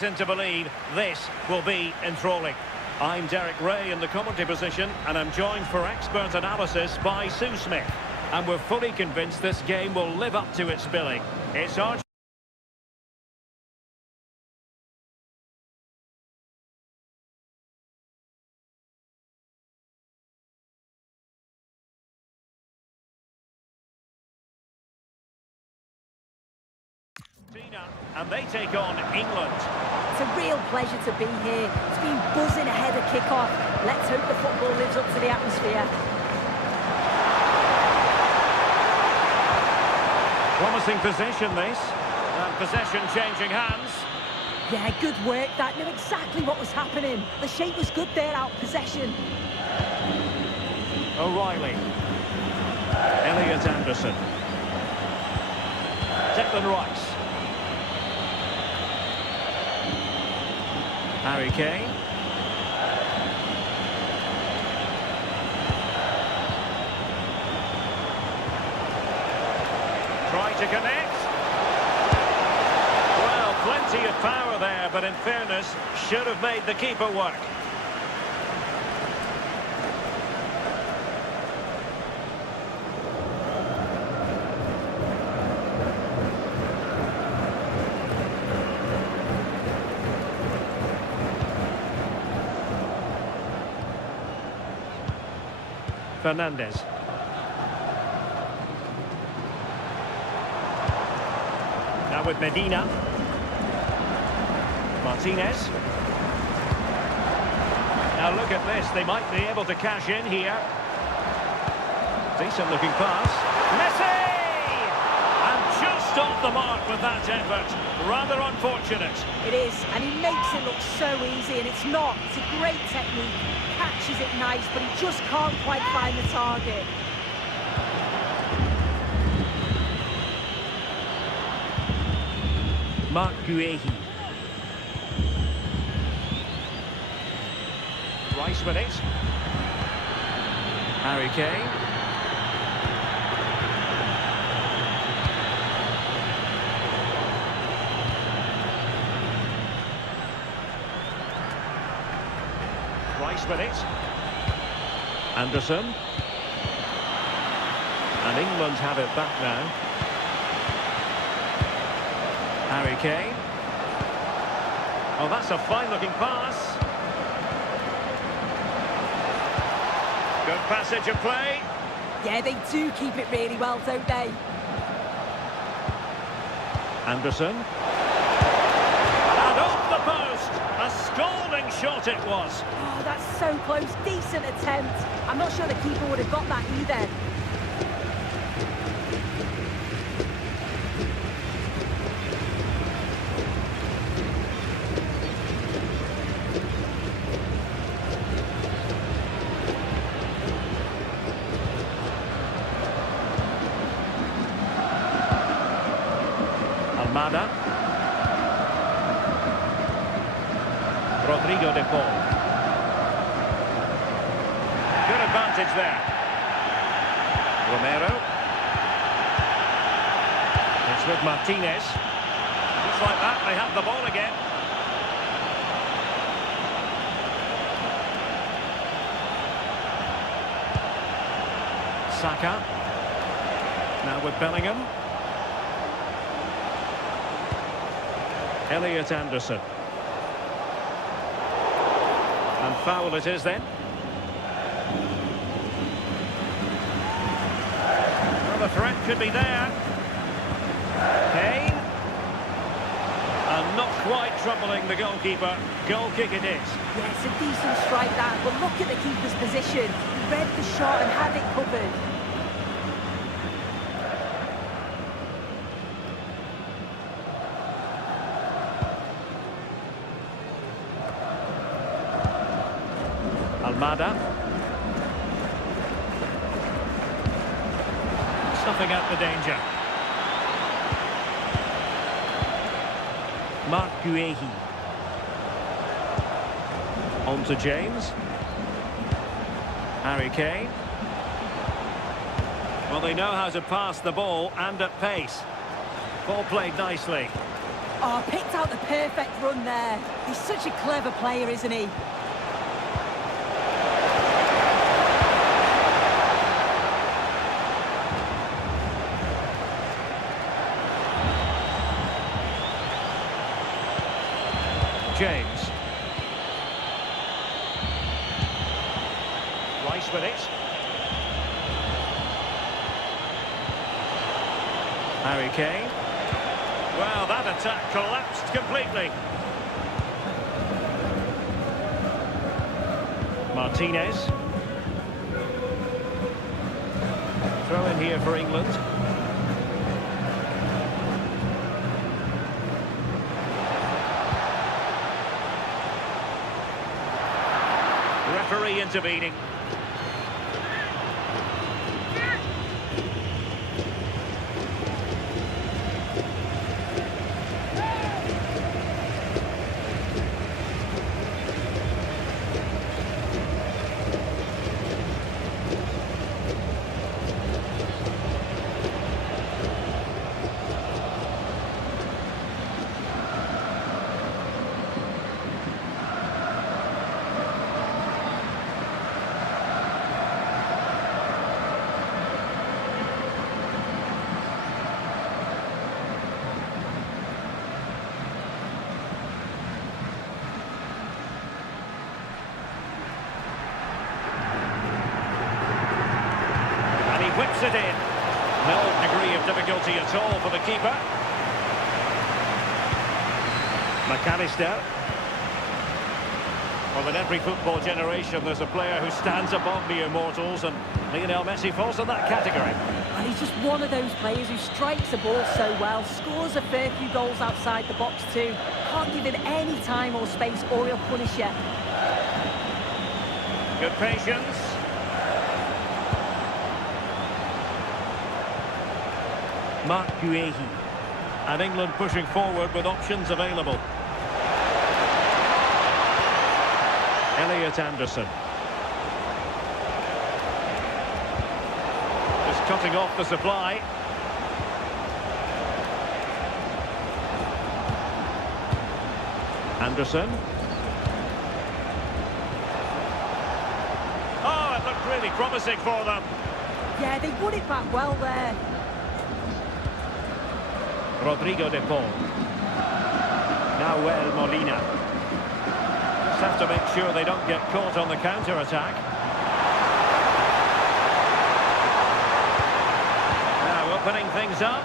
To believe this will be enthralling. I'm Derek Ray in the commentary position, and I'm joined for expert analysis by Sue Smith. And we're fully convinced this game will live up to its billing. It's Argentina. And they take on England. It's a real pleasure to be here. It's been buzzing ahead of kick-off. Let's hope the football lives up to the atmosphere. Promising possession this. And possession changing hands. Yeah, good work. That knew exactly what was happening. The shape was good there, out possession. O'Reilly. Elliot Anderson. Declan Rice. Harry Kane. Trying to connect. Well, plenty of power there, but in fairness, should have made the keeper work. Fernandez. Now with Medina. Martinez. Now look at this, they might be able to cash in here. Decent looking pass. Messi! And just off the mark with that effort. Rather unfortunate. It is, and he makes it look so easy, and it's not. It's a great technique. Catches it nice, but he just can't quite find the target. Mark Guehi. Rice with it. Harry Kane. Rice with it. Anderson. And England have it back now. Harry Kane. Oh, that's a fine-looking pass. Good passage of play. Yeah, they do keep it really well, don't they? Anderson. And off the post. A scalding shot it was. Oh, that's so close. Decent attempt. I'm not sure the keeper would have got that either. Almada. Rodrigo de Paul. Good advantage there. Romero. It's with Martinez. Just like that, they have the ball again. Saka. Now with Bellingham. Elliot Anderson. And foul it is then. Well, the threat could be there. Kane. And not quite troubling the goalkeeper. Goal kick it is. Yeah, it's a decent strike that, but look at the keeper's position. He read the shot and had it covered. Almada. Stuffing out the danger. Mark Guehi. On to James. Harry Kane. Well, they know how to pass the ball and at pace. Ball played nicely. Oh, picked out the perfect run there. He's such a clever player, isn't he? James. Rice with it. Harry Kane. Well, that attack collapsed completely. Martinez. Throw in here for England. Referee intervening. Whips it in. No degree of difficulty at all for the keeper. McAllister. Well, in every football generation, there's a player who stands above the immortals, and Lionel Messi falls in that category. And he's just one of those players who strikes the ball so well, scores a fair few goals outside the box too. Can't give him any time or space, or he'll punish you. Good patience. Mark Guehi. And England pushing forward with options available. Elliot Anderson. Just cutting off the supply. Anderson. Oh, it looked really promising for them. Yeah, they won it back well there. Rodrigo de Paul. Nahuel Molina. Just have to make sure they don't get caught on the counter-attack. Now opening things up.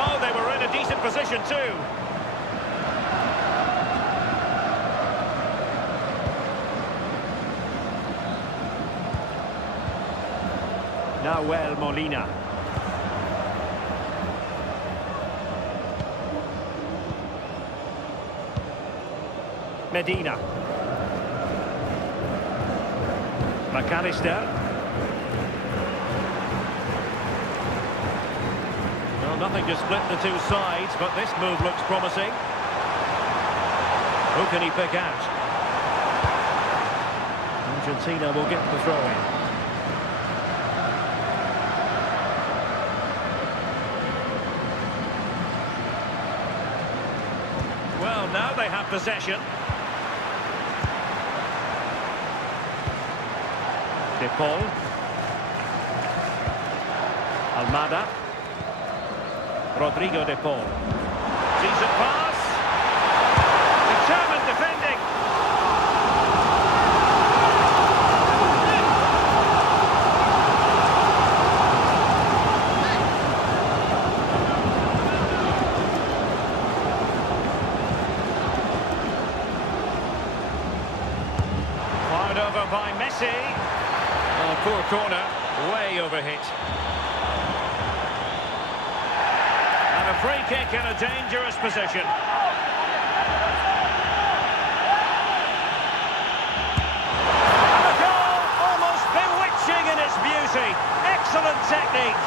Oh, they were in a decent position too. Nahuel Molina. Medina. McAllister. Well, nothing to split the two sides, but this move looks promising. Who can he pick out? Argentina will get the throw-in. Well, now they have possession. De Paul. Almada. Rodrigo de Paul. Decent pass. Determined defending. Fired over by Messi. Oh, poor corner, way overhit. And a free kick in a dangerous position. And a goal, almost bewitching in its beauty. Excellent technique.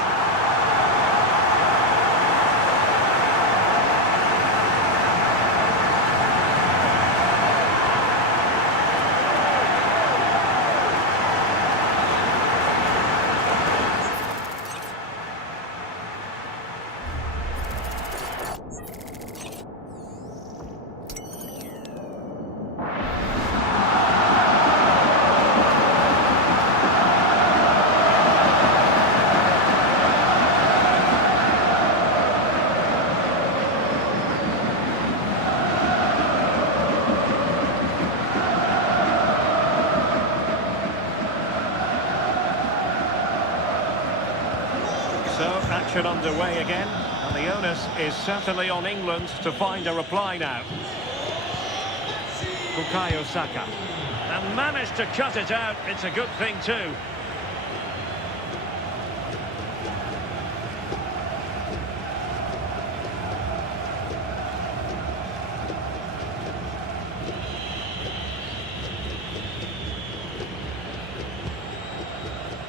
action underway again, and the onus is certainly on England to find a reply now. Bukayo Saka. And managed to cut it out. It's a good thing too.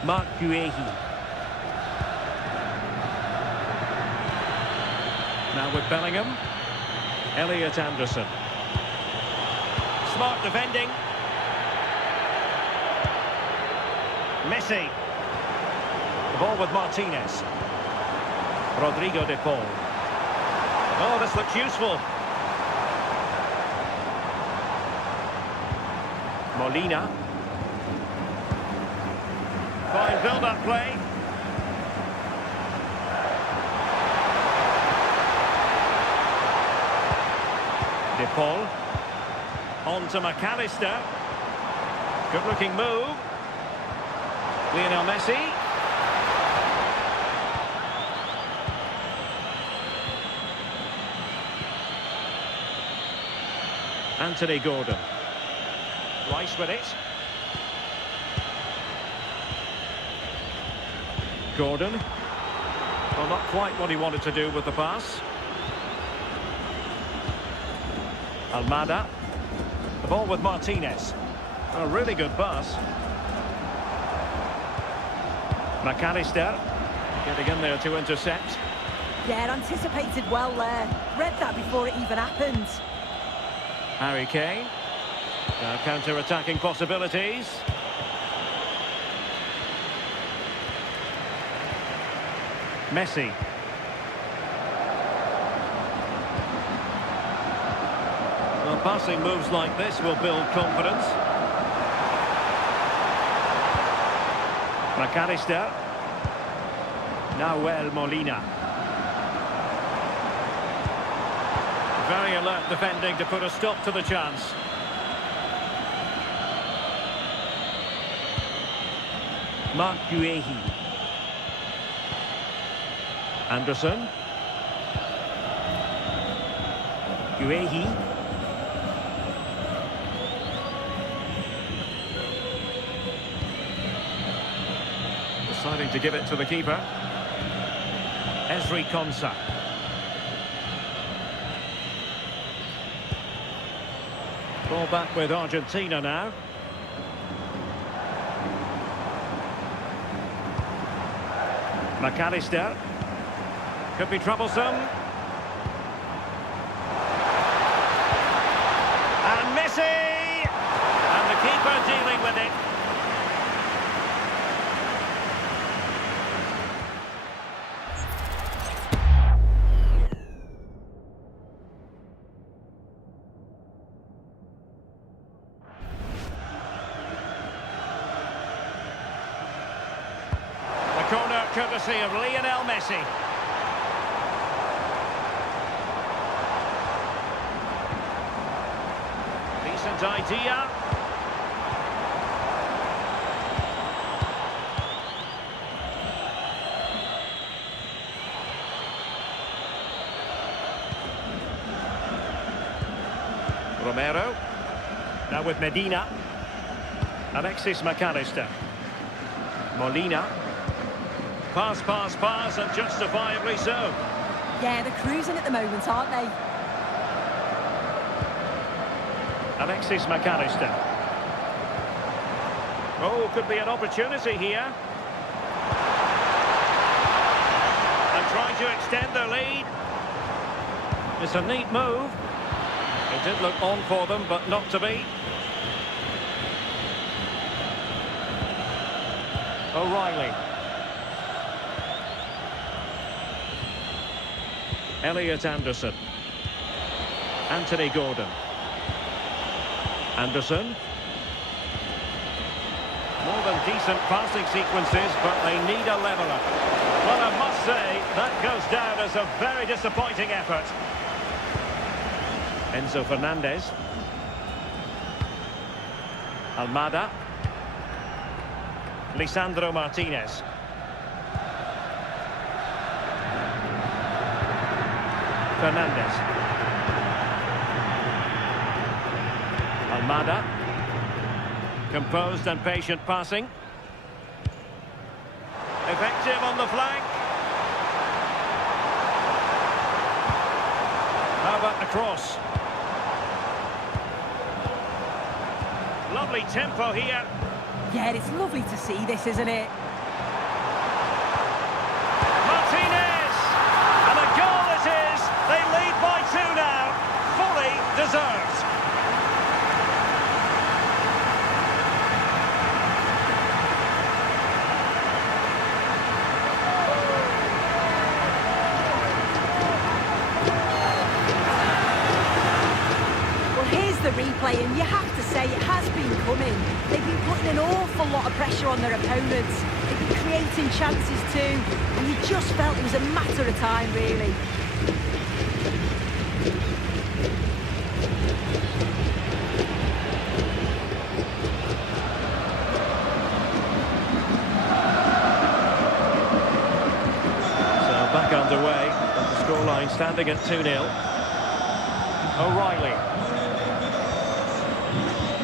Mark Guehi. Now with Bellingham. Elliot Anderson. Smart defending. Messi. The ball with Martinez. Rodrigo de Paul. Oh, this looks useful. Molina. Fine build-up play. De Paul. On to McAllister. Good-looking move. Lionel Messi. Anthony Gordon. Rice with it. Gordon. Well, not quite what he wanted to do with the pass. Almada. The ball with Martinez. A really good pass. McAllister. Getting in there to intercept. Yeah, anticipated well there. Read that before it even happened. Harry Kane. Now counter-attacking possibilities. Messi. Well, passing moves like this will build confidence. McAllister. Nahuel Molina. Very alert defending to put a stop to the chance. Mark Guehi. Anderson. Guehi. Deciding to give it to the keeper. Ezri Konsa. Ball back with Argentina now. McAllister. Could be troublesome. And Messi! And the keeper dealing with it. The corner courtesy of Lionel Messi. Decent idea. Romero. Now with Medina. Alexis McAllister. Molina. Pass, pass, pass, and justifiably so. Yeah, they're cruising at the moment, aren't they? Alexis McAllister. Oh, could be an opportunity here. And trying to extend their lead. It's a neat move. It did look on for them, but not to be. O'Reilly. Elliot Anderson. Anthony Gordon. Anderson. More than decent passing sequences, but they need a leveller. Well, I must say, that goes down as a very disappointing effort. Enzo Fernandez. Almada. Lisandro Martinez. Fernandez. Almada. Composed and patient passing. Effective on the flank. How about the cross? Lovely tempo here. Yeah, it's lovely to see this, isn't it? Martinez! And a goal it is! They lead by 2 now. Fully deserved. The replay, and you have to say it has been coming. They've been putting an awful lot of pressure on their opponents. They've been creating chances too, and you just felt it was a matter of time, really. So back underway, with the scoreline standing at 2-0. O'Reilly.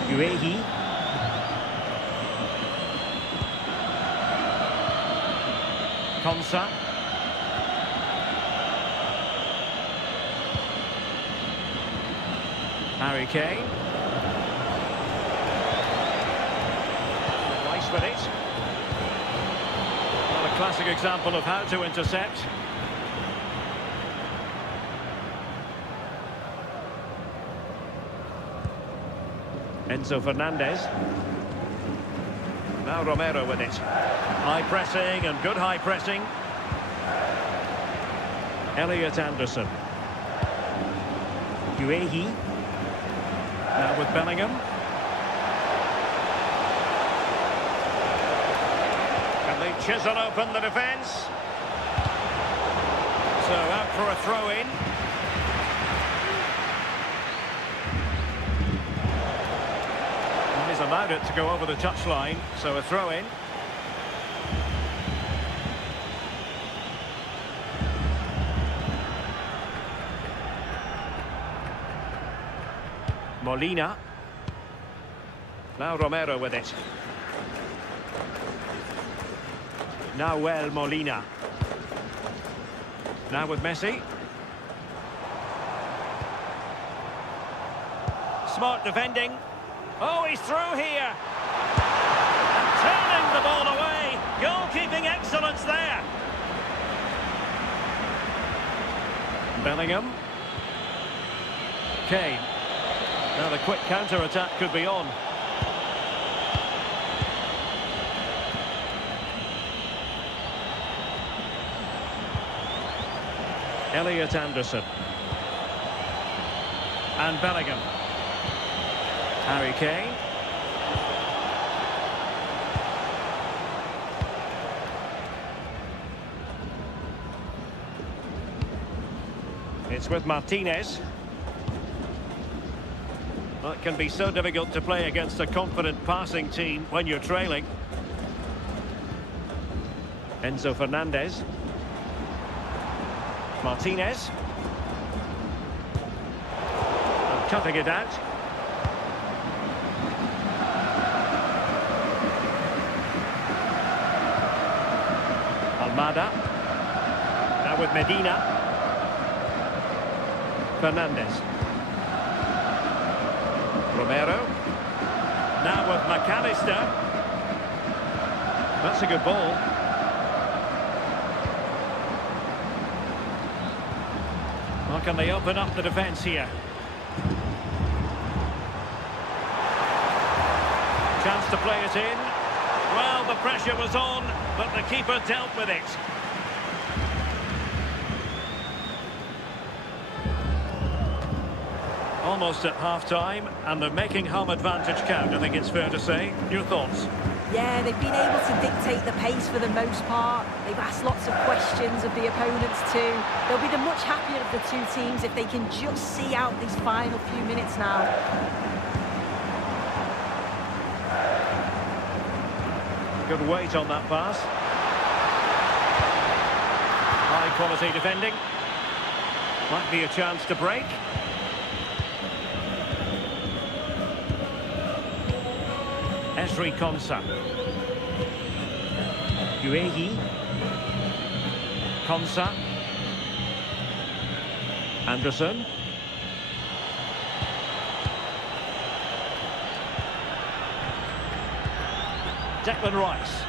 Uehi. Konsa. Harry Kane. Nice with it. Well, a classic example of how to intercept. Enzo Fernandez. Now Romero with it. High pressing and good high pressing. Elliot Anderson. Uehi. Now with Bellingham. Can they chisel open the defence? So out for a throw-in. He's allowed it to go over the touchline, so a throw-in. Molina. Now Romero with it. Nahuel Molina. Now with Messi. Smart defending. Oh, he's through here. Turning the ball away. Goalkeeping excellence there. Bellingham. Kane. Now the quick counter-attack could be on. Elliot Anderson. And Bellingham. Harry Kane. It's with Martinez. Well, it can be so difficult to play against a confident passing team when you're trailing. Enzo Fernandez. Martinez. And cutting it out. Almada. Now with Medina. Fernandez. Romero. Now with McAllister. That's a good ball. Well, can they open up the defence here? Chance to play it in. Well, the pressure was on, but the keeper dealt with it. Almost at half-time, and they're making home advantage count, I think it's fair to say. Your thoughts? Yeah, they've been able to dictate the pace for the most part. They've asked lots of questions of the opponents too. They'll be the much happier of the two teams if they can just see out these final few minutes now. Good weight on that pass. High quality defending. Might be a chance to break. Esri Konsa. Guehi. Konsa. Anderson. Declan Rice.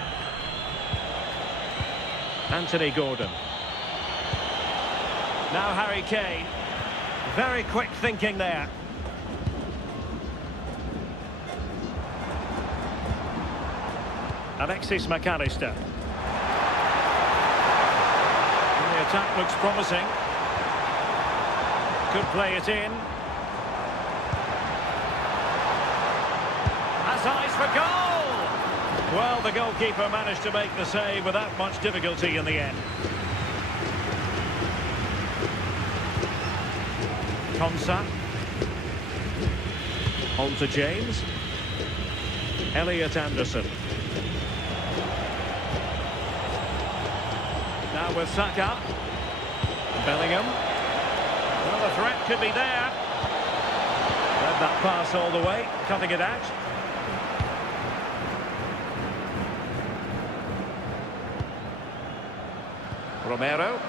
Anthony Gordon. Now Harry Kane. Very quick thinking there. Alexis McAllister. And the attack looks promising. Could play it in. Has eyes for goal! Well, the goalkeeper managed to make the save without much difficulty in the end. Konsa. On to James. Elliot Anderson. Now with Saka. Bellingham. Well, the threat could be there. Led that pass all the way, cutting it out. Romero.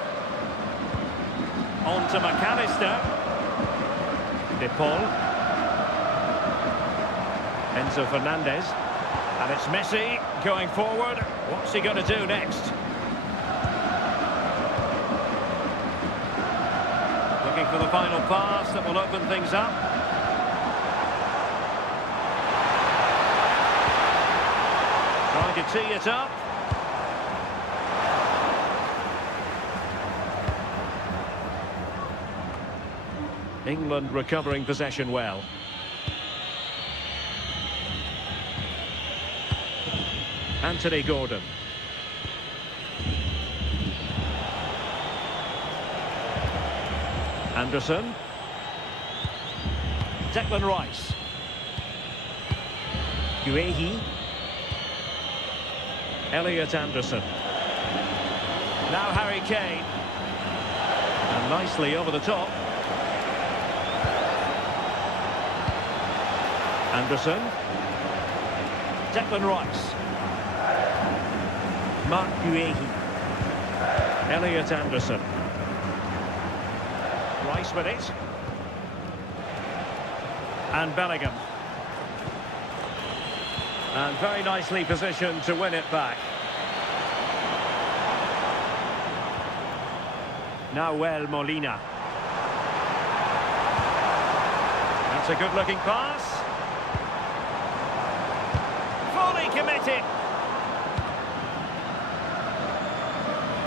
On to McAllister. De Paul. Enzo Fernandez. And it's Messi going forward. What's he going to do next? Looking for the final pass that will open things up. Trying to tee it up. England recovering possession well. Anthony Gordon. Anderson. Declan Rice. Guehi. Elliot Anderson. Now Harry Kane. And nicely over the top. Anderson. Declan Rice. Mark Guehi. Elliot Anderson. Rice with it. And Bellingham. And very nicely positioned to win it back. Nahuel Molina. That's a good-looking pass. Fully committed.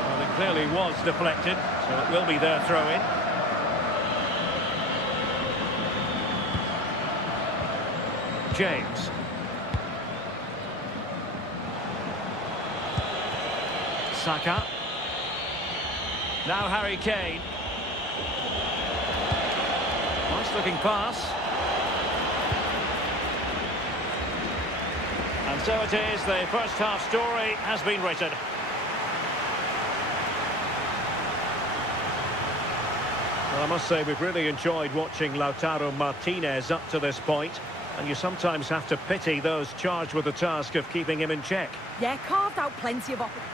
Well, it clearly was deflected, so it will be their throw-in. James. Saka. Now Harry Kane. Nice looking pass. And so it is, the first half story has been written. Well, I must say we've really enjoyed watching Lautaro Martinez up to this point, and you sometimes have to pity those charged with the task of keeping him in check. Yeah, carved out plenty of opportunities.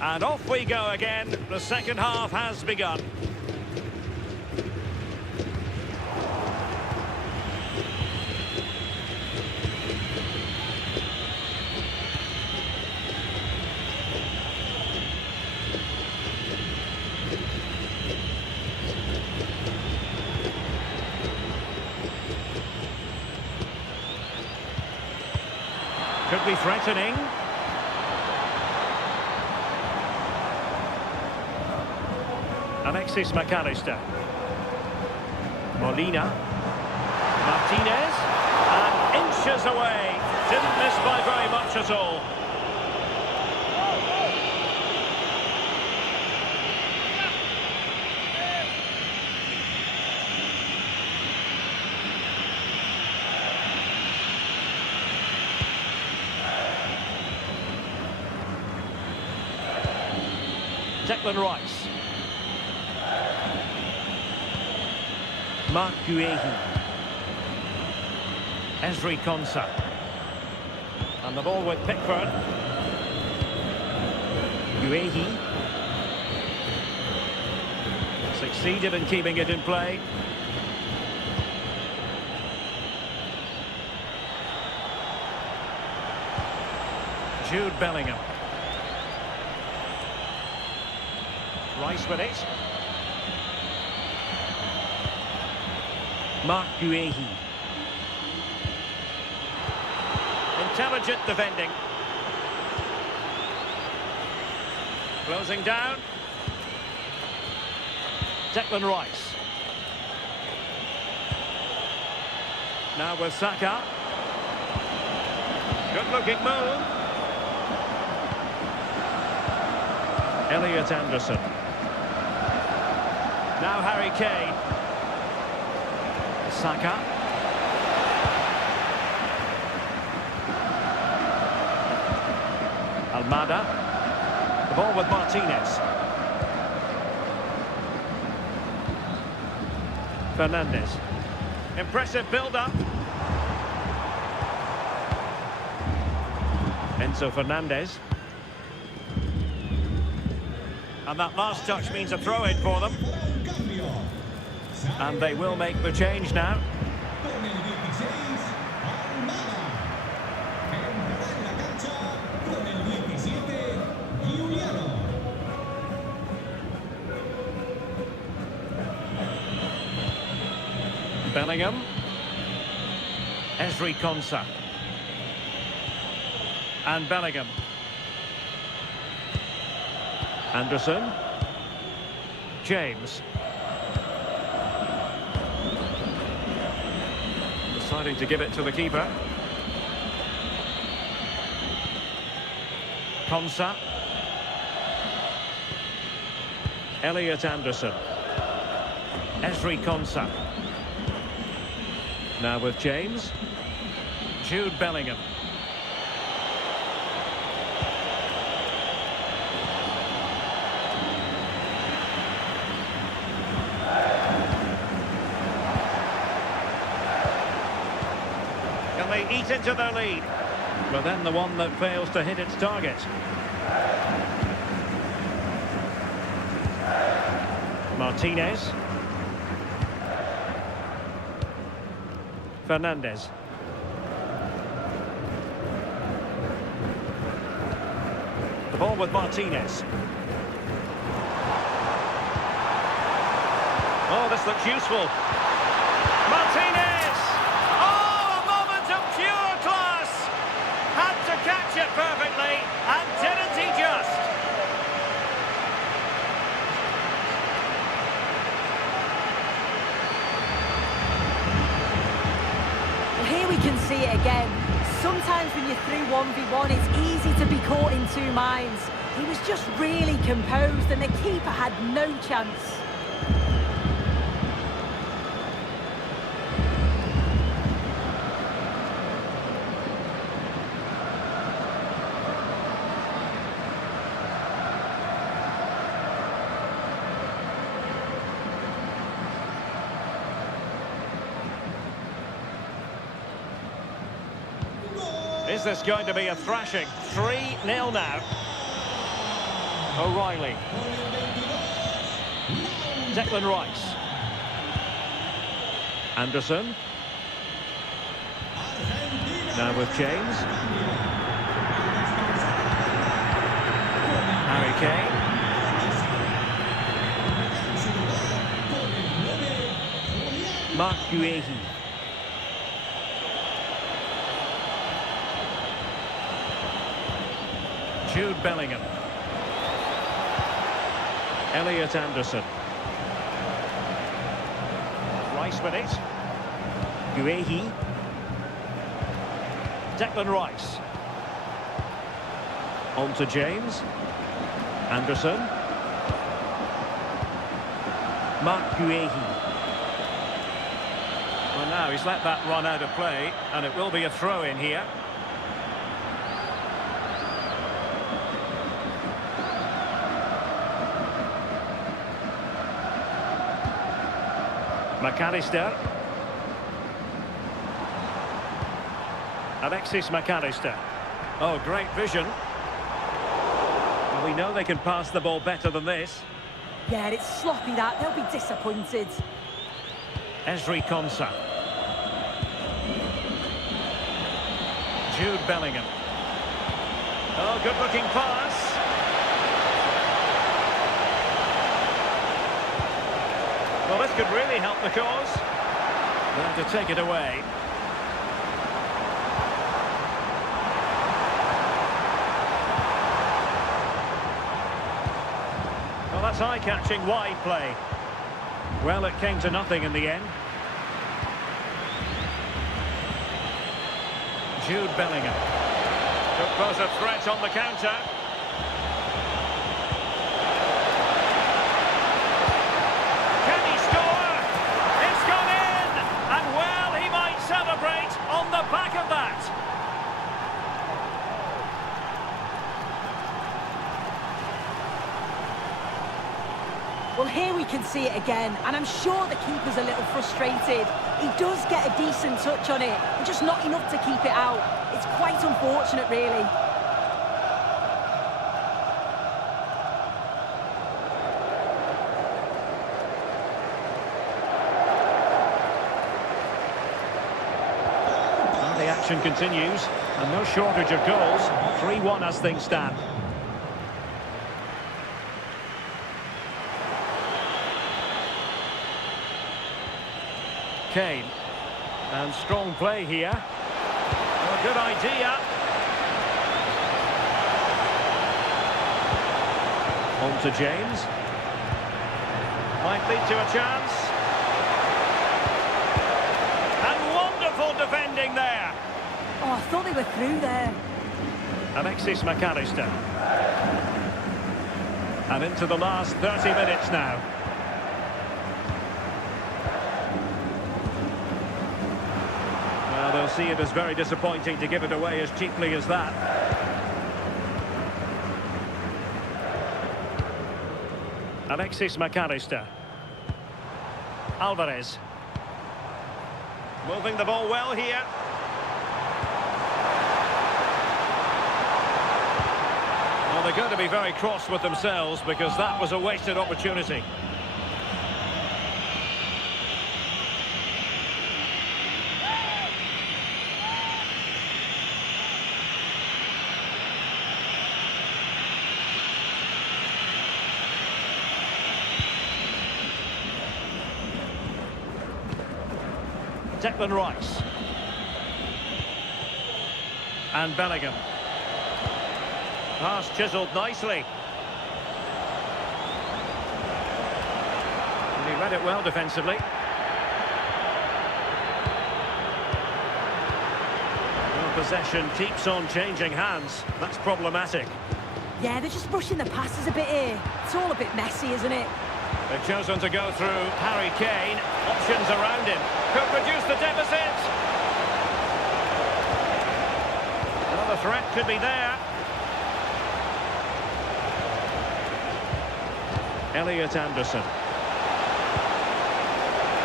And off we go again. The second half has begun. Could be threatening. Alexis McAllister. Molina. Martinez. And inches away. Didn't miss by very much at all. Declan Rice. Marc Guehi. Ezri Konsa. And the ball with Pickford. Guehi. Succeeded in keeping it in play. Jude Bellingham. Rice with it. Marc Guehi. Intelligent defending. Closing down. Declan Rice. Now with Saka. Good looking move. Elliot Anderson. Now Harry Kane. Saka. Almada. The ball with Martinez. Fernandes. Impressive build-up. Enzo Fernandez. And that last touch means a throw-in for them. And they will make the change now. Bellingham. Ezri Konsa. And Bellingham. Anderson. James. Deciding to give it to the keeper. Konsa. Elliot Anderson. Ezri Konsa. Now with James. Jude Bellingham. Can they eat into their lead? But then the one that fails to hit its target. Martinez. Fernandes. The ball with Martinez. Oh, this looks useful. Martinez! Oh, a moment of pure class! Had to catch it perfectly, and didn't he just? Here we can see it again. Sometimes when you're through 1v1, it's easy to be caught in two minds. He was just really composed and the keeper had no chance. Is this going to be a thrashing? 3-0 now. O'Reilly. Declan Rice. Anderson. Now with James. Harry Kane. Marc Guehi. Jude Bellingham. Elliot Anderson. Rice with it. Guehi. Declan Rice. On to James. Anderson. Marc Guehi. Well, now he's let that run out of play, and it will be a throw in here. McAllister. Alexis McAllister. Oh, great vision. Well, we know they can pass the ball better than this. Yeah, it's sloppy that. They'll be disappointed. Esri Konsa. Jude Bellingham. Oh, good-looking pass. Well, this could really help the cause. They're to take it away. Well, that's eye-catching wide play. Well, it came to nothing in the end. Jude Bellingham. Could pose a threat on the counter. Can he score? It's gone in! And well, he might celebrate on the back of that. Well, here we can see it again, and I'm sure the keeper's a little frustrated. He does get a decent touch on it, but just not enough to keep it out. It's quite unfortunate, really. Well, the action continues, and no shortage of goals. 3-1 as things stand. Kane. And strong play here. Oh, good idea. On to James. Might lead to a chance. And wonderful defending there. Oh, I thought they were through there. Alexis McAllister. And into the last 30 minutes now. Well, they'll see it as very disappointing to give it away as cheaply as that. Alexis McAllister. Alvarez. Moving the ball well here. Well, they're going to be very cross with themselves because that was a wasted opportunity. Declan Rice. And Bellingham. Pass chiselled nicely. And he read it well defensively. Well, possession keeps on changing hands. That's problematic. Yeah, they're just rushing the passes a bit here. It's all a bit messy, isn't it? They've chosen to go through Harry Kane. Options around him. Could reduce the deficit. Another threat could be there. Elliot Anderson.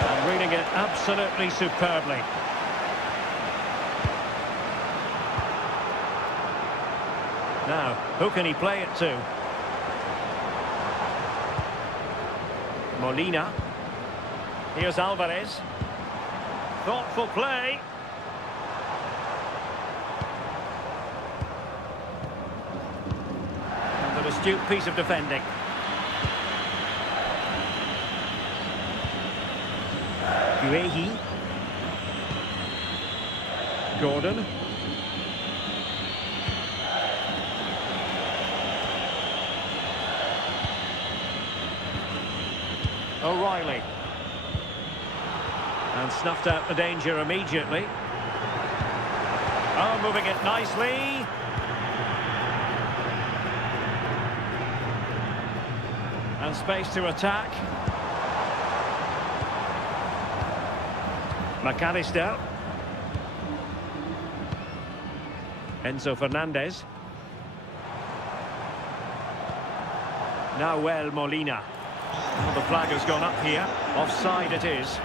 And reading it absolutely superbly. Now, who can he play it to? Molina. Here's Alvarez. Thoughtful play. And an astute piece of defending. Guehi. Gordon. O'Reilly. And snuffed out the danger immediately. Oh, moving it nicely. And space to attack. McAllister. Enzo Fernandez. Nahuel Molina. Well, the flag has gone up here. Offside it is.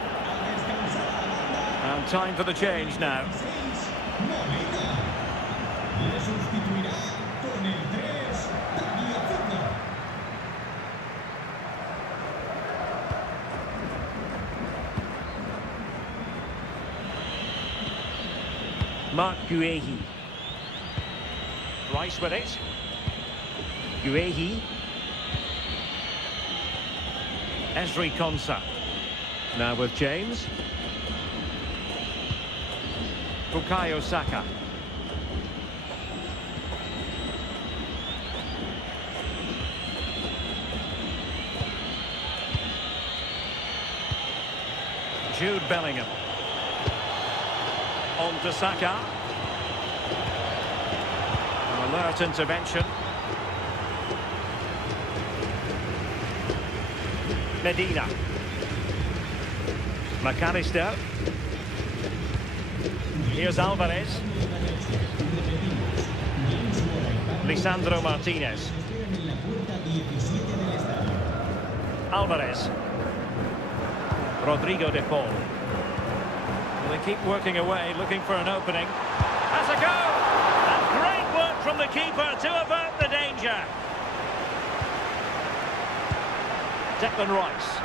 And time for the change now. Mark Guehi. Rice with it. Guehi. Ezri Konsa. Now with James. Bukayo Saka. Jude Bellingham. On to Saka. An alert intervention. Medina. McAllister. Here's Alvarez. Lisandro Martinez. Alvarez. Rodrigo de Paul. Well, they keep working away, looking for an opening. Has a go! And great work from the keeper to avert the danger. Declan Rice.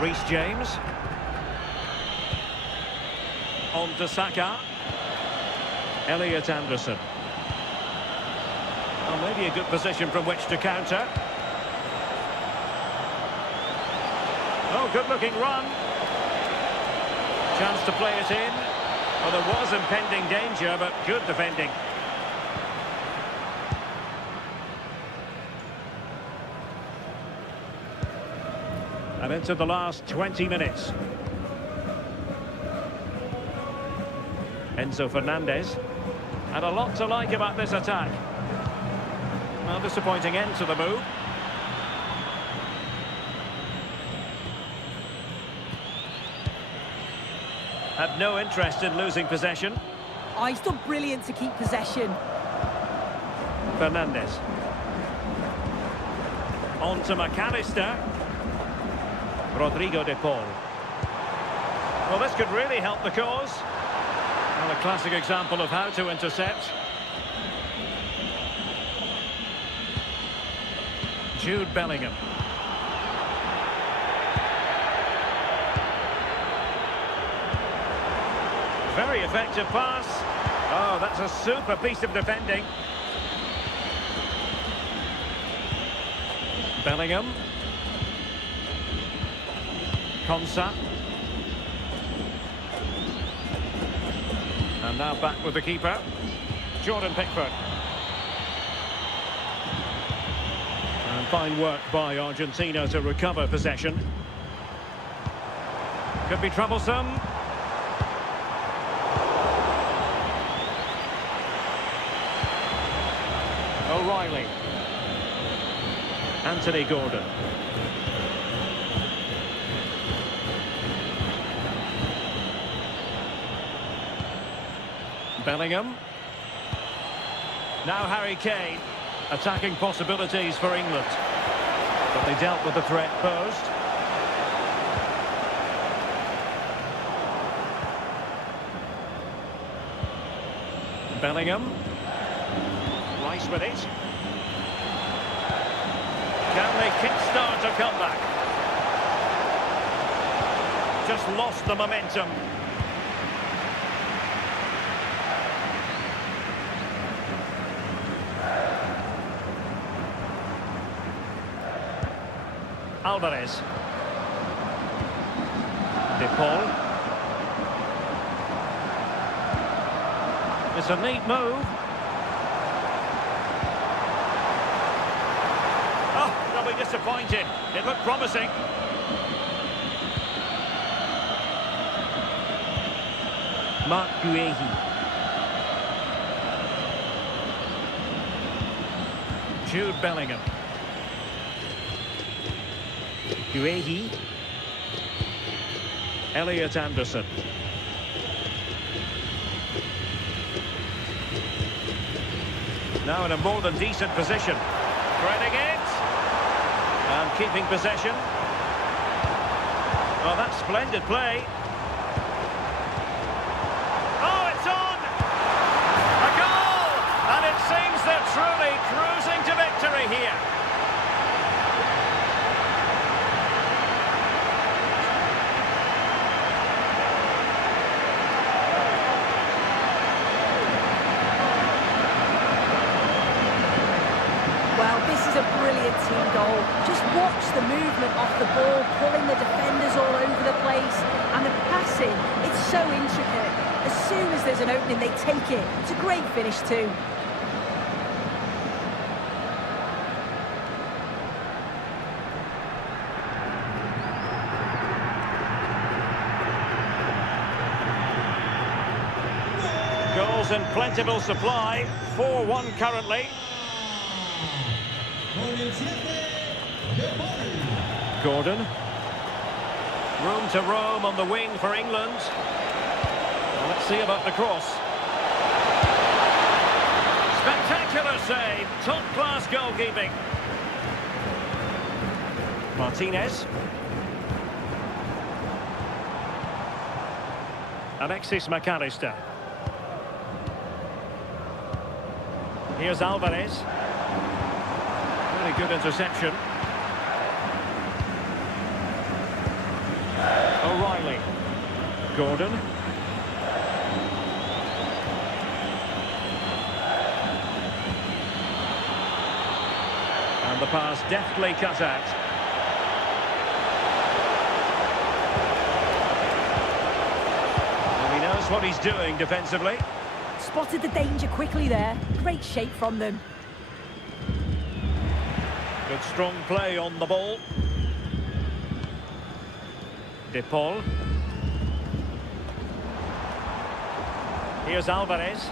Reece James. On to Saka. Elliot Anderson. Well, maybe a good position from which to counter. Oh, good-looking run. Chance to play it in. Well, there was impending danger, but good defending. And into the last 20 minutes. Enzo Fernandez. And a lot to like about this attack. Well, disappointing end to the move. Have no interest in losing possession. Oh, he's done brilliant to keep possession. Fernandez. On to McAllister. Rodrigo de Paul. Well, this could really help the cause. Well, a classic example of how to intercept. Jude Bellingham. Very effective pass. Oh, that's a super piece of defending. Bellingham. Konsa. And now back with the keeper. Jordan Pickford. And fine work by Argentina to recover possession. Could be troublesome. O'Reilly. Anthony Gordon. Bellingham. Now Harry Kane. Attacking possibilities for England. But they dealt with the threat posed. Bellingham. Rice with it. Can they kickstart a comeback? Just lost the momentum. Alvarez. De Paul. It's a neat move. Oh, they'll be disappointed. It looked promising. Mark Guehi. Jude Bellingham. Guehi. Elliot Anderson. Now in a more than decent position. Threading it. And keeping possession. Well, that's splendid play. Just watch the movement off the ball, pulling the defenders all over the place. And the passing, it's so intricate. As soon as there's an opening, they take it. It's a great finish too. Goals in plentiful supply. 4-1 currently. Gordon. Room to roam on the wing for England. Well, let's see about the cross. Spectacular save. Top-class goalkeeping. Martinez. Alexis McAllister. Here's Alvarez. Really good interception. O'Reilly. Gordon. And the pass deftly cut out. And he knows what he's doing defensively. Spotted the danger quickly there. Great shape from them. Good strong play on the ball. De Paul. Here's Alvarez.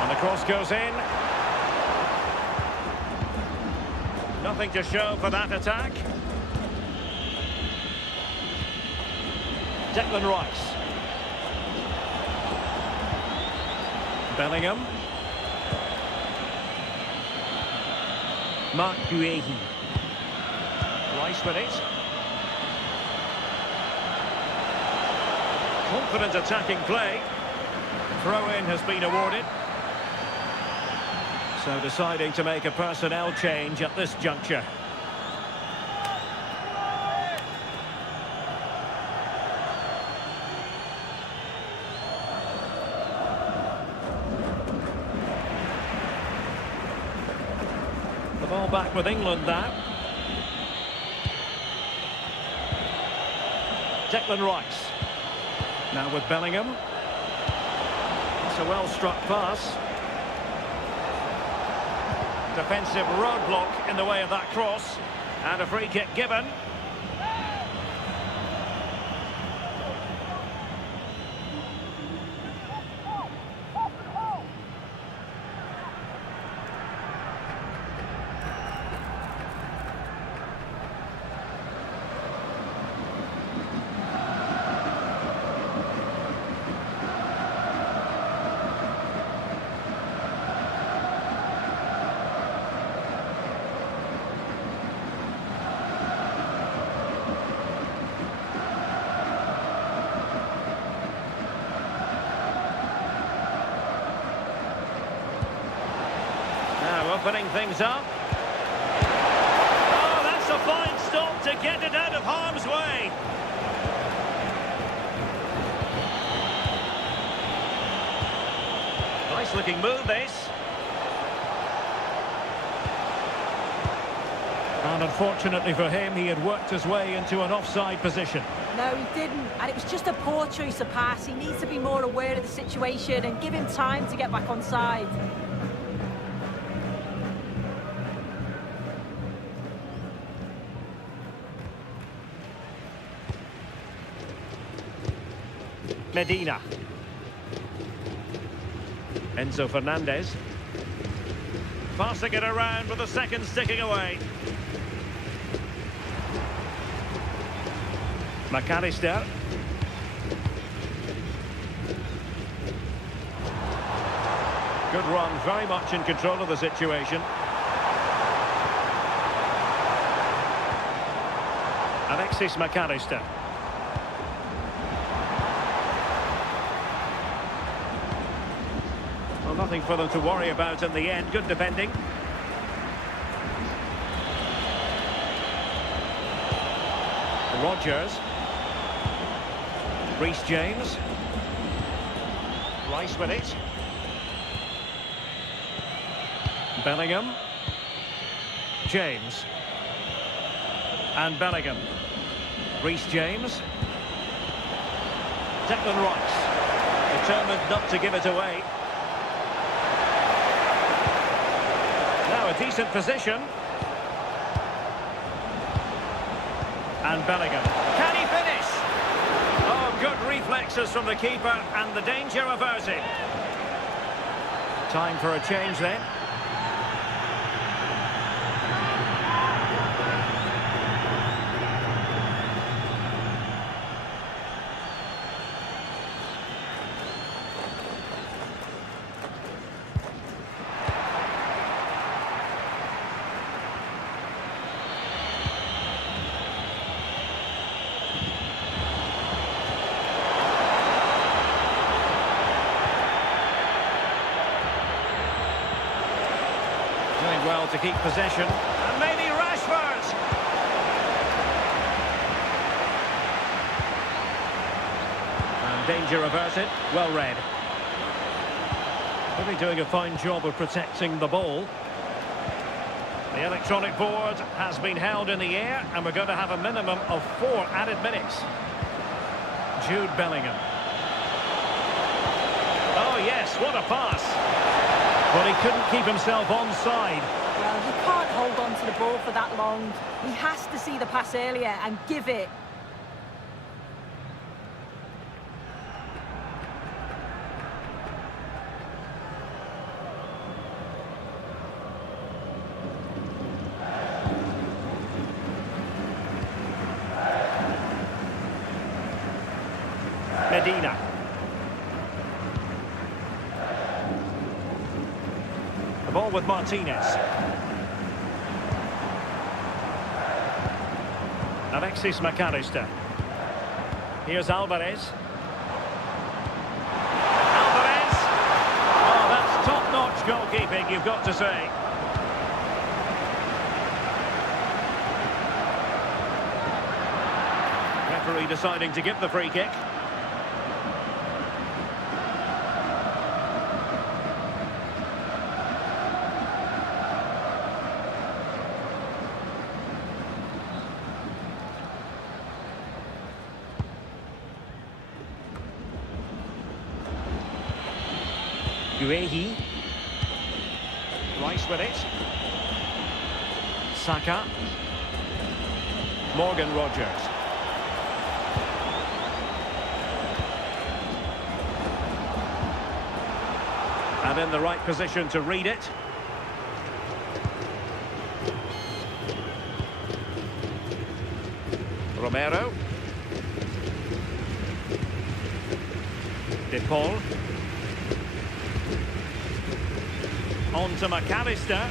And the cross goes in. Nothing to show for that attack. Declan Rice. Bellingham. Mark Guehi. Rice with it. Confident attacking play. Throw-in has been awarded. So deciding to make a personnel change at this juncture. The ball back with England now. Declan Rice. Now with Bellingham. It's a well-struck pass. Defensive roadblock in the way of that cross. And a free kick given. Opening things up. Oh, that's a fine stop to get it out of harm's way. Nice looking move, this. And unfortunately for him, he had worked his way into an offside position. No, he didn't. And it was just a poor choice of pass. He needs to be more aware of the situation and give him time to get back on side. Medina. Enzo Fernandez. Passing it around with a second sticking away. McAllister. Good run, very much in control of the situation. Alexis McAllister. Well, nothing for them to worry about in the end. Good defending. Rodgers. Reece James. Rice with it. Bellingham. James. And Bellingham. Reece James. Declan Rice. Determined not to give it away. Now a decent position. And Bellingham. Can he finish? Oh, good reflexes from the keeper and the danger averted. Time for a change then. Doing well to keep possession. And maybe Rashford! And danger averted. Well read. Really doing a fine job of protecting the ball. The electronic board has been held in the air, and we're going to have a minimum of 4 added minutes. Jude Bellingham. Oh yes, what a pass! Well, he couldn't keep himself onside. Well, you can't hold on to the ball for that long. He has to see the pass earlier and give it. Medina. The ball with Martinez. Alexis McAllister. Here's Alvarez. Alvarez! Oh, that's top-notch goalkeeping, you've got to say. Referee deciding to give the free kick. Guehi. Rice with it. Saka. Morgan Rogers. And in the right position to read it. Romero. De Paul. On to McAllister.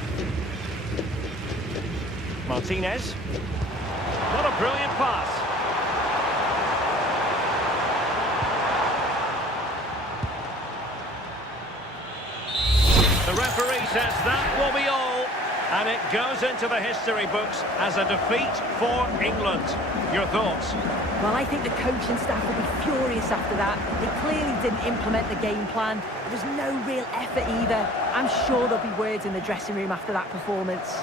Martinez. What a brilliant pass. The referee says that will be all. And it goes into the history books as a defeat for England. Your thoughts? Well, I think the coaching staff will be furious after that. They clearly didn't implement the game plan. There was no real effort either. I'm sure there'll be words in the dressing room after that performance.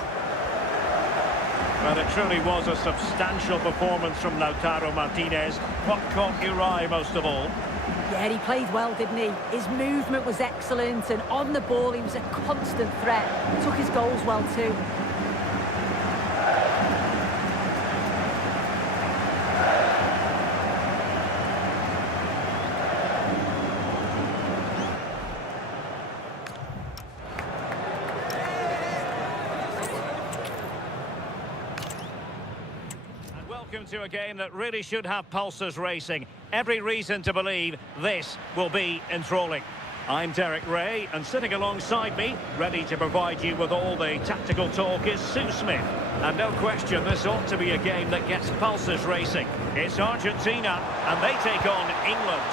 Well, it truly was a substantial performance from Lautaro Martinez. What caught your eye most of all? Yeah, he played well, didn't he? His movement was excellent, and on the ball he was a constant threat. Took his goals well too. Welcome to a game that really should have pulses racing. Every reason to believe this will be enthralling. I'm Derek Ray, and sitting alongside me, ready to provide you with all the tactical talk, is Sue Smith. And no question, this ought to be a game that gets pulses racing. It's Argentina, and they take on England.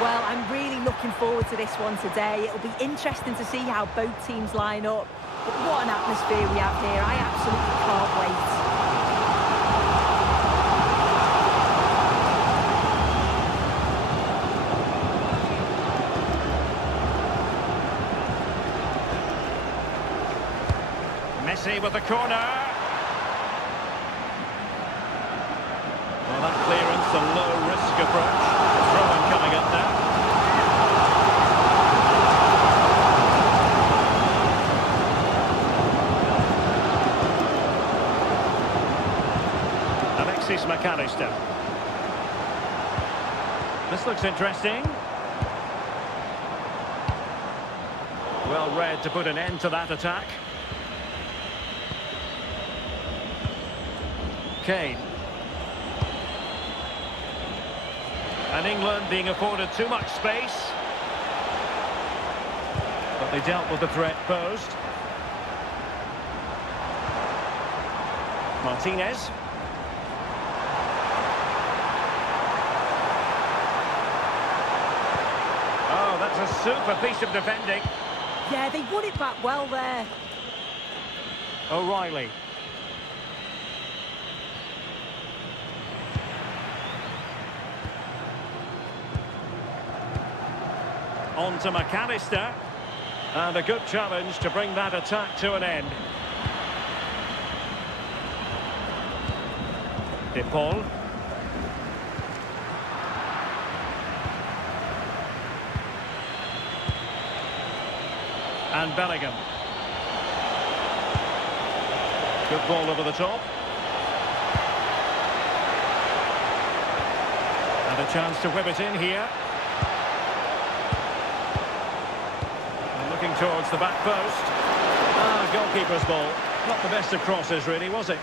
Well, I'm really looking forward to this one today. It'll be interesting to see how both teams line up. But what an atmosphere we have here. I absolutely can't wait. Messi with the corner. Well, that clearance, a low-risk approach. Throw-in coming up now. Alexis McAllister. This looks interesting. Well read to put an end to that attack. Kane. And England being afforded too much space. But they dealt with the threat posed. Martinez. Oh, that's a super piece of defending. Yeah, they won it back well there. O'Reilly. On to McAllister. And a good challenge to bring that attack to an end. De Paul. And Bellingham. Good ball over the top. And a chance to whip it in here. And looking towards the back post. Ah, goalkeeper's ball. Not the best of crosses, really, was it?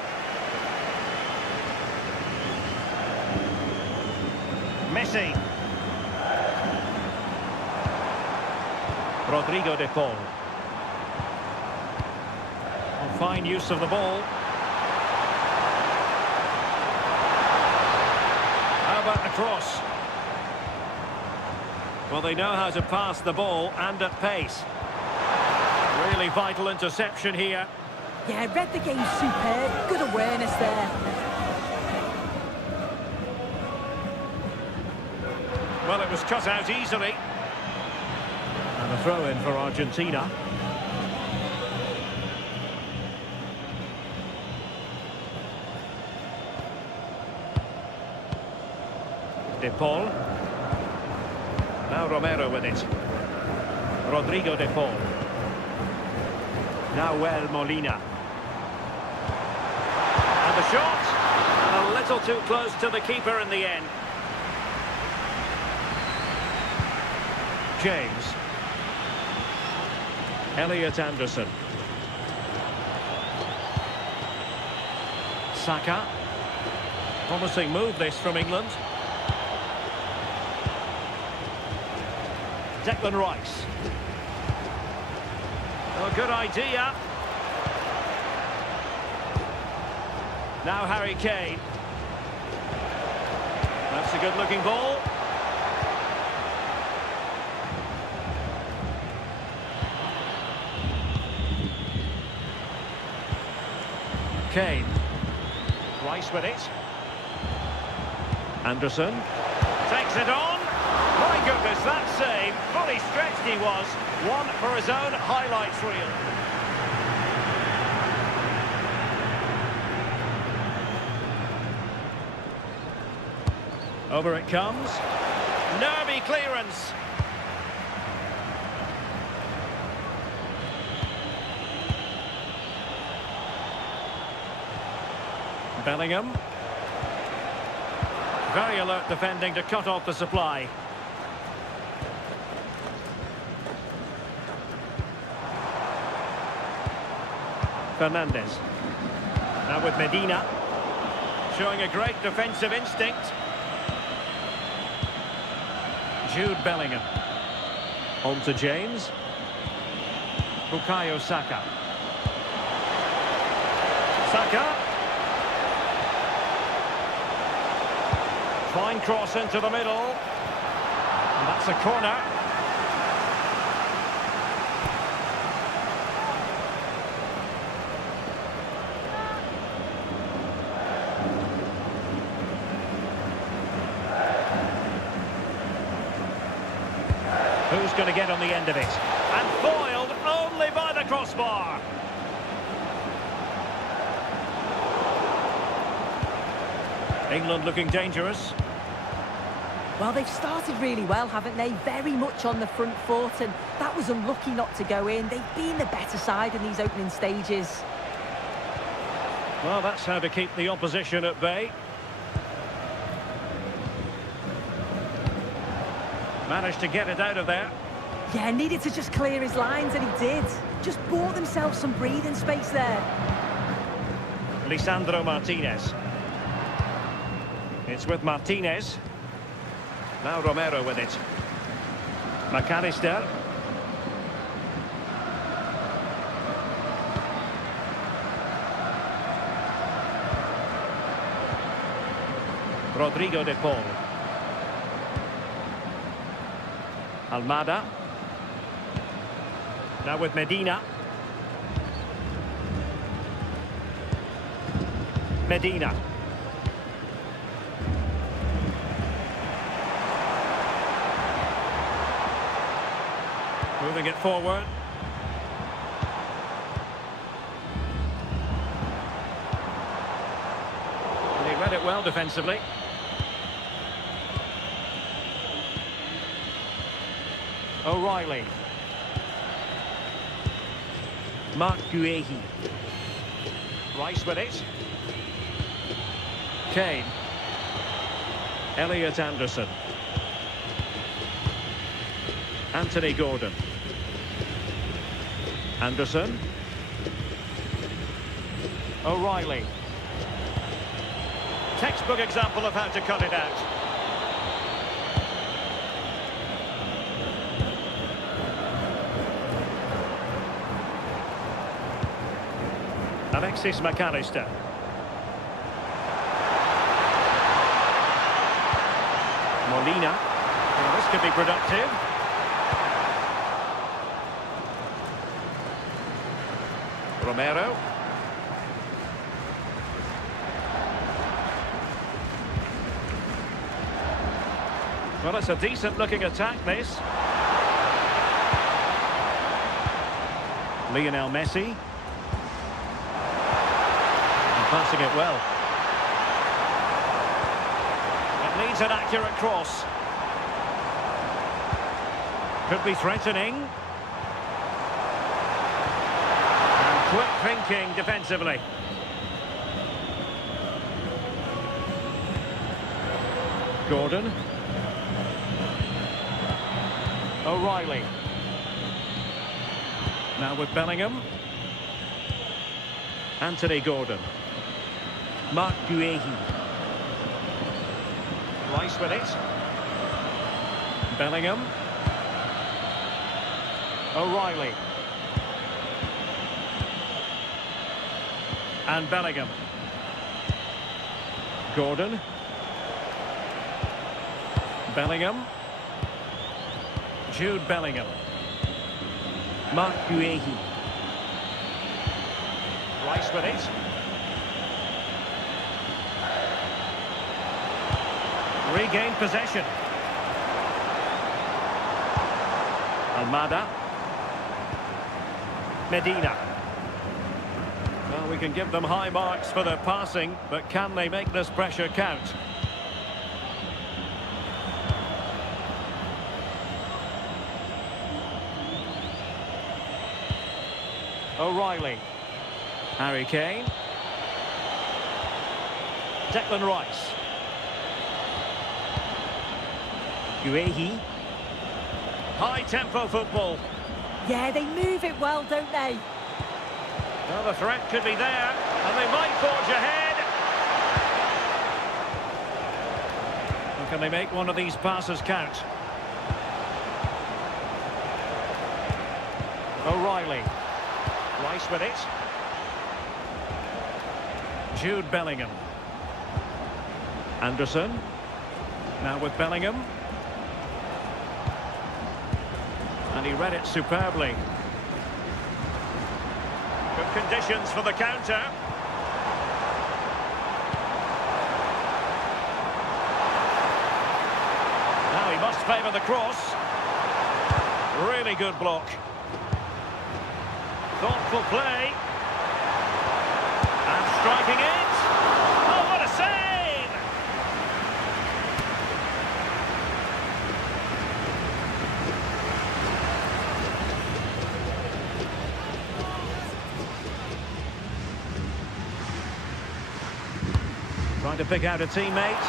Messi. Rodrigo de Paul. Fine use of the ball. How about the cross? Well, they know how to pass the ball and at pace. Really vital interception here. Yeah, read the game superb. Good awareness there. Well, it was cut out easily. And a throw-in for Argentina. De Paul. Now Romero with it. Rodrigo de Paul. Now Molina. And the shot. And a little too close to the keeper in the end. James. Elliot Anderson. Saka. Promising move this from England. Declan Rice. Oh, good idea. Now Harry Kane. That's a good-looking ball. Kane. Rice with it. Anderson. Takes it on. My goodness, that save. Fully stretched he was. One for his own highlights reel. Over it comes. Nervy clearance. Bellingham. Very alert defending to cut off the supply. Fernandez. Now with Medina. Showing a great defensive instinct. Jude Bellingham. On to James. Bukayo Saka. Saka. Fine cross into the middle. And that's a corner. Who's going to get on the end of it? And foiled only by the crossbar. England looking dangerous. Well, they've started really well, haven't they? Very much on the front foot, and that was unlucky not to go in. They've been the better side in these opening stages. Well, that's how to keep the opposition at bay. Managed to get it out of there. Yeah, needed to just clear his lines, and he did. Just bought themselves some breathing space there. Lisandro Martinez. It's with Martinez. Now Romero with it. McAllister. Rodrigo de Paul. Almada. Now with Medina. Medina. Moving it forward. And he read it well defensively. O'Reilly. Mark Guehi. Rice with it. Kane. Elliot Anderson. Anthony Gordon. Anderson. O'Reilly. Textbook example of how to cut it out. Alexis McAllister. Molina. Well, this could be productive. Romero. Well, it's a decent-looking attack, this. Lionel Messi. And passing it well. It needs an accurate cross. Could be threatening. Quick thinking defensively. Gordon. O'Reilly. Now with Bellingham. Anthony Gordon. Mark Guehi. Rice with it. Bellingham. O'Reilly. And Bellingham. Gordon. Bellingham. Jude Bellingham. Mark Guehi. Rice with it. Regained possession. Almada. Medina. Well, we can give them high marks for their passing, but can they make this pressure count? O'Reilly. Harry Kane. Declan Rice. Guehi. High-tempo football. Yeah, they move it well, don't they? Well, the threat could be there, and they might forge ahead. And can they make one of these passes count? O'Reilly. Rice with it. Jude Bellingham. Anderson. Now with Bellingham. And he read it superbly. Good conditions for the counter. Now he must favour the cross. Really good block. Thoughtful play. And striking it. Oh, what a save! Trying to pick out a teammate.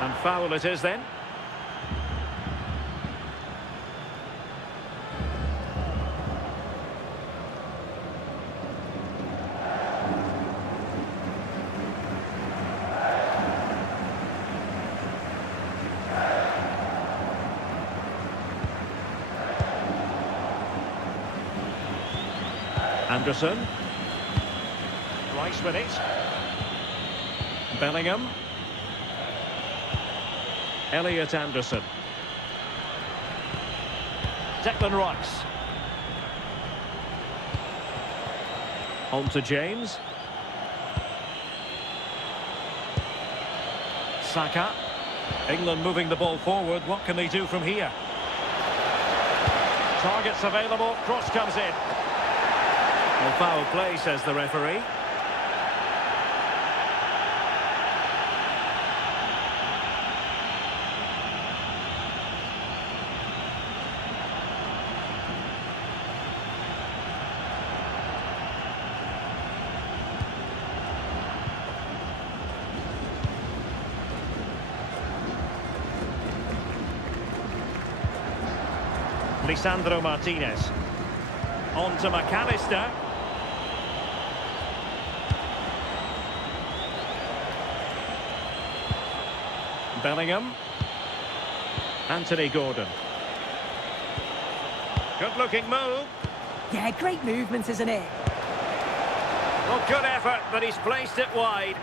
And foul it is then. Anderson. Rice with it. Bellingham. Elliot Anderson. Declan Rice. On to James. Saka. England moving the ball forward. What can they do from here? Targets available. Cross comes in. Well, foul play, says the referee. Lisandro Martinez. On to McAllister. Bellingham. Anthony Gordon. Good looking move. Yeah, great movement, isn't it? Well, good effort, but he's placed it wide.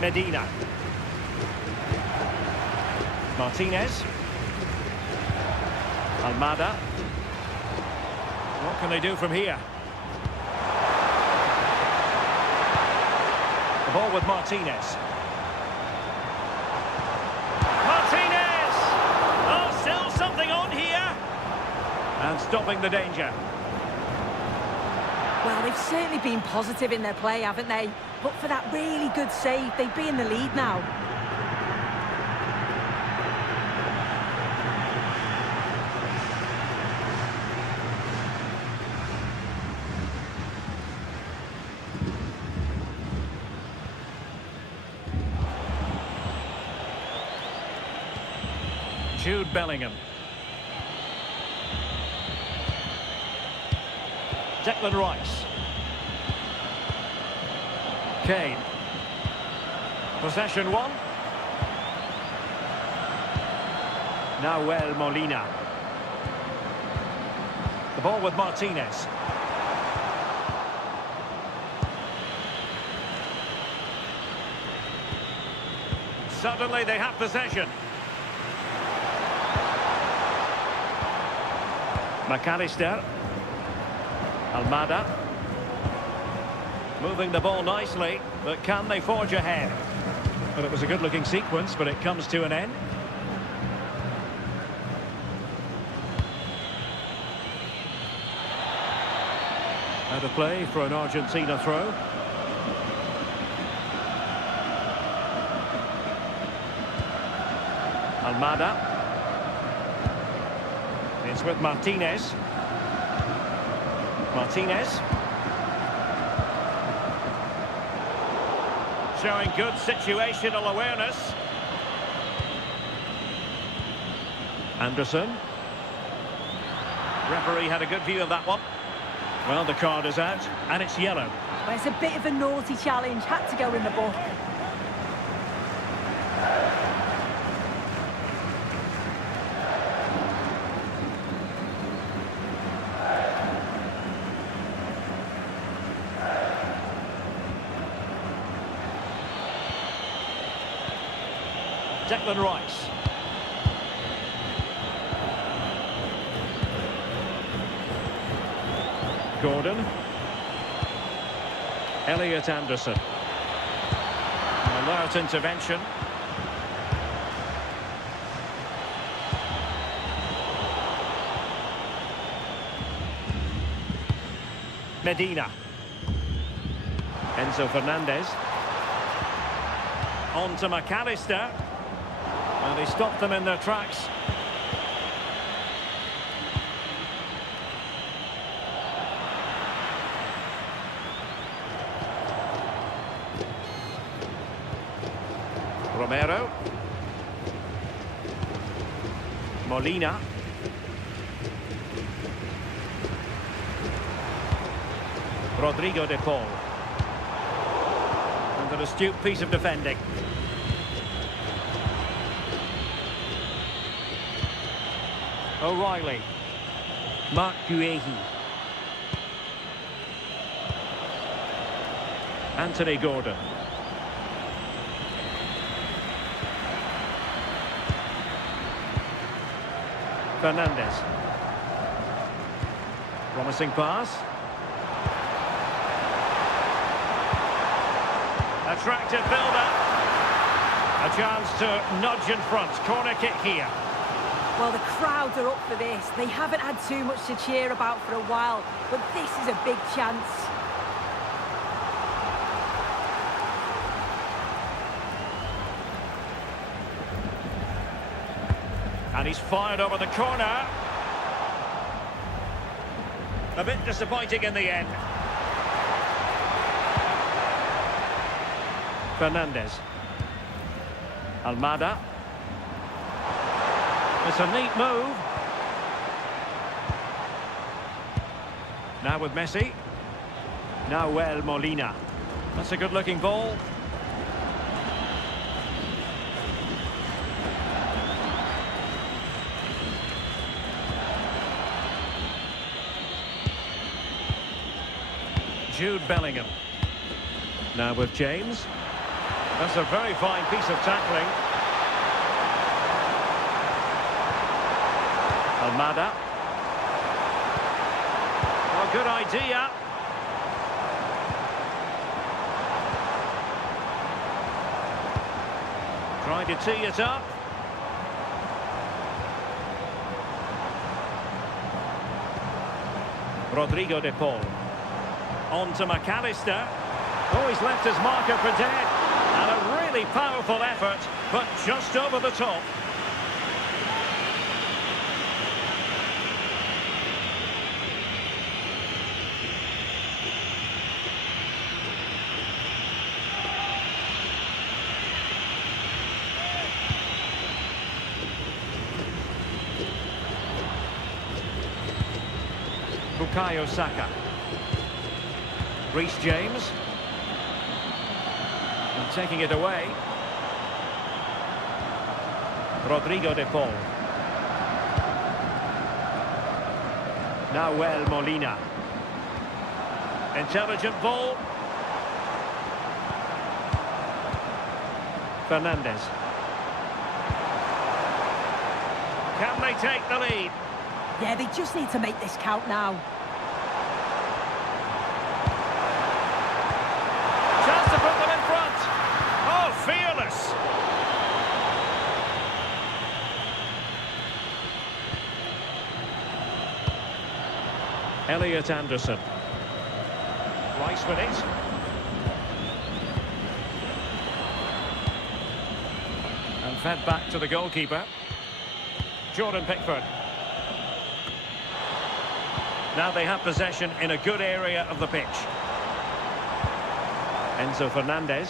Medina. Martinez. Almada. What can they do from here? The ball with Martinez. Martinez! Oh, still something on here. And stopping the danger. Well, they've certainly been positive in their play, haven't they? But for that really good save, they'd be in the lead now. Jude Bellingham. Declan Rice. Kane. Possession one. Nahuel Molina. The ball with Martinez. Suddenly they have possession. McAllister. Almada. Moving the ball nicely, but can they forge ahead? Well, it was a good-looking sequence, but it comes to an end. Out of play for an Argentina throw. Almada. It's with Martinez. Martinez. Showing good situational awareness. Anderson. Referee had a good view of that one. Well, the card is out, and it's yellow. Well, it's a bit of a naughty challenge. Had to go in the book. Declan Rice. Gordon. Elliot Anderson. An alert intervention. Medina. Enzo Fernandez. On to McAllister. And he stopped them in their tracks. Romero. Molina. Rodrigo de Paul. And an astute piece of defending. O'Reilly. Mark Guehi. Anthony Gordon. Fernandez. Promising pass. Attractive build-up. A chance to nudge in front. Corner kick here. Well, the crowd are up for this. They haven't had too much to cheer about for a while, but this is a big chance. And he's fired over the corner. A bit disappointing in the end. Fernandez. Almada. It's a neat move. Now with Messi. Now Molina. That's a good-looking ball. Jude Bellingham. Now with James. That's a very fine piece of tackling. Almada. Well, good idea. Trying to tee it up. Rodrigo de Paul. On to McAllister. Oh, he's left his marker for dead. And a really powerful effort, but just over the top. Bukayo Saka. Reece James. And taking it away. Rodrigo de Paul. Now Molina. Intelligent ball. Fernandez. Can they take the lead? Yeah, they just need to make this count now. Chance to put them in front. Oh, fearless. Elliot Anderson. Rice with it. And fed back to the goalkeeper. Jordan Pickford. Now they have possession in a good area of the pitch. Enzo Fernandez.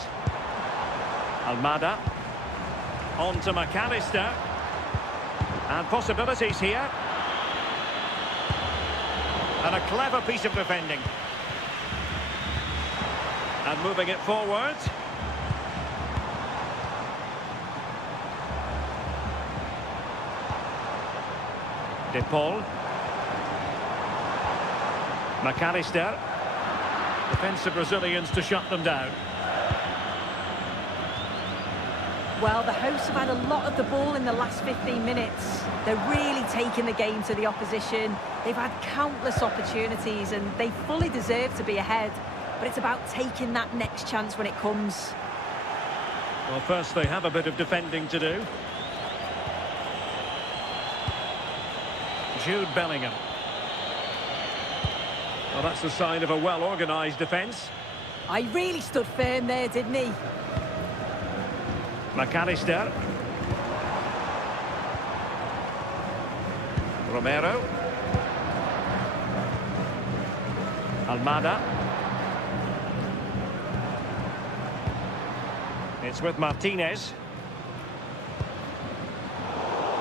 Almada. On to McAllister. And possibilities here. And a clever piece of defending. And moving it forward. De Paul. McAllister. Defensive Brazilians to shut them down. Well, the hosts have had a lot of the ball in the last 15 minutes. They're really taking the game to the opposition. They've had countless opportunities and they fully deserve to be ahead. But it's about taking that next chance when it comes. Well, first they have a bit of defending to do. Jude Bellingham. Well, that's the sign of a well-organised defence. I really stood firm there, didn't he? McAllister. Romero. Almada. It's with Martinez.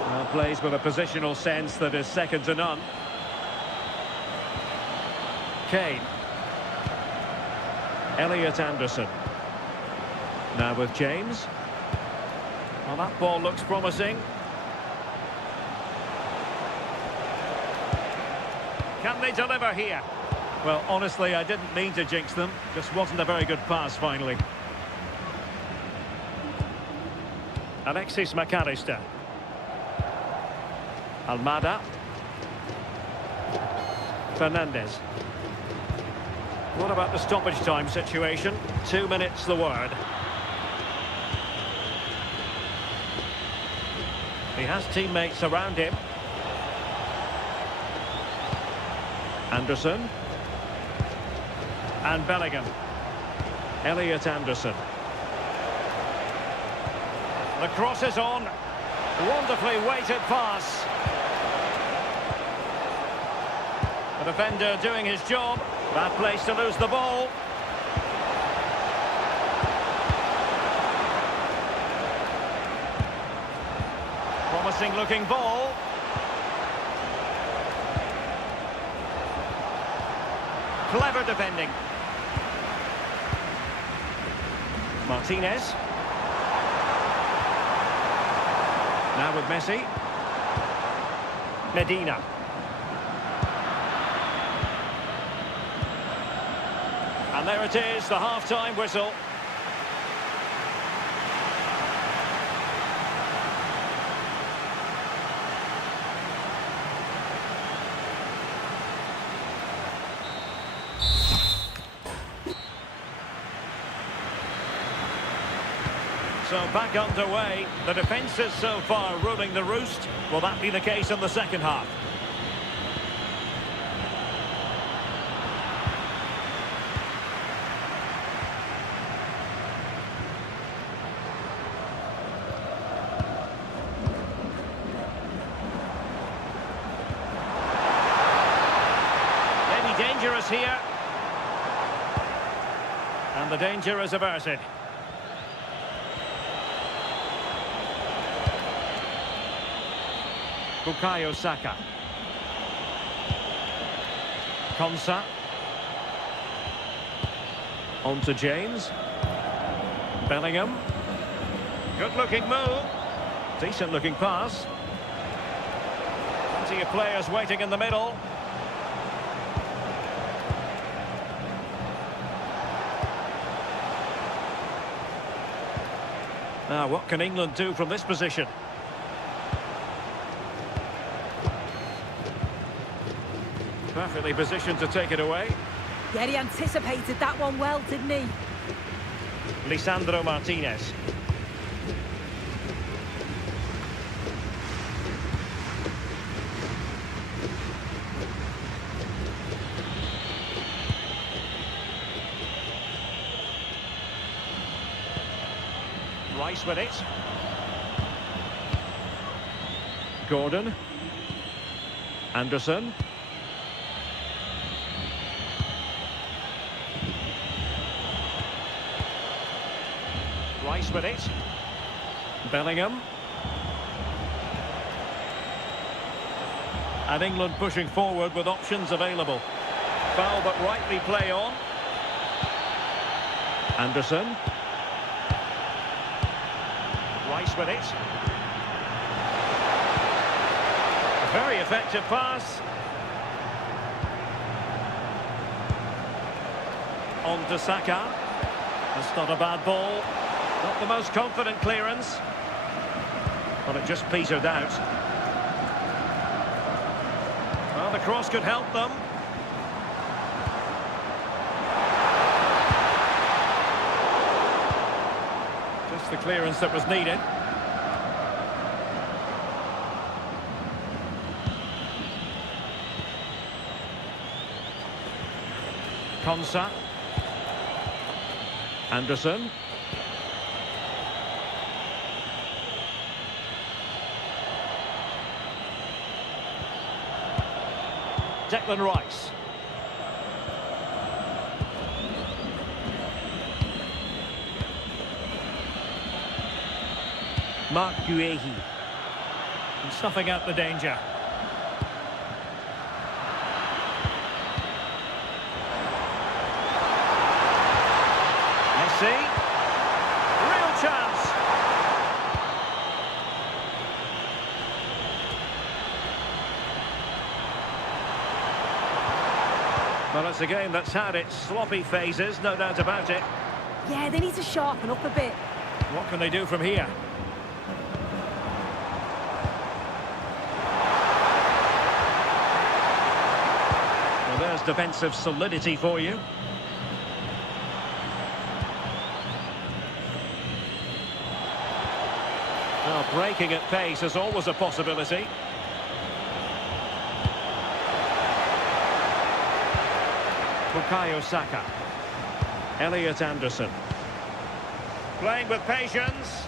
Well, plays with a positional sense that is second to none. Kane. Elliot Anderson. Now with James. Well, that ball looks promising. Can they deliver here? Well, honestly, I didn't mean to jinx them. Just wasn't a very good pass, finally. Alexis McAllister. Almada. Fernandez. What about the stoppage time situation? 2 minutes the word. He has teammates around him. Anderson. And Bellingham. Elliot Anderson. The cross is on. Wonderfully weighted pass. The defender doing his job. Bad place to lose the ball. Promising looking ball. Clever defending. Martinez. Now with Messi. Medina. And there it is, the half-time whistle. So back underway. The defence is so far ruling the roost. Will that be the case in the second half? Maybe dangerous here. And the danger is averted. Bukayo Saka. Konsa. On to James. Bellingham. Good-looking move. Decent-looking pass. Plenty of players waiting in the middle. Now, what can England do from this position? Perfectly positioned to take it away. Yeah, he anticipated that one well, didn't he? Lisandro Martinez. Rice with it. Gordon. Anderson. Rice with it. Bellingham. And England pushing forward with options available. Foul but rightly play on. Anderson. Rice with it. A very effective pass. On to Saka. That's not a bad ball. Not the most confident clearance. But it just petered out. Well, the cross could help them. Just the clearance that was needed. Konsa. Anderson. Declan Rice. Mark Guehi. Snuffing out the danger. Messi. Real chance. Well, it's a game that's had its sloppy phases, no doubt about it. Yeah, they need to sharpen up a bit. What can they do from here? Well, there's defensive solidity for you. Well, breaking at pace is always a possibility. Bukayo Saka. Elliot Anderson. Playing with patience.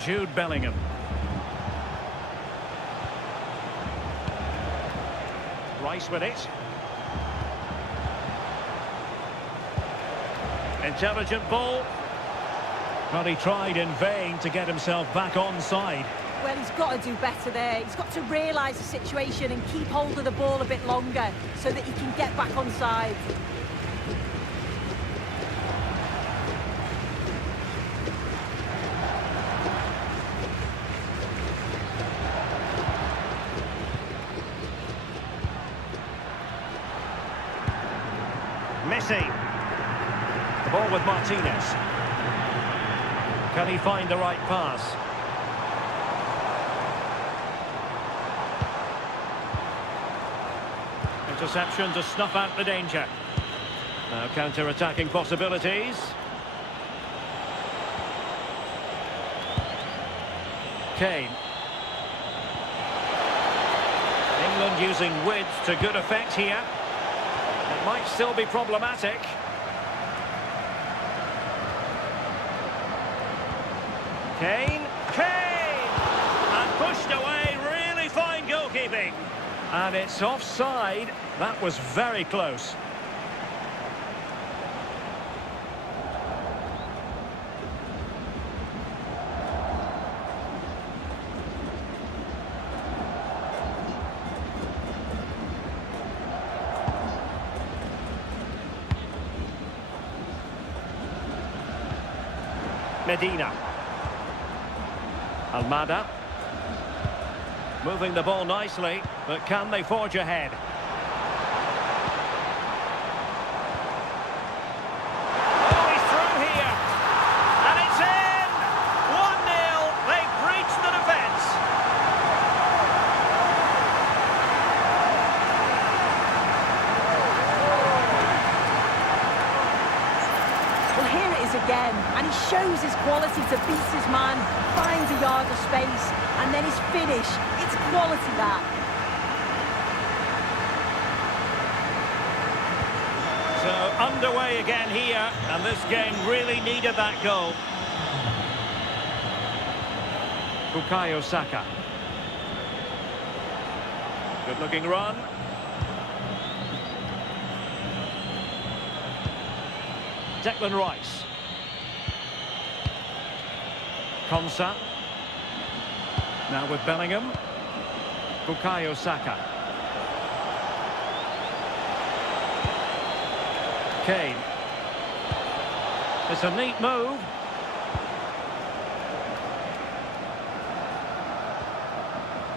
Jude Bellingham. Rice with it. Intelligent ball. But he tried in vain to get himself back onside. Well, he's got to do better there. He's got to realise the situation and keep hold of the ball a bit longer so that he can get back onside. Messi. The ball with Martinez. Can he find the right pass? Interception to snuff out the danger. Now counter-attacking possibilities. Kane. England using width to good effect here. It might still be problematic. Kane. And pushed away. Really fine goalkeeping. And it's offside. That was very close. Medina. Almada. Moving the ball nicely, but can they forge ahead? Oh, he's through here. And it's in! 1-0. They've breached the defence. Well, here it is again, and he shows his quality to beat his man, finds a yard of space, and then his finish. It's quality, that. So underway again here, and this game really needed that goal. Bukayo Saka. Good looking run. Declan Rice. Konsa. Now with Bellingham. Bukayo Saka. Kane. It's a neat move.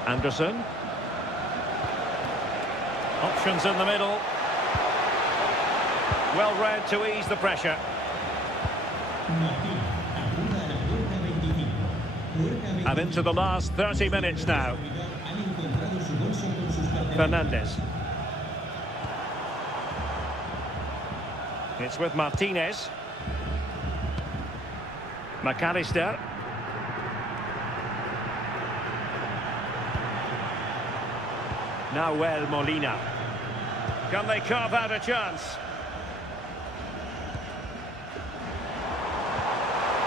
Anderson. Options in the middle. Well read to ease the pressure. And into the last 30 minutes now. Fernandez. It's with Martinez. McAllister. Nahuel Molina. Can they carve out a chance?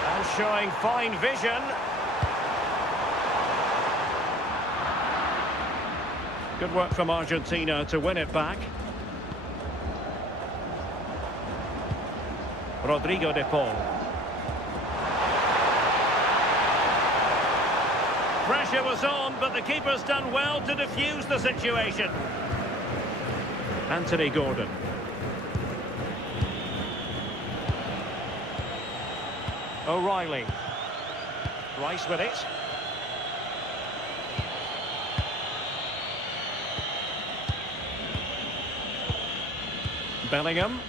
And showing fine vision. Good work from Argentina to win it back. Rodrigo de Paul. Pressure was on, but the keeper's done well to defuse the situation. Anthony Gordon. O'Reilly. Rice with it. Bellingham.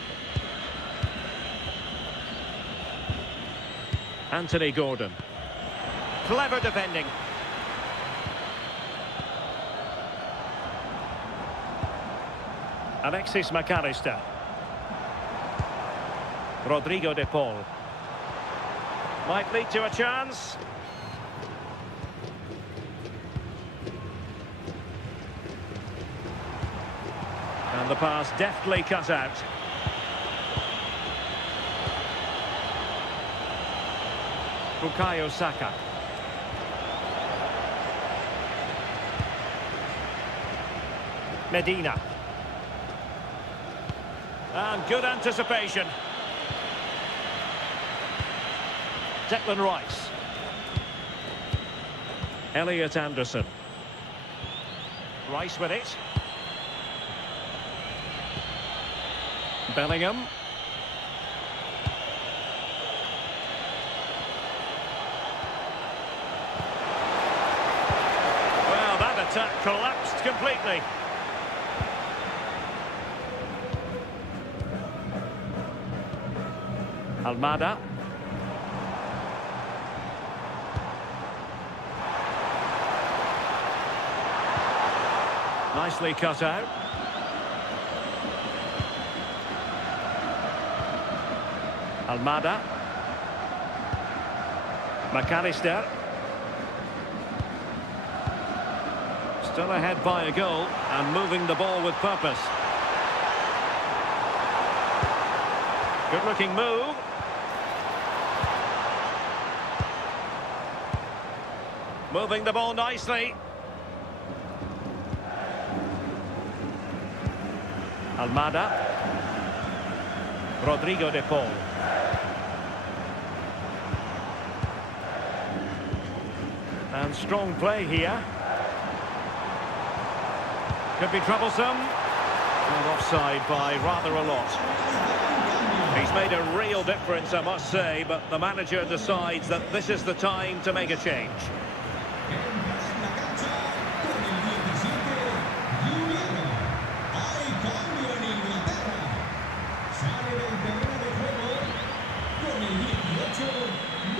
Anthony Gordon. Clever defending. Alexis McAllister. Rodrigo de Paul. Might lead to a chance. And the pass deftly cut out. Bukayo Saka. Medina. And good anticipation. Declan Rice. Elliot Anderson. Rice with it. Bellingham. Well, that attack collapsed completely. Almada. Nicely cut out. Almada. McAllister. Still ahead by a goal and moving the ball with purpose. Good looking move. Moving the ball nicely. Almada. Rodrigo de Paul. And strong play here. Could be troublesome. And offside by rather a lot. He's made a real difference, I must say, but the manager decides that this is the time to make a change.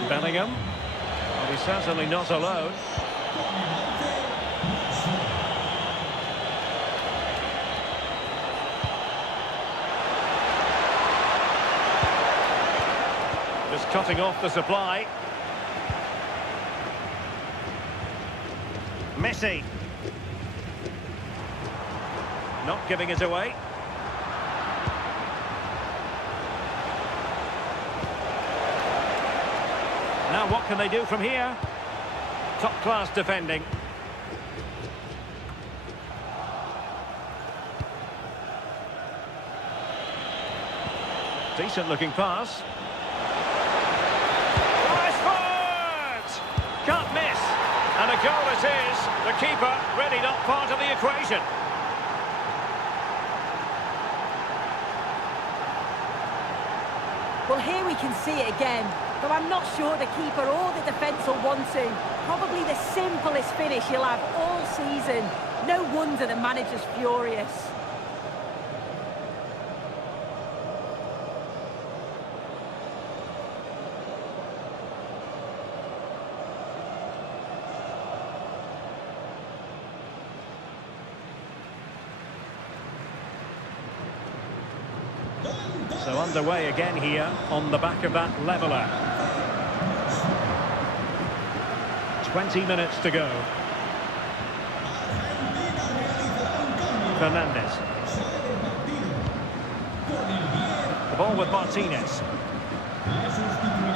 Bellingham. Well, he's certainly not alone. Just cutting off the supply. Messi. Not giving it away. Now what can they do from here? Top-class defending. Decent-looking pass. Can't miss. And a goal it is. The keeper really not part of the equation. Well, here we can see it again. Though I'm not sure the keeper or the defence will want to. Probably the simplest finish he'll have all season. No wonder the manager's furious. So underway again here on the back of that leveller. 20 minutes to go. Fernandez. The ball with Martinez.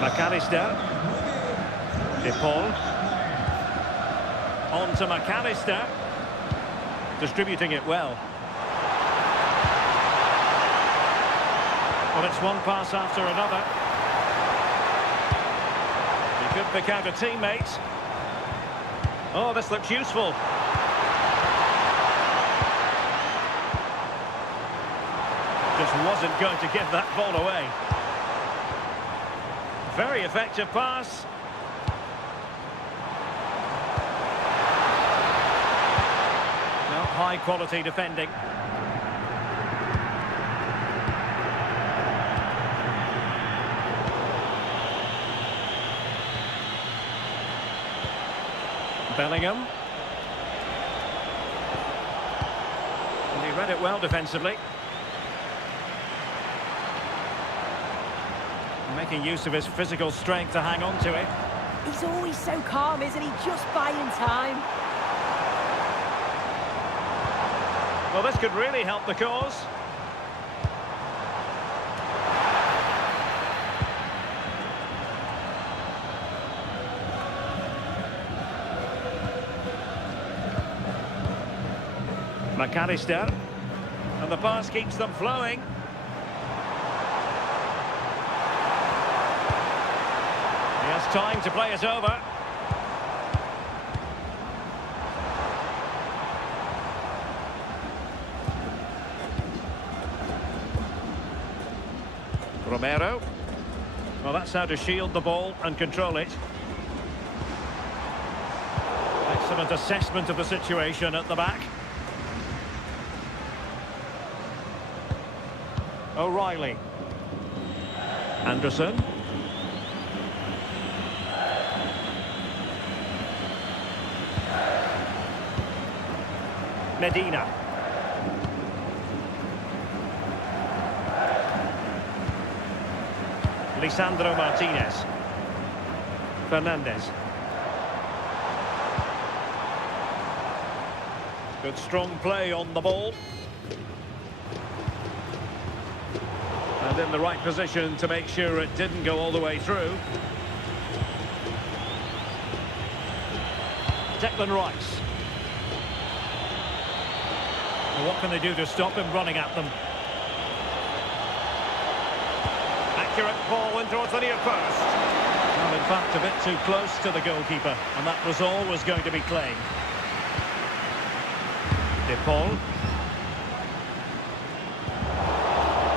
McAllister. De Paul. On to McAllister. Distributing it well. Well, it's one pass after another. He could pick out a teammate. Oh, this looks useful. Just wasn't going to give that ball away. Very effective pass. No, high quality defending. Bellingham. And he read it well defensively. Making use of his physical strength to hang on to it. He's always so calm, isn't he? Just buying time. Well, this could really help the cause. McAllister. And the pass keeps them flowing. He has time to play it over. Romero. Well, that's how to shield the ball and control it. Excellent assessment of the situation at the back. O'Reilly. Anderson. Medina. Lisandro Martinez. Fernandez. Good strong play on the ball. And in the right position to make sure it didn't go all the way through. Declan Rice. Well, what can they do to stop him running at them? Accurate ball in towards the near post. Well, in fact, a bit too close to the goalkeeper, and that was always going to be claimed. De Paul.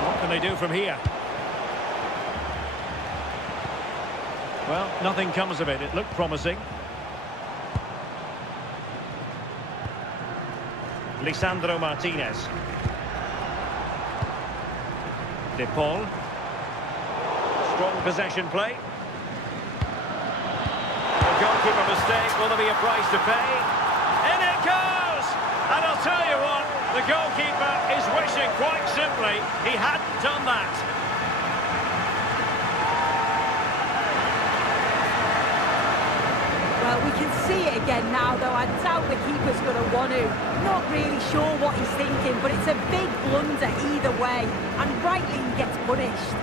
What can they do from here? Well, nothing comes of it. It looked promising. Lisandro Martinez. De Paul. Strong possession play. The goalkeeper mistake. Will there be a price to pay? In it goes! And I'll tell you what, the goalkeeper is wishing quite simply he hadn't done that. Well, we can see it again now, though. I doubt the keeper's going to want to. Not really sure what he's thinking, but it's a big blunder either way. And rightly he gets punished.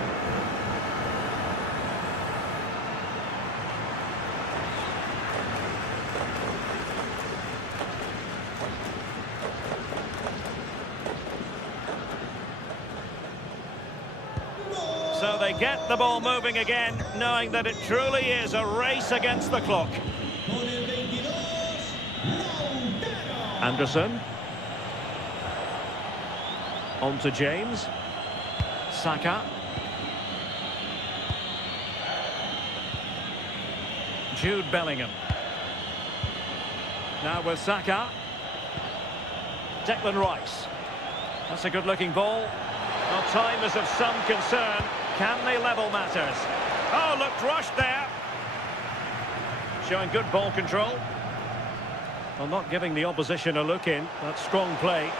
So they get the ball moving again, knowing that it truly is a race against the clock. Anderson. On to James. Saka. Jude Bellingham. Now with Saka. Declan Rice. That's a good-looking ball. Well, time is of some concern. Can they level matters? Oh, looked rushed there. Showing good ball control. Well, not giving the opposition a look in. That's strong play.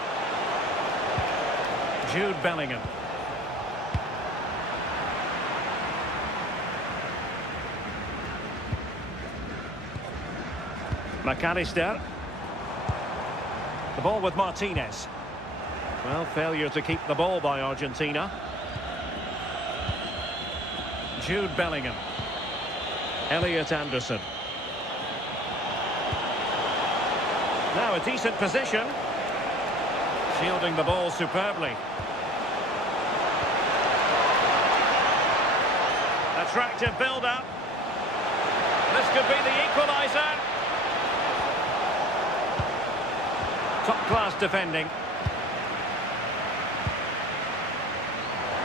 Jude Bellingham. McAllister. The ball with Martinez. Well, failure to keep the ball by Argentina. Jude Bellingham. Elliot Anderson. Now a decent position. Shielding the ball superbly. Attractive build-up. This could be the equaliser. Top-class defending.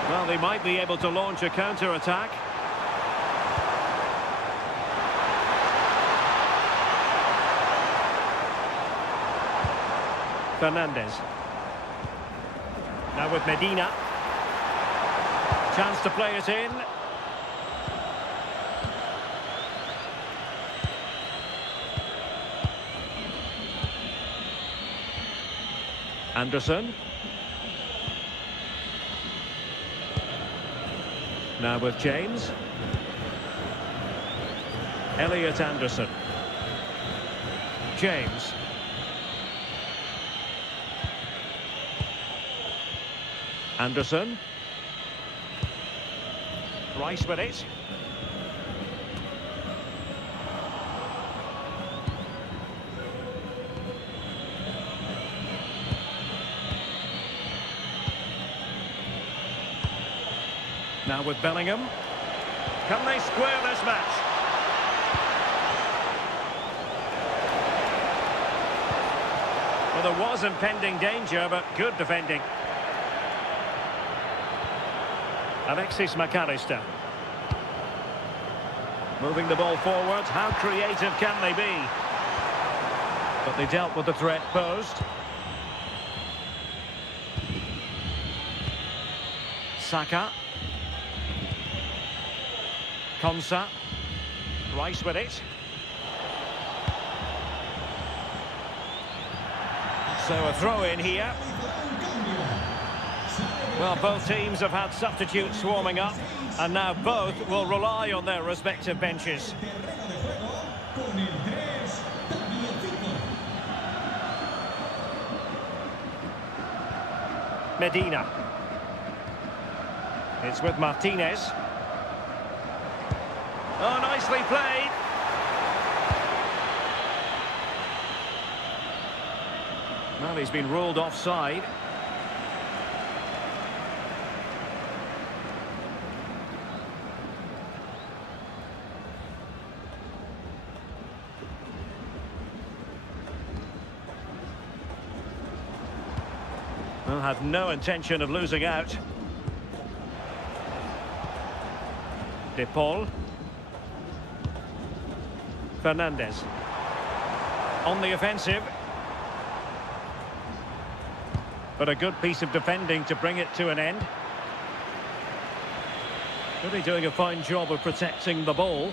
Well, they might be able to launch a counter-attack. Fernandez. Now with Medina. Chance to play it in. Anderson. Now with James. Elliot Anderson. James. Anderson. Rice with it. Now with Bellingham. Can they square this match? Well, there was impending danger, but good defending. Alexis McAllister. Moving the ball forward. How creative can they be? But they dealt with the threat posed. Saka. Konsa. Rice with it. So a throw in here. Well, both teams have had substitutes warming up, and now both will rely on their respective benches. Medina. It's with Martinez. Oh, nicely played. Well, he's been ruled offside. Well, have no intention of losing out. De Paul. Fernandez. On the offensive. But a good piece of defending to bring it to an end. Really doing a fine job of protecting the ball.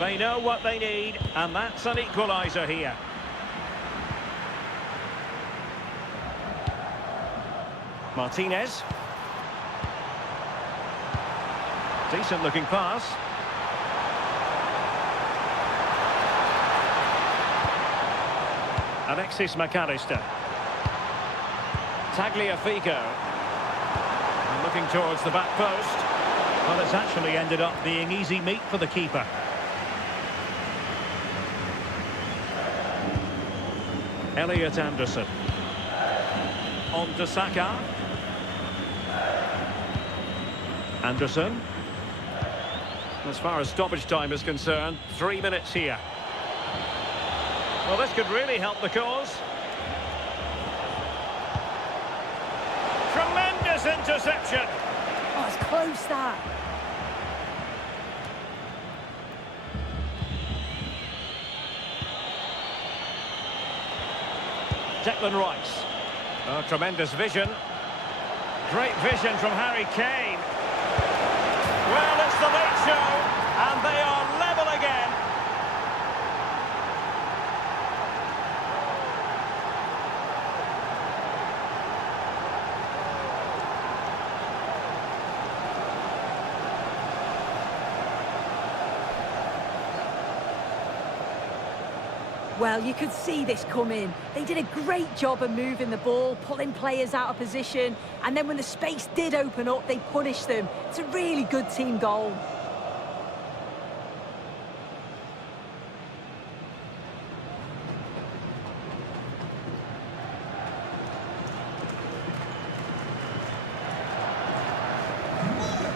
They know what they need, and that's an equaliser here. Martinez. Decent looking pass. Alexis McAllister. Tagliafico. And looking towards the back post. Well, it's actually ended up being easy meat for the keeper. Elliot Anderson. On to Saka. Anderson. As far as stoppage time is concerned, 3 minutes here. Well, this could really help the cause. Tremendous interception. Oh, it's close, that. Declan Rice. Oh, tremendous vision. Great vision from Harry Kane. Well, it's the late show, and they are level again. Well, you could see this coming. They did a great job of moving the ball, pulling players out of position, and then when the space did open up, they punished them. It's a really good team goal.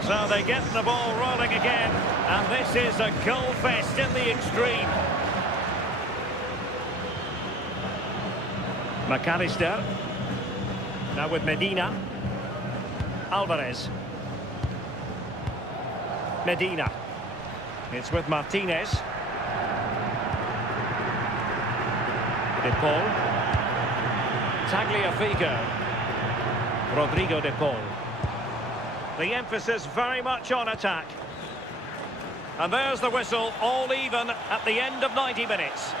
So they get the ball rolling again, and this is a goal fest in the extreme. McAllister. Now with Medina. Alvarez. Medina. It's with Martinez. De Paul. Tagliafico. Rodrigo De Paul. The emphasis very much on attack. And there's the whistle, all even at the end of 90 minutes.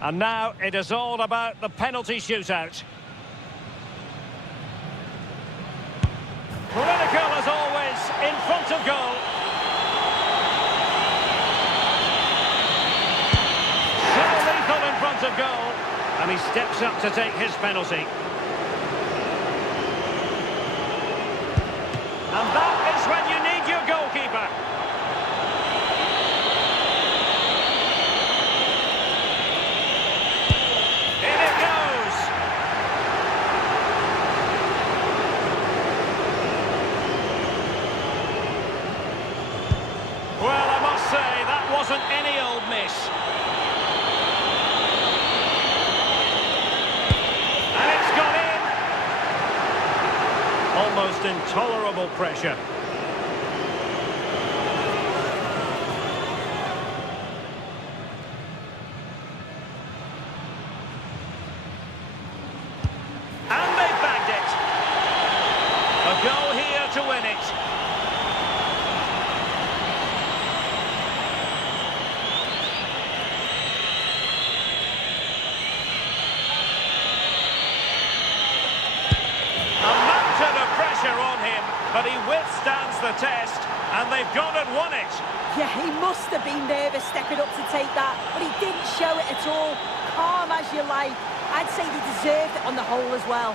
And now it is all about the penalty shootout. Critical as always, in front of goal. So lethal in front of goal. And he steps up to take his penalty. And that is when you need your goalkeeper. Wasn't any old miss. And it's gone in. Almost intolerable pressure. And they bagged it. A goal here to win it. On him, but he withstands the test, and they've gone and won it. Yeah, he must have been nervous stepping up to take that, but he didn't show it at all. Calm as you like. I'd say they deserved it on the whole as well.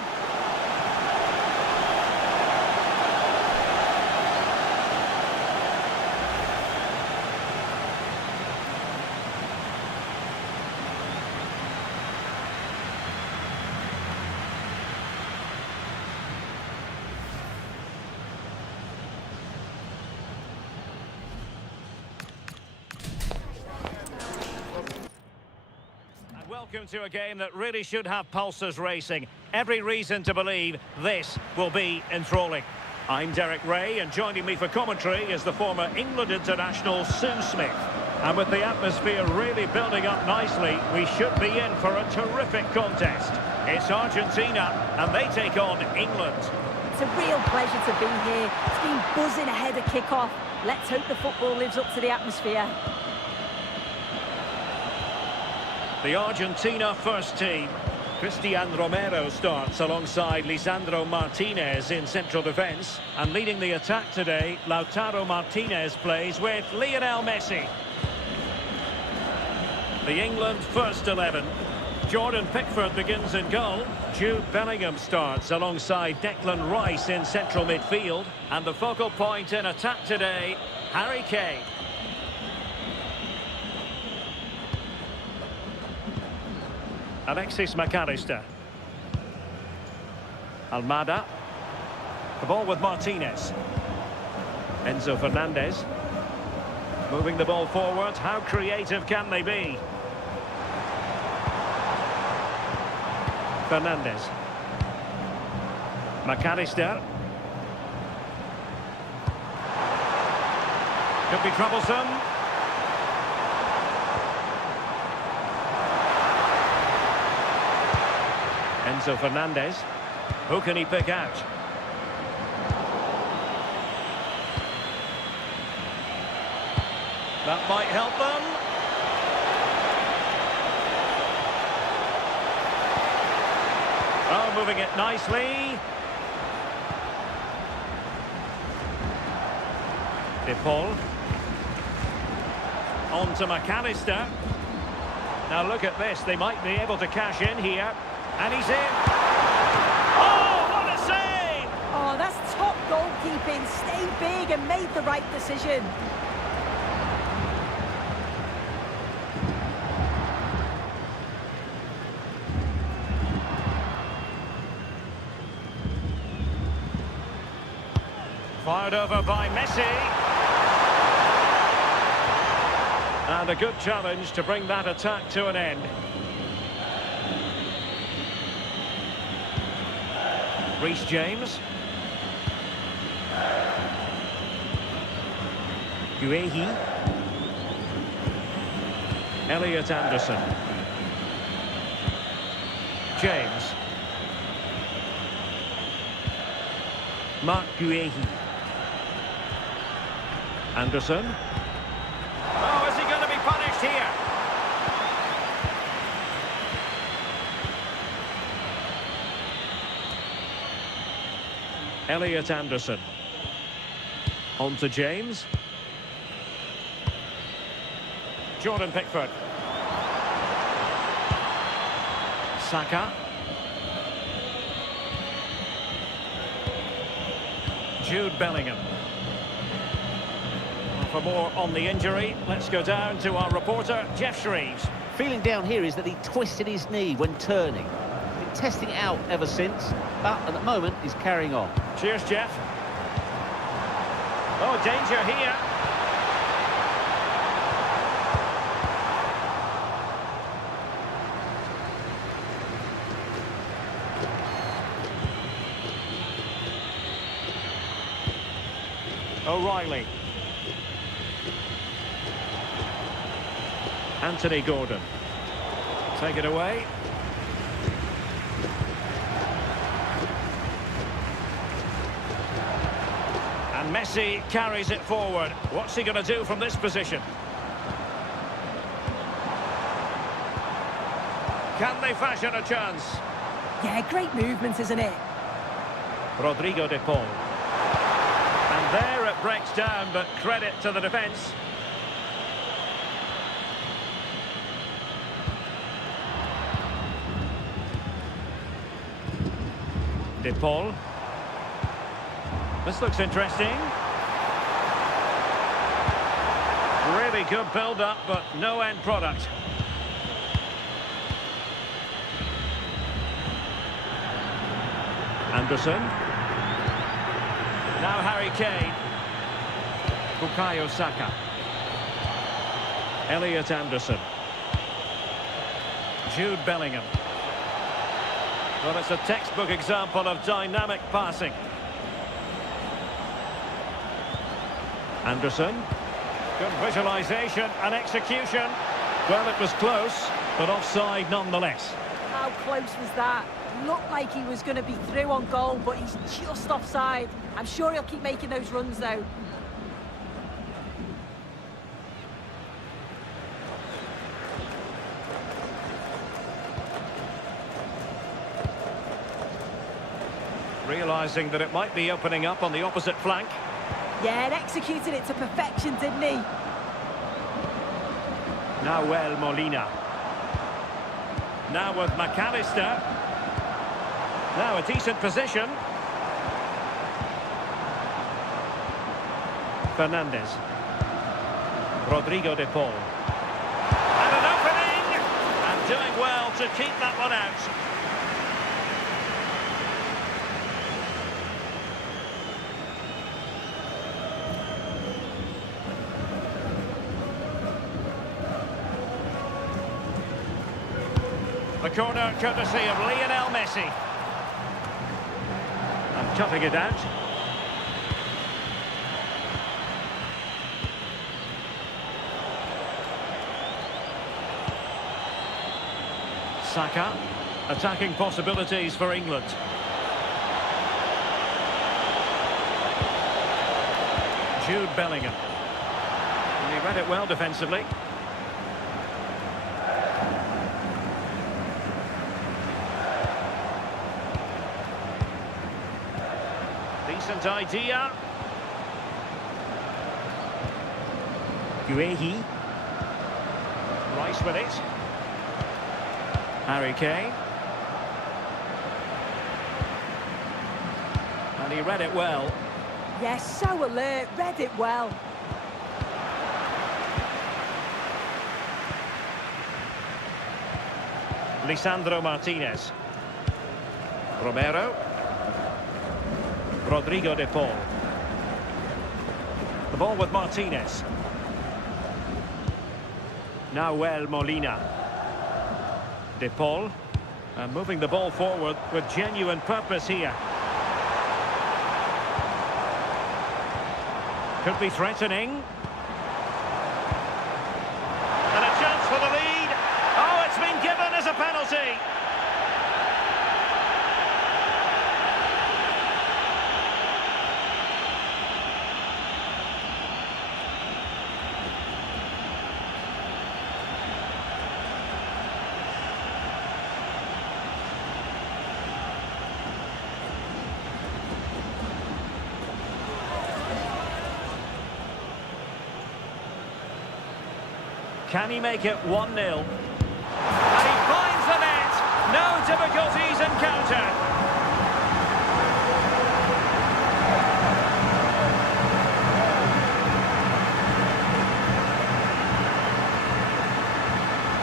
Welcome to a game that really should have pulses racing. Every reason to believe this will be enthralling. I'm Derek Ray, and joining me for commentary is the former England international Sue Smith. And with the atmosphere really building up nicely, we should be in for a terrific contest. It's Argentina, and they take on England. It's a real pleasure to be here. It's been buzzing ahead of kick-off. Let's hope the football lives up to the atmosphere. The Argentina first team. Cristian Romero starts alongside Lisandro Martinez in central defence. And leading the attack today, Lautaro Martinez plays with Lionel Messi. The England first 11. Jordan Pickford begins in goal. Jude Bellingham starts alongside Declan Rice in central midfield. And the focal point in attack today, Harry Kane. Alexis McAllister. Almada. The ball with Martinez. Enzo Fernandez. Moving the ball forward. How creative can they be? Fernandez. McAllister. Could be troublesome. Enzo Fernandez. Who can he pick out? That might help them. Oh, moving it nicely. De Paul. On to McAllister. Now look at this, they might be able to cash in here. And he's in. Oh, what a save! Oh, that's top goalkeeping. Stayed big and made the right decision. Fired over by Messi. And a good challenge to bring that attack to an end. Reece James. Guehi. Elliot Anderson. James. Mark Guehi. Anderson. Oh, is he going to be punished here? Elliot Anderson. On to James. Jordan Pickford. Saka. Jude Bellingham. For more on the injury, let's go down to our reporter, Jeff Shreves. Feeling down here is that he twisted his knee when turning. Been testing it out ever since, but at the moment he's carrying on. Cheers, Jeff. Oh, danger here. O'Reilly. Anthony Gordon. Take it away. And Messi carries it forward. What's he going to do from this position? Can they fashion a chance? Yeah, great movement, isn't it? Rodrigo de Paul. And there it breaks down, but credit to the defence. De Paul. This looks interesting. Really good build-up, but no end product. Anderson. Now Harry Kane. Bukayo Saka. Elliot Anderson. Jude Bellingham. Well, it's a textbook example of dynamic passing. Anderson. Good visualisation and execution. Well, it was close, but offside nonetheless. How close was that? Looked like he was going to be through on goal, but he's just offside. I'm sure he'll keep making those runs, though. Realising that it might be opening up on the opposite flank. Yeah, and executed it to perfection, didn't he? Nahuel Molina. Now with McAllister. Now a decent position. Fernandez. Rodrigo de Paul. And an opening! And doing well to keep that one out. The corner courtesy of Lionel Messi. And cutting it out. Saka. Attacking possibilities for England. Jude Bellingham. And he read it well defensively. decent idea. Guehi. Rice with it. Harry Kane. And he read it well. Yes, so alert, read it well. Lisandro Martinez. Romero. Rodrigo de Paul. The ball with Martinez. Nahuel Molina. De Paul. And moving the ball forward with genuine purpose here. Could be threatening. And a chance for the lead. Oh, it's been given as a penalty. Can he make it 1-0? And he finds the net. No difficulties encountered.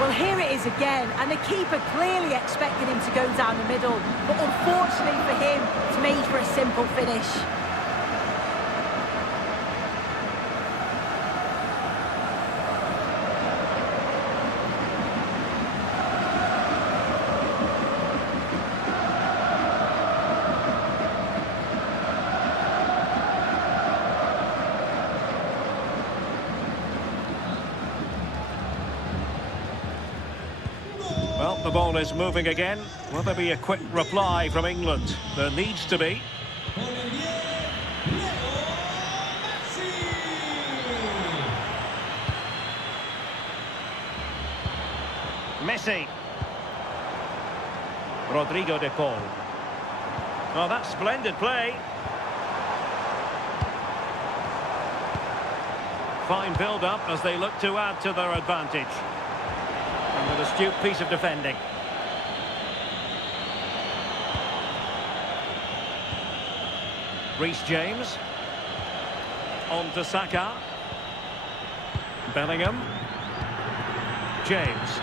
Well, here it is again, and the keeper clearly expected him to go down the middle, but unfortunately for him, it's made for a simple finish. Well, the ball is moving again. Will there be a quick reply from England? There needs to be. Messi. Rodrigo de Paul. Oh, that's splendid play. Fine build-up as they look to add to their advantage. And an astute piece of defending. Reece James. On to Saka. Bellingham. James.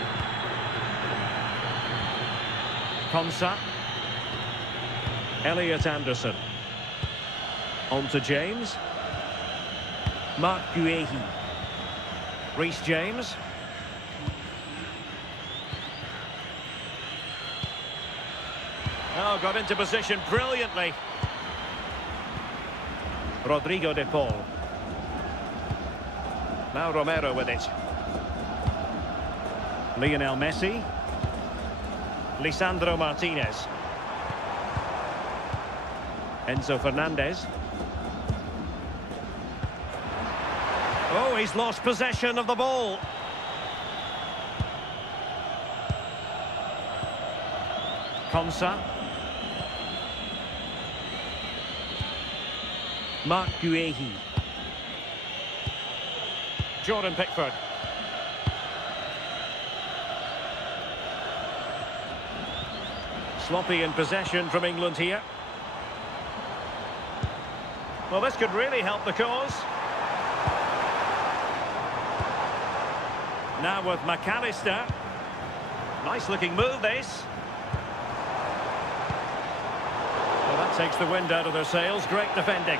Konsa. Elliot Anderson. On to James. Mark Guehi. Reece James. Oh, got into position brilliantly. Rodrigo de Paul. Now Romero with it. Lionel Messi. Lisandro Martinez. Enzo Fernandez. Oh, he's lost possession of the ball. Konsa. Mark Guehi. Jordan Pickford. Sloppy in possession from England here. Well, this could really help the cause. Now with McAllister. Nice looking move, this. Well, that takes the wind out of their sails. Great defending.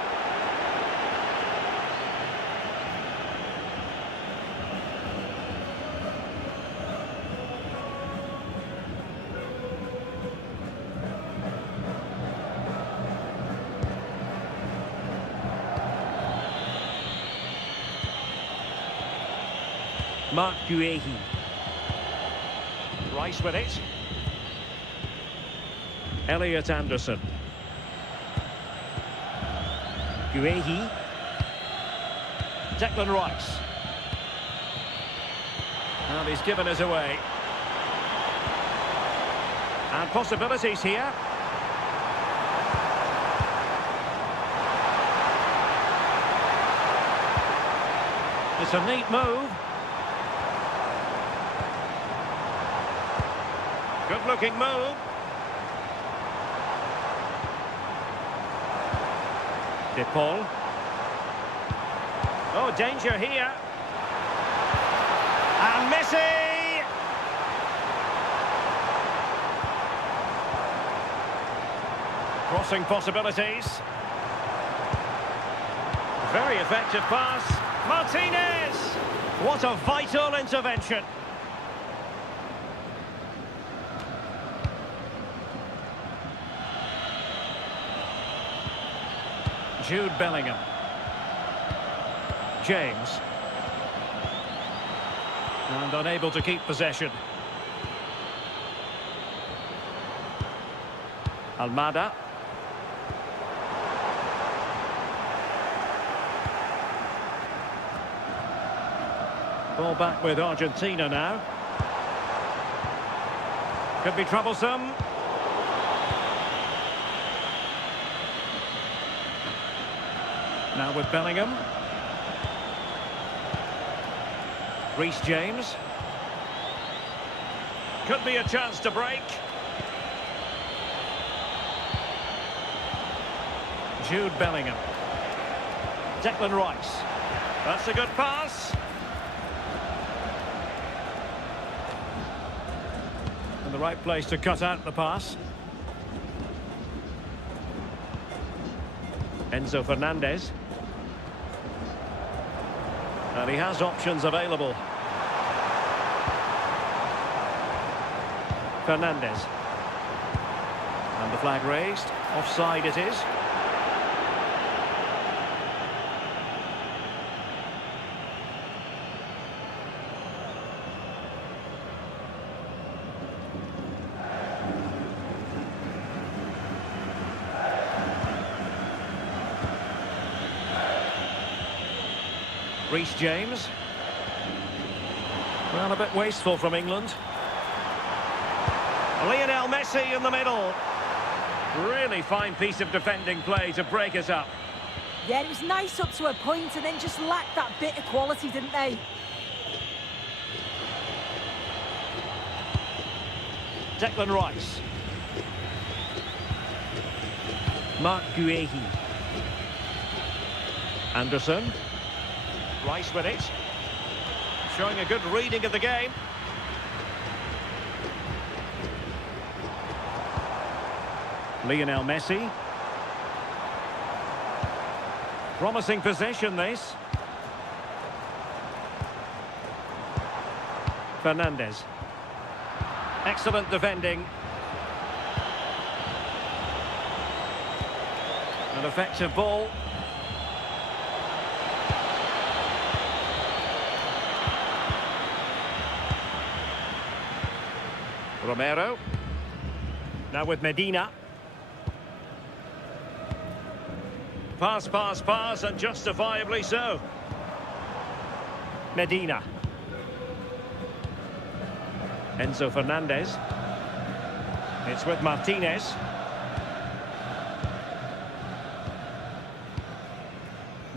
Mark Guehi. Rice with it. Elliot Anderson. Guehi. Declan Rice. And he's given us away. And possibilities here. It's a neat move. Good-looking move. De Paul. Oh, danger here. And Messi! Crossing possibilities. Very effective pass. Martinez! What a vital intervention. Jude Bellingham. James. And unable to keep possession. Almada. Ball back with Argentina now. Could be troublesome. Now with Bellingham. Reece James. Could be a chance to break. Jude Bellingham. Declan Rice. That's a good pass. And the right place to cut out the pass. Enzo Fernandez. And he has options available. Fernandez. And the flag raised. Offside it is. Reece James. Well, a bit wasteful from England. Lionel Messi in the middle. Really fine piece of defending play to break us up. Yeah, it was nice up to a point and then just lacked that bit of quality, didn't they? Declan Rice. Mark Guehi. Anderson. Rice with it. Showing a good reading of the game. Lionel Messi. Promising possession, this. Fernandez. Excellent defending. An effective ball. Romero. Now with Medina. Pass, pass, pass, and justifiably so. Medina. Enzo Fernandez. It's with Martinez.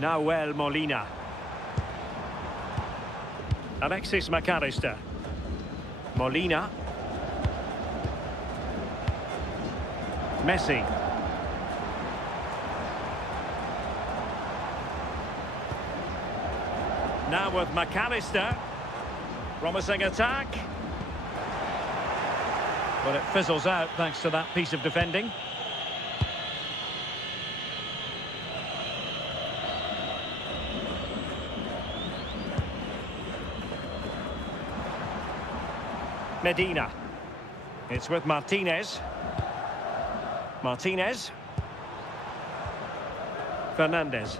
Nahuel Molina. Alexis McAllister. Molina. Messi. Now with McAllister. Promising attack. But it fizzles out thanks to that piece of defending. Medina. It's with Martinez. Martinez. Fernandez.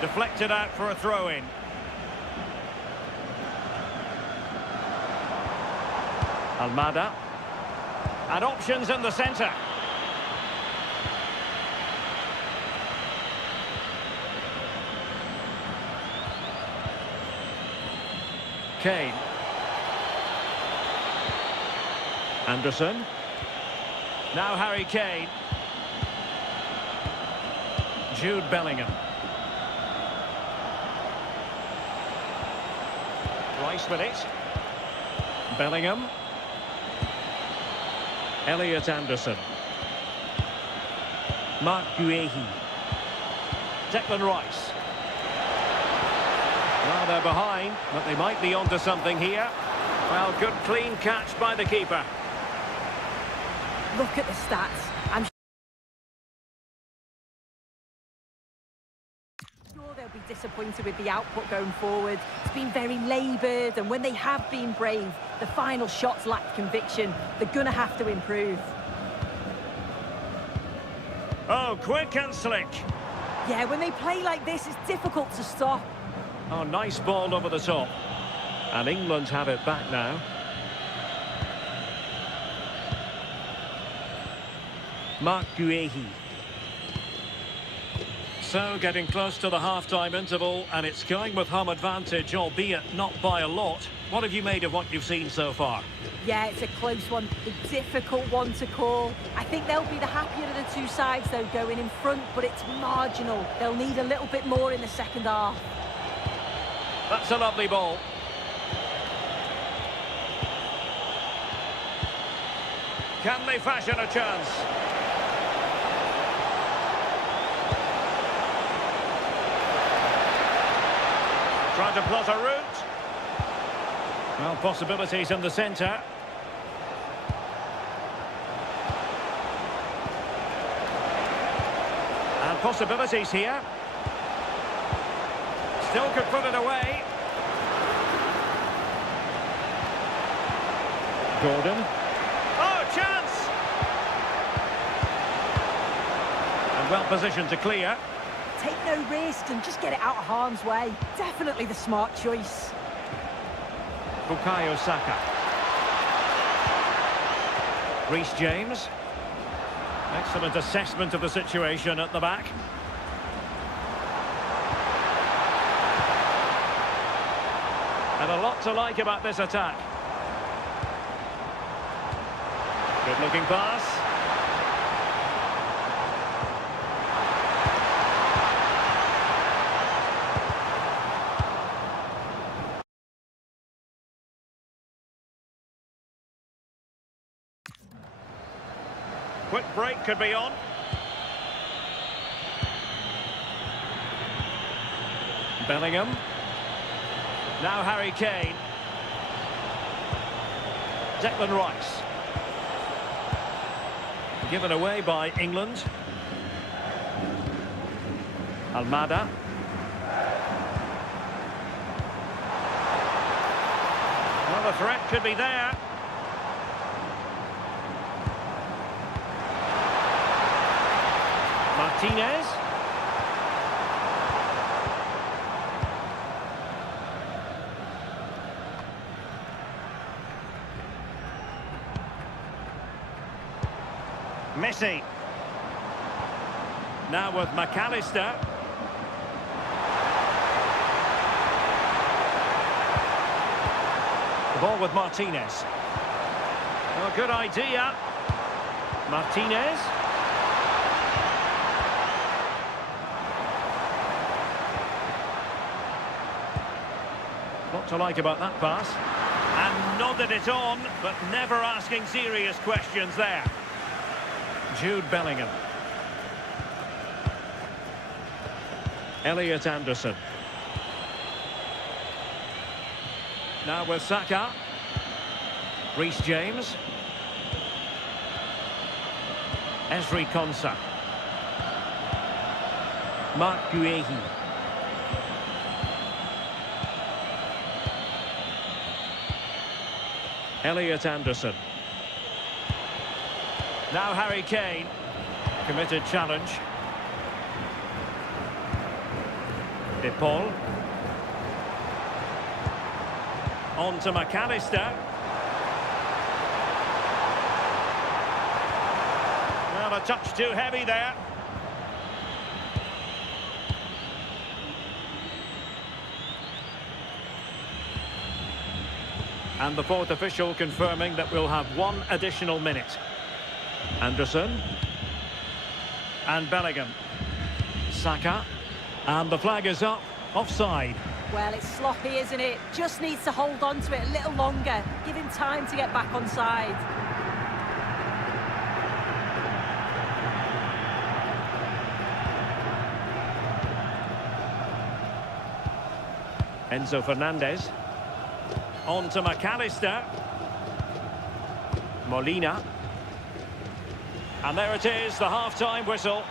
Deflected out for a throw-in. Almada. And options in the centre. Kane. Anderson. Now Harry Kane. Jude Bellingham. Rice with it. Bellingham. Elliot Anderson. Mark Guehi. Declan Rice. Well, they're behind, but they might be onto something here. Well, good clean catch by the keeper. Look at the stats. I'm sure they'll be disappointed with the output going forward. It's been very laboured, and when they have been brave, the final shots lacked conviction. They're going to have to improve. Oh, quick and slick. Yeah, when they play like this, it's difficult to stop. Oh, nice ball over the top. And England have it back now. Mark Guehi. So, getting close to the half-time interval, and it's going with home advantage, albeit not by a lot. What have you made of what you've seen so far? Yeah, it's a close one, a difficult one to call. I think they'll be the happier of the two sides, though, going in front, but it's marginal. They'll need a little bit more in the second half. That's a lovely ball. Can they fashion a chance? Trying to plot a route. Well, possibilities in the centre. And possibilities here. Still could put it away. Gordon. Oh, chance! And well positioned to clear. Take no risks and just get it out of harm's way. Definitely the smart choice. Bukayo Saka. Reece James. Excellent assessment of the situation at the back. And a lot to like about this attack. Good looking pass. Quick break could be on. Bellingham. Now Harry Kane. Declan Rice. Given away by England. Almada. Well, the threat could be there. Martinez. Messi. Now with McAllister. The ball with Martinez. Oh, good idea. Martinez. What to like about that pass. And nodded it on, but never asking serious questions there. Jude Bellingham. Elliot Anderson. Now with Saka. Reece James. Ezri Konsa. Mark Guehi. Elliot Anderson. Now Harry Kane. Committed challenge. De Paul. On to McAllister. Well, a touch too heavy there. And the fourth official confirming that we'll have one additional minute. Anderson. And Bellingham. Saka. And the flag is up. Offside. Well, it's sloppy, isn't it? Just needs to hold on to it a little longer. Give him time to get back on side. Enzo Fernandez. On to McAllister. Molina. And there it is, the half-time whistle.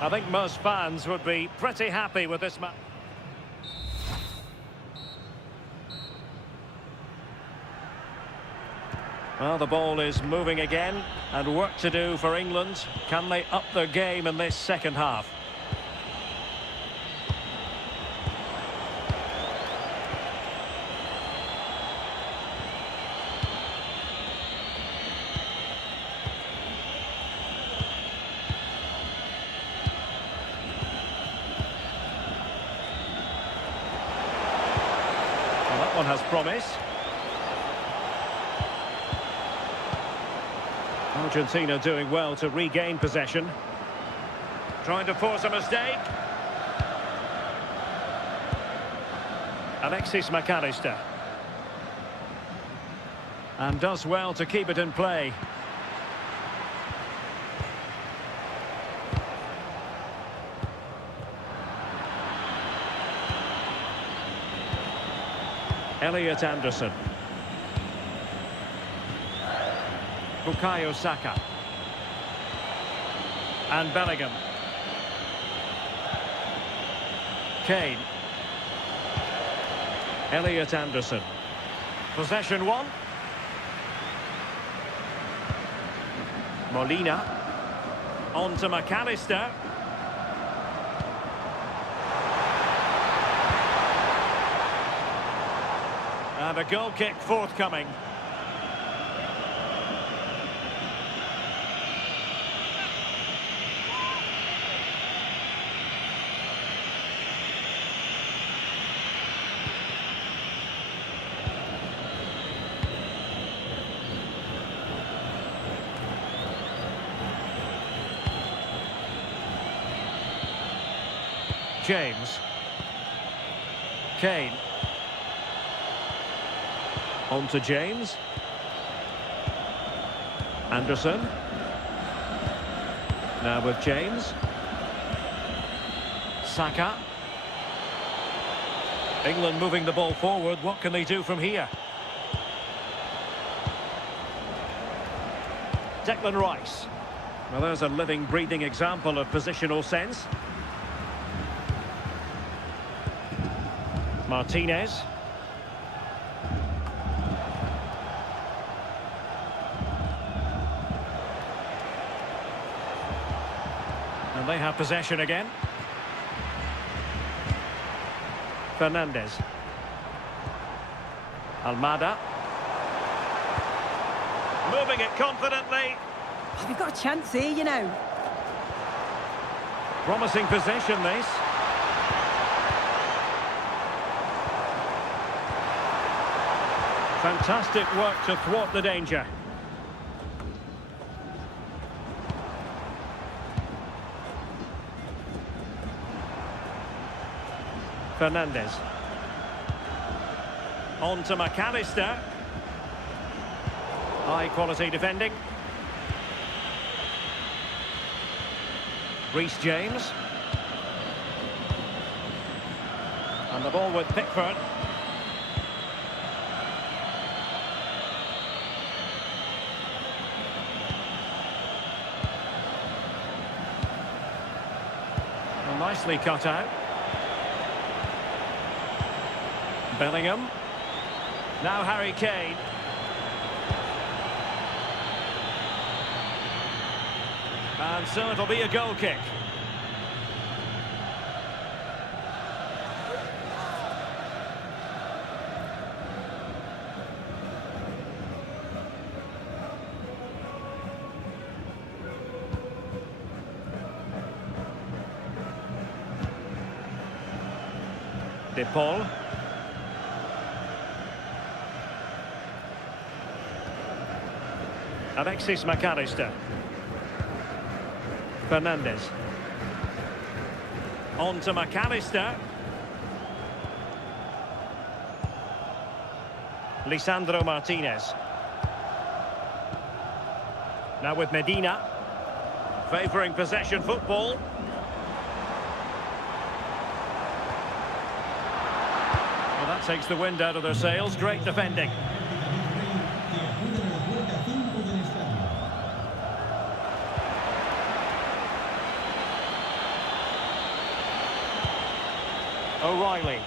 I think most fans would be pretty happy with this match. Well, the ball is moving again, and work to do for England. Can they up their game in this second half? Well, that one has promise. Argentina doing well to regain possession. Trying to force a mistake. Alexis McAllister. And does well to keep it in play. Elliot Anderson. Bukayo Saka. And Bellingham. Kane. Elliot Anderson. Possession one. Molina. On to McAllister. And a goal kick forthcoming. James. Kane. On to James. Anderson. Now with James. Saka. England moving the ball forward. What can they do from here? Declan Rice. Well, there's a living, breathing example of positional sense. Martinez. And they have possession again. Fernandez. Almada. Moving it confidently. They've got a chance here, you know. Promising possession, this. Fantastic work to thwart the danger. Fernandez. On to McAllister. High quality defending. Reece James. And the ball with Pickford. Well, nicely cut out. Bellingham. Now Harry Kane. And so it'll be a goal kick. De Paul. Alexis McAllister. Fernandez. On to McAllister. Lisandro Martinez. Now with Medina. Favouring possession football. Well, that takes the wind out of their sails. Great defending. O'Reilly.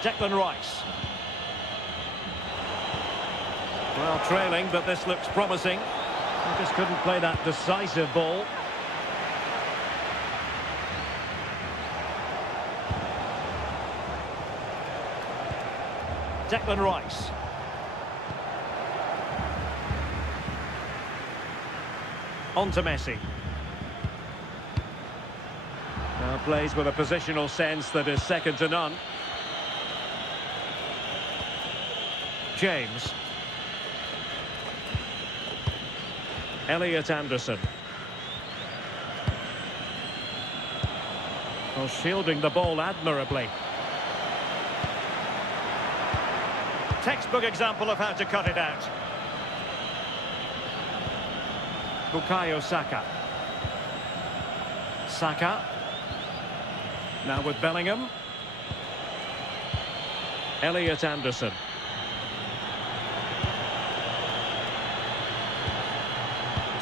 Declan Rice. Well, trailing, but this looks promising. They just couldn't play that decisive ball. Declan Rice. On to Messi. Now plays with a positional sense that is second to none. James. Elliot Anderson. Well, shielding the ball admirably. Textbook example of how to cut it out. Bukayo Saka. Saka. Now with Bellingham. Elliot Anderson.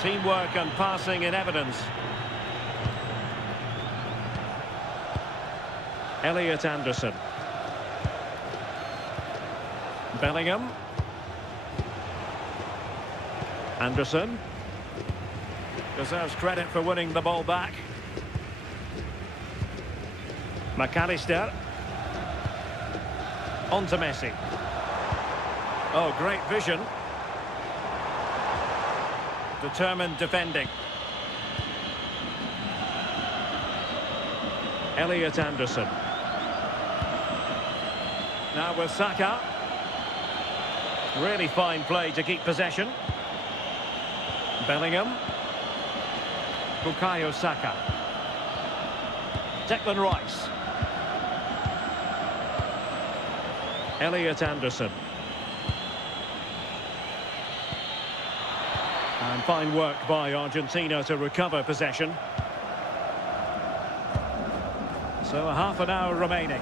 Teamwork and passing in evidence. Elliot Anderson. Bellingham. Anderson. Deserves credit for winning the ball back. McAllister. On to Messi. Oh, great vision. Determined defending. Elliot Anderson. Now with Saka. Really fine play to keep possession. Bellingham. Bukayo Saka. Declan Rice. Elliot Anderson. And fine work by Argentina to recover possession. So a half an hour remaining.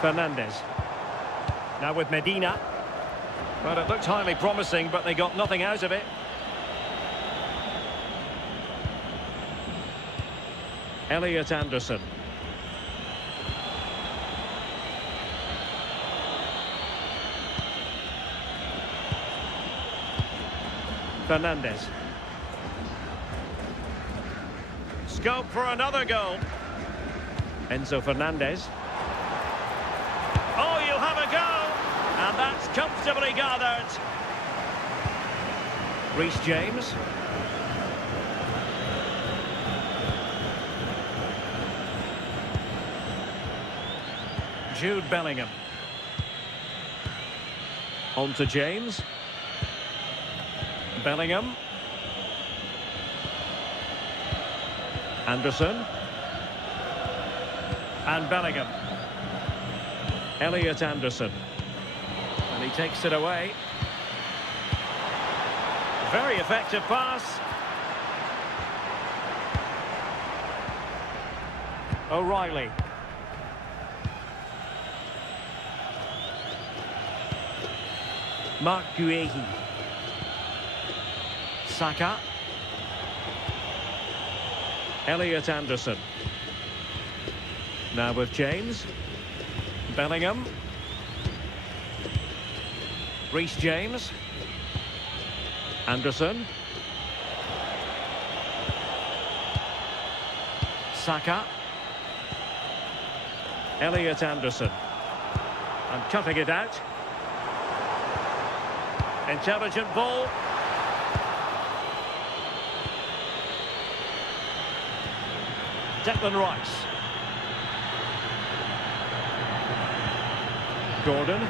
Fernandez. Now with Medina. Well, it looked highly promising, but they got nothing out of it. Elliot Anderson. Fernandez. Scope for another goal. Enzo Fernandez. Oh, you have a go! And that's comfortably gathered. Reece James. Jude Bellingham. On to James. Bellingham. Anderson. And Bellingham. Elliot Anderson. And he takes it away. Very effective pass. O'Reilly. Mark Guehi. Saka. Elliot Anderson. Now with James. Bellingham. Reece James. Anderson. Saka. Elliot Anderson. And cutting it out. Intelligent ball. Declan Rice. Gordon.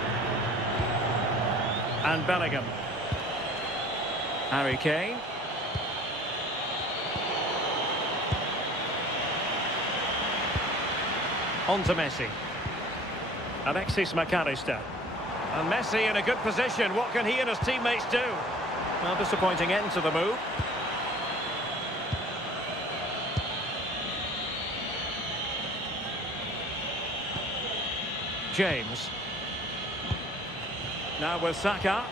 And Bellingham. Harry Kane. On to Messi. Alexis McAllister. And Messi in a good position. What can he and his teammates do? Well, disappointing end to the move. James. Now with Saka.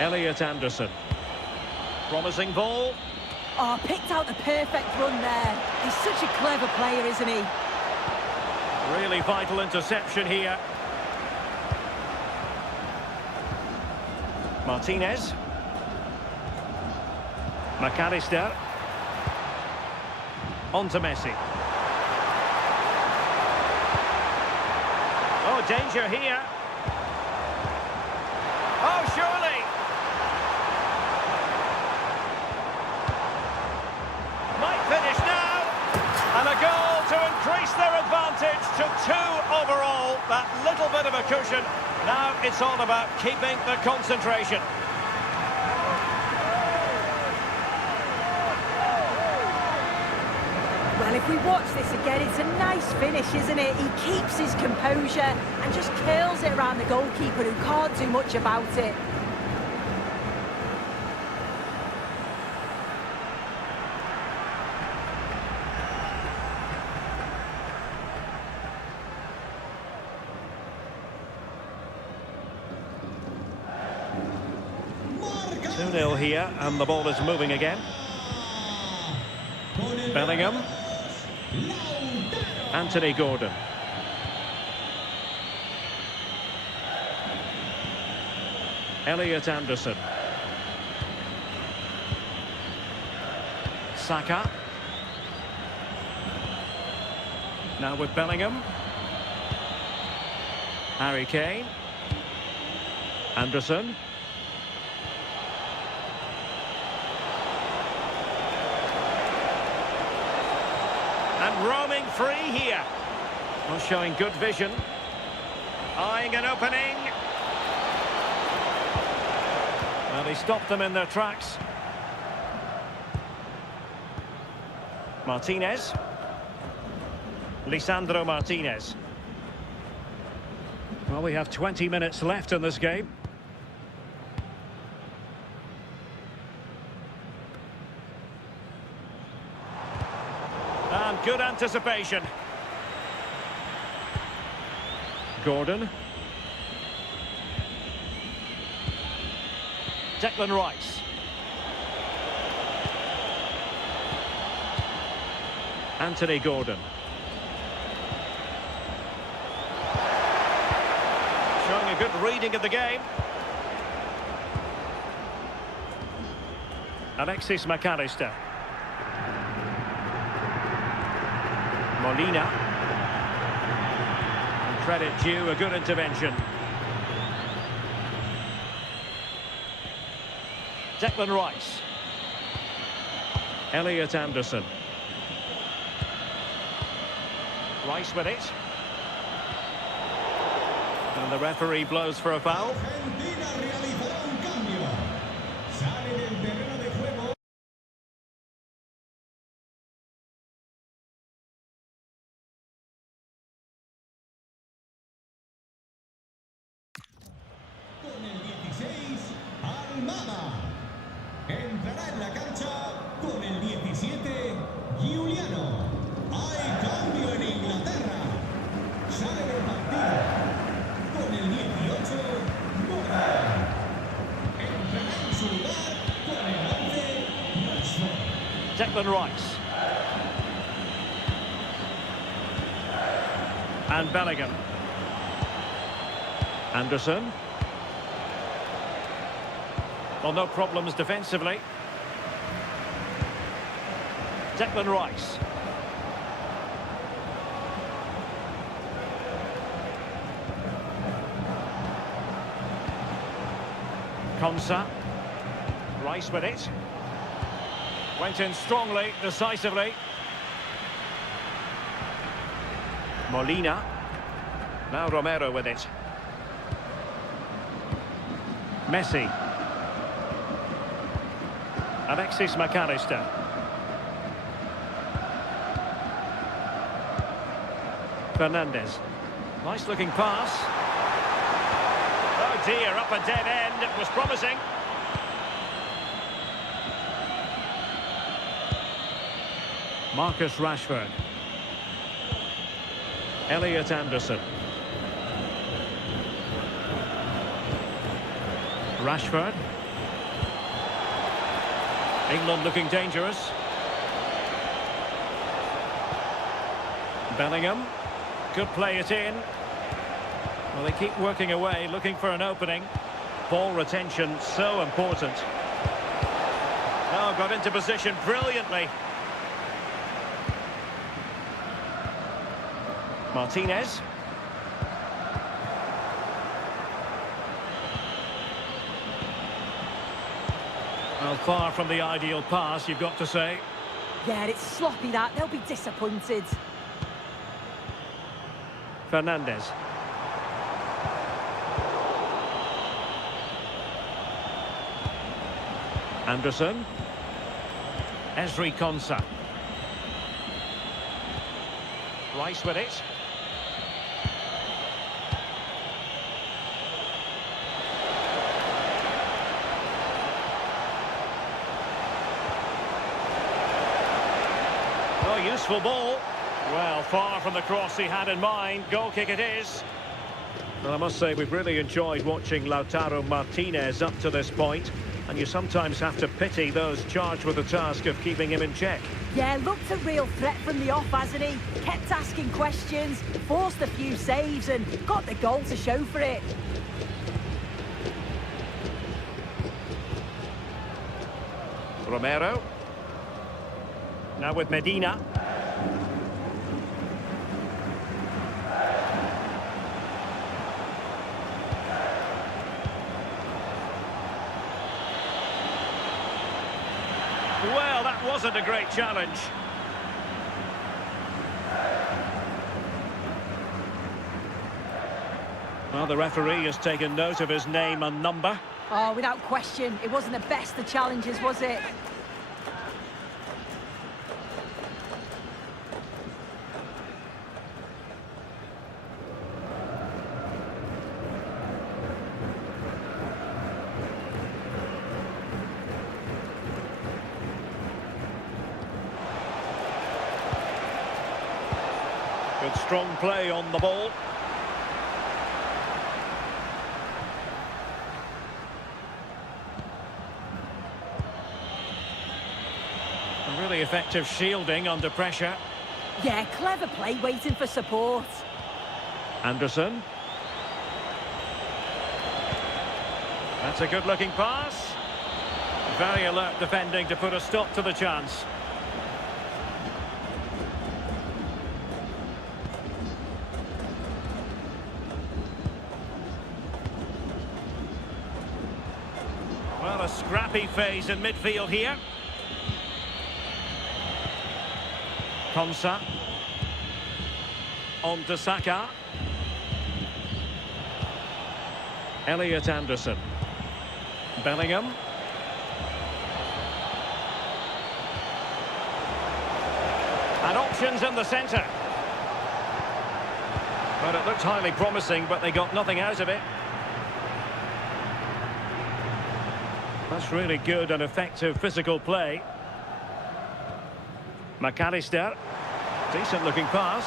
Elliot Anderson. Promising ball. Oh, picked out the perfect run there. He's such a clever player, isn't he? Really vital interception here. Martinez. McAllister. On to Messi. Oh, danger here. Oh, surely. Might finish now. And a goal to increase their advantage to 2 overall. That little bit of a cushion. Now it's all about keeping the concentration. Well, if we watch this again, it's a nice finish, isn't it? He keeps his composure and just curls it around the goalkeeper who can't do much about it. Two 0 here, and the ball is moving again. Bellingham. Anthony Gordon. Elliot Anderson. Saka. Now with Bellingham. Harry Kane. Anderson. And roaming free here. Well, showing good vision. Eyeing an opening. Well, he stopped them in their tracks. Martinez. Lisandro Martinez. Well, we have 20 minutes left in this game. And good anticipation. Gordon. Declan Rice. Anthony Gordon. Showing a good reading of the game. Alexis McAllister. Molina. And credit due, a good intervention. Declan Rice. Elliot Anderson. Rice with it. And the referee blows for a foul. Argentina realizará un cambio. Sale del terreno de juego. Con el 16, Almada. Entrará en la cancha con el 17, Giuliano. Hay cambio en Inglaterra. Sale del partido con el 18, Morgan. Entrará en su lugar con el 11, Rashford. Declan Rice. And Bellingham. Anderson. Well, no problems defensively. Declan Rice. Konsa. Rice with it. Went in strongly, decisively. Molina. Now Romero with it. Messi. Alexis McAllister. Fernandez. Nice looking pass. Oh dear, up a dead end. It was promising. Marcus Rashford. Elliot Anderson. Rashford. England looking dangerous. Bellingham. Could play it in. Well, they keep working away, looking for an opening. Ball retention, so important. Oh, got into position brilliantly. Martinez. Well, far from the ideal pass, you've got to say. Yeah, it's sloppy that. They'll be disappointed. Fernandez. Anderson. Ezri Konsa. Rice with it. Oh, useful ball. Well, far from the cross he had in mind. Goal kick it is. Well, I must say, we've really enjoyed watching Lautaro Martinez up to this point, and you sometimes have to pity those charged with the task of keeping him in check. Yeah, looked a real threat from the off, hasn't he? Kept asking questions, forced a few saves, and got the goal to show for it. Romero. Now with Medina. Well, that wasn't a great challenge. Well, the referee has taken note of his name and number. Oh, without question, it wasn't the best of challenges, was it? Good strong play on the ball. A really effective shielding under pressure. Yeah, clever play, waiting for support. Anderson. That's a good-looking pass. Very alert defending to put a stop to the chance. Well, a scrappy phase in midfield here. Konsa. On to Saka. Elliot Anderson. Bellingham. And options in the centre. But it looked highly promising, but they got nothing out of it. That's really good and effective physical play. McAllister. Decent looking pass.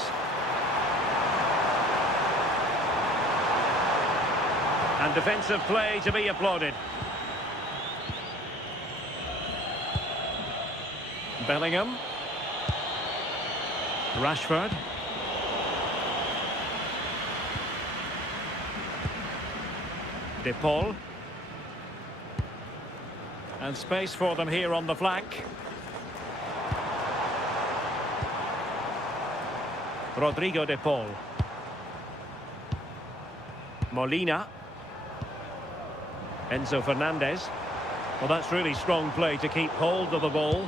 And defensive play to be applauded. Bellingham. Rashford. De Paul. And space for them here on the flank. Rodrigo De Paul. Molina. Enzo Fernandez. Well, that's really strong play to keep hold of the ball.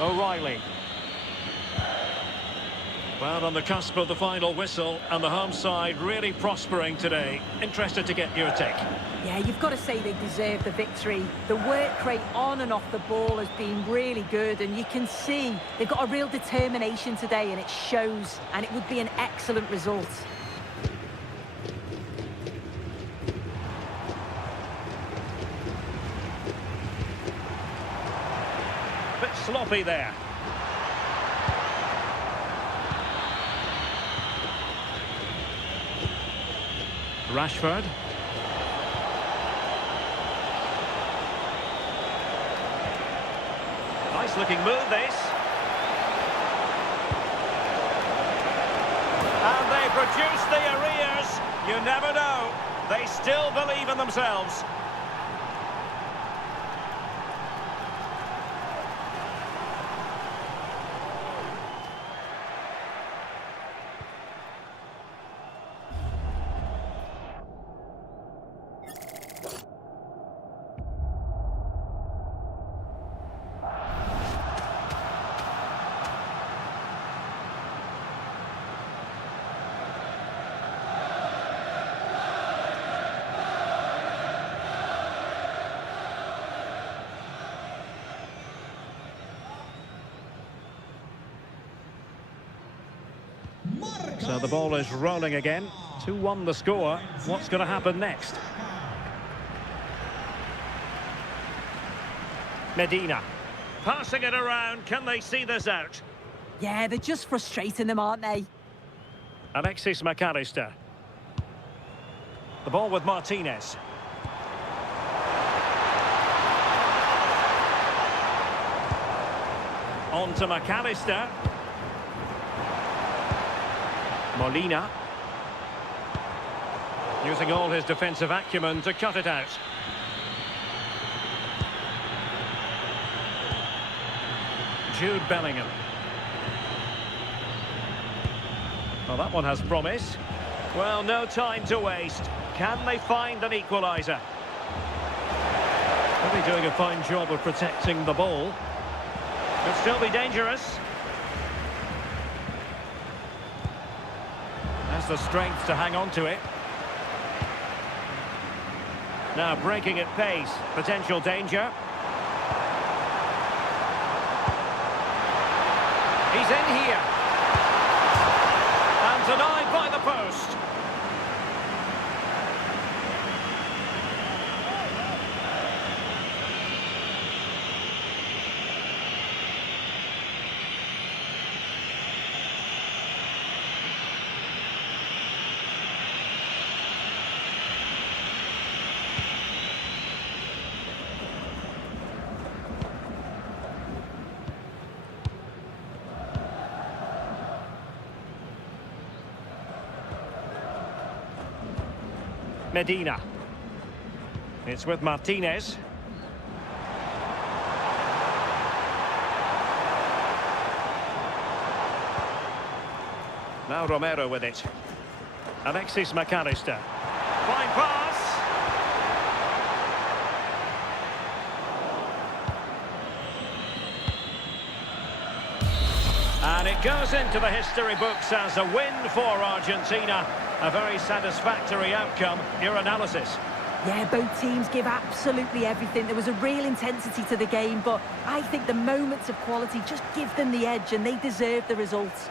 O'Reilly. Well, on the cusp of the final whistle, and the home side really prospering today. Interested to get your take. Yeah, you've got to say they deserve the victory. The work rate on and off the ball has been really good, and you can see they've got a real determination today, and it shows, and it would be an excellent result. Bit sloppy there. Rashford. Nice looking move, this. And they produce the arrears. You never know. They still believe in themselves. So the ball is rolling again. 2-1 the score. What's going to happen next? Medina. Passing it around. Can they see this out? Yeah, they're just frustrating them, aren't they? Alexis McAllister. The ball with Martinez. On to McAllister. Molina. Using all his defensive acumen to cut it out. Jude Bellingham. Well, that one has promise. Well, no time to waste. Can they find an equaliser? Really doing a fine job of protecting the ball. Could still be dangerous. Has the strength to hang on to it. Now breaking at pace. Potential danger. He's in here. And denied by the post. Medina. It's with Martinez. Now Romero with it. Alexis McAllister. Fine pass. And it goes into the history books as a win for Argentina. A very satisfactory outcome. Your analysis? Yeah, both teams give absolutely everything. There was a real intensity to the game, but I think the moments of quality just give them the edge, and they deserve the results.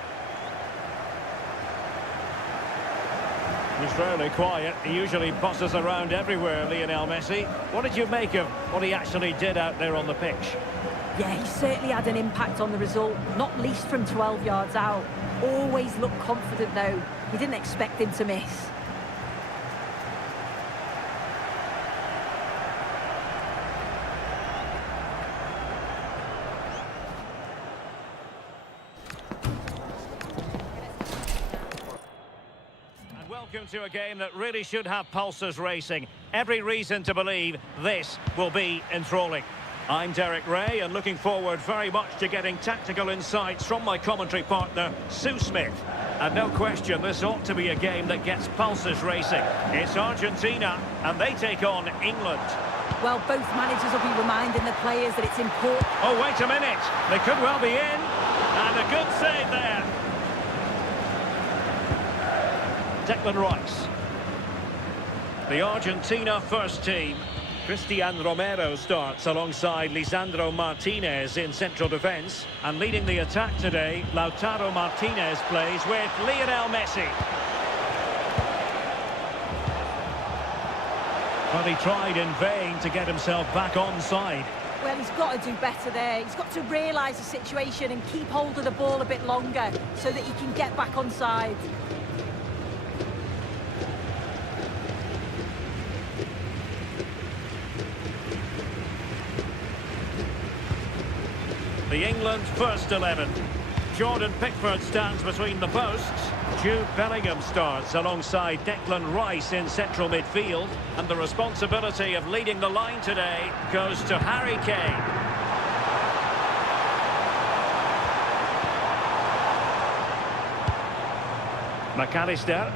He's fairly quiet. He usually buzzes around everywhere, Lionel Messi. What did you make of what he actually did out there on the pitch? Yeah, he certainly had an impact on the result, not least from 12 yards out. Always looked confident, though. You didn't expect him to miss. And welcome to a game that really should have pulses racing. Every reason to believe this will be enthralling. I'm Derek Ray, and looking forward very much to getting tactical insights from my commentary partner, Sue Smith. And no question, this ought to be a game that gets pulses racing. It's Argentina, and they take on England. Well, both managers will be reminding the players that it's important. Oh, wait a minute. They could well be in. And a good save there. Declan Rice. The Argentina first team. Cristian Romero starts alongside Lisandro Martinez in central defence. And leading the attack today, Lautaro Martinez plays with Lionel Messi. But he tried in vain to get himself back onside. Well, he's got to do better there. He's got to realise the situation and keep hold of the ball a bit longer so that he can get back onside. The England first 11. Jordan Pickford stands between the posts. Jude Bellingham starts alongside Declan Rice in central midfield. And the responsibility of leading the line today goes to Harry Kane. McAllister.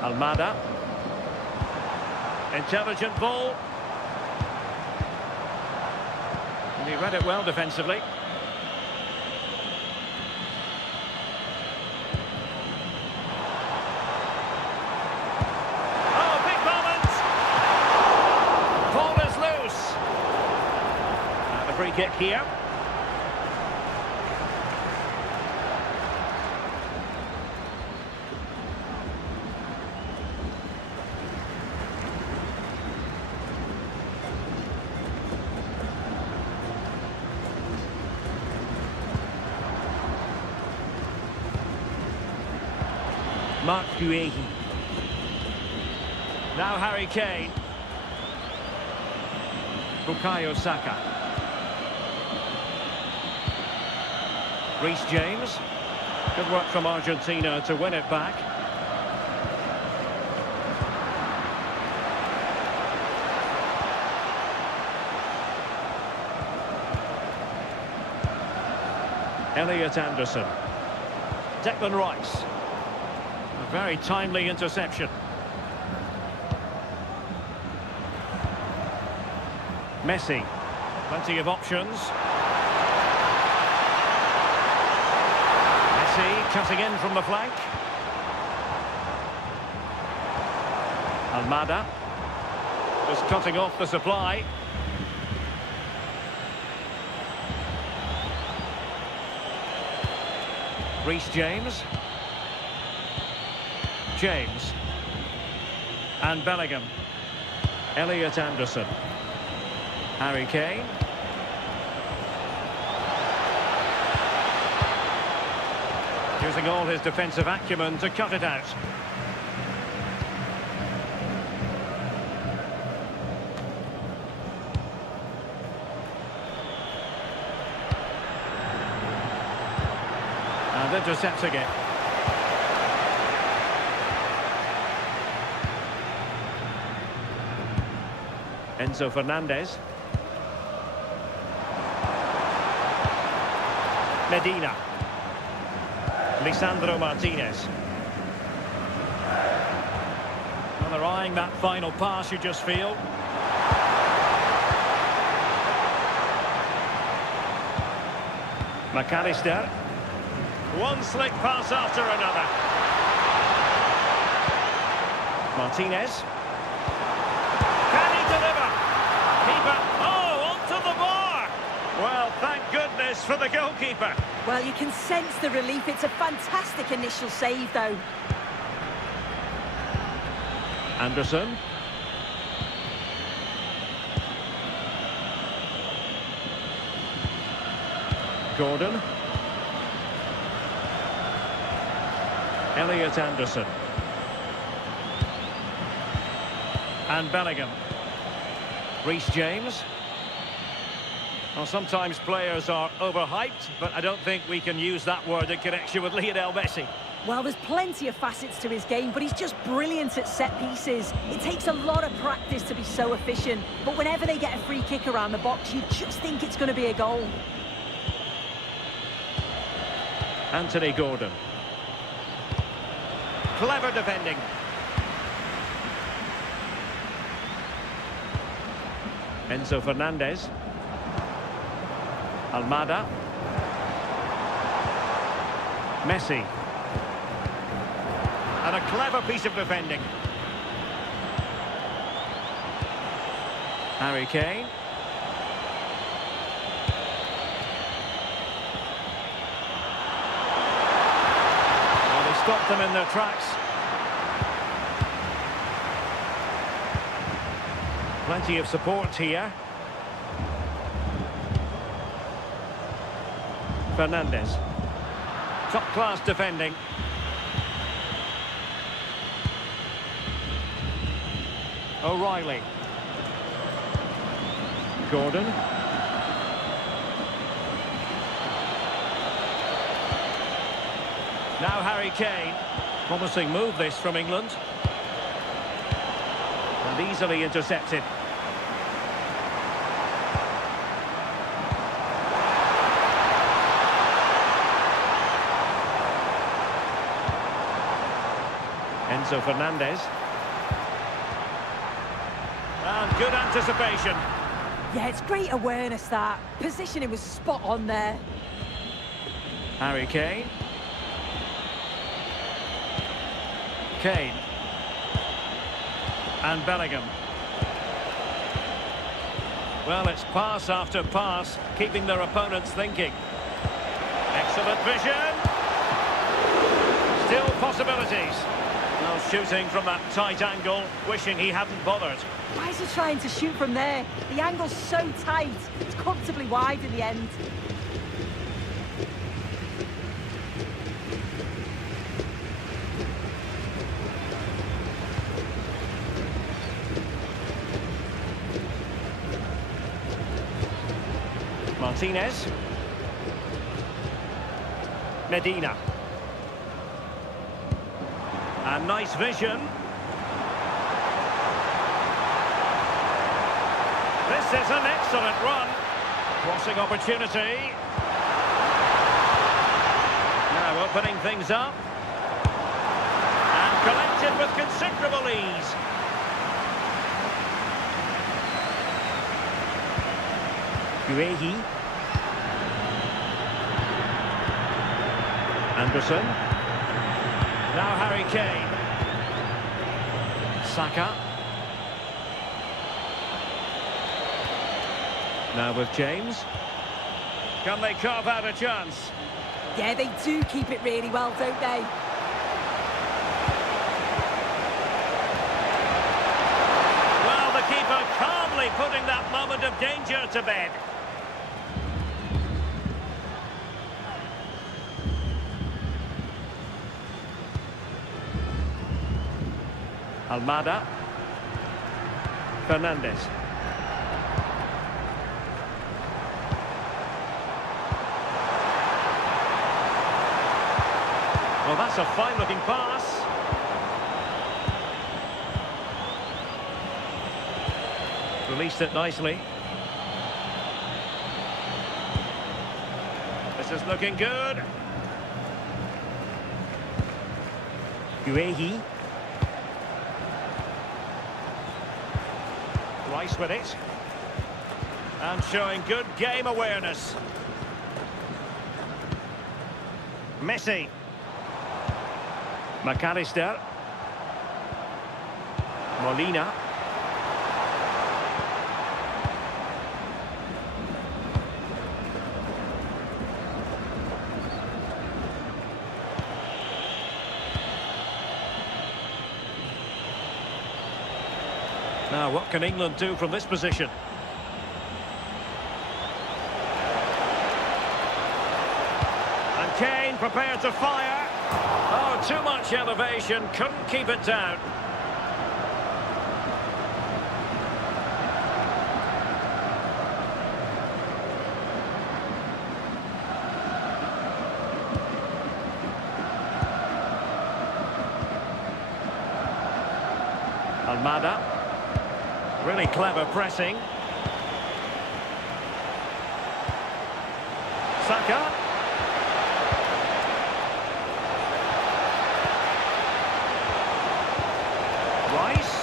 Almada. Intelligent ball. And he read it well defensively. Oh, big moment! Ball is loose. And a free kick here. Mark Guehi. Now Harry Kane. Bukayo Saka. Reece James. Good work from Argentina to win it back. Elliot Anderson. Declan Rice. A very timely interception. Messi. Plenty of options. Messi cutting in from the flank. Almada. Just cutting off the supply. Reece James. James. And Bellingham. Elliot Anderson. Harry Kane. Using all his defensive acumen to cut it out. And intercepting it. Enzo Fernandez. Medina. Lisandro Martinez. Well, they're eyeing that final pass, you just feel. McAllister. One slick pass after another. Martinez. Can he deliver? Keeper. Oh, onto the bar. Well, thank goodness for the goalkeeper. Well, you can sense the relief. It's a fantastic initial save, though. Anderson. Gordon. Elliot Anderson. And Bellingham. Reece James. Well, sometimes players are overhyped, but I don't think we can use that word in connection with Lionel Messi. Well, there's plenty of facets to his game, but he's just brilliant at set pieces. It takes a lot of practice to be so efficient, but whenever they get a free kick around the box, you just think it's going to be a goal. Anthony Gordon. Clever defending. Enzo Fernandez. Almada. Messi. And a clever piece of defending. Harry Kane. Well, they stopped them in their tracks. Plenty of support here. Fernandes. Top-class defending. O'Reilly. Gordon. Now Harry Kane. Promising move this from England. And easily intercepted. Enzo Fernandez. And good anticipation. Yeah, it's great awareness, that. Positioning was spot on there. Harry Kane. Kane. And Bellingham. Well, it's pass after pass, keeping their opponents thinking. Excellent vision. Still possibilities. Well, shooting from that tight angle, wishing he hadn't bothered. Why is he trying to shoot from there? The angle's so tight. It's comfortably wide in the end. Martinez. Medina. And nice vision. This is an excellent run. Crossing opportunity. Now opening things up. And collected with considerable ease. Guehi. Anderson. Now Harry Kane. Saka. Now with James. Can they carve out a chance? Yeah, they do keep it really well, don't they? Well, the keeper calmly putting that moment of danger to bed. Almada. Fernandes. Well, that's a fine-looking pass. Released it nicely. This is looking good. Guehi. Rice with it. And showing good game awareness. Messi. McAllister. Molina. Now, what can England do from this position? And Kane prepared to fire. Oh, too much elevation, couldn't keep it down. Almada. Really clever pressing. Saka. Rice.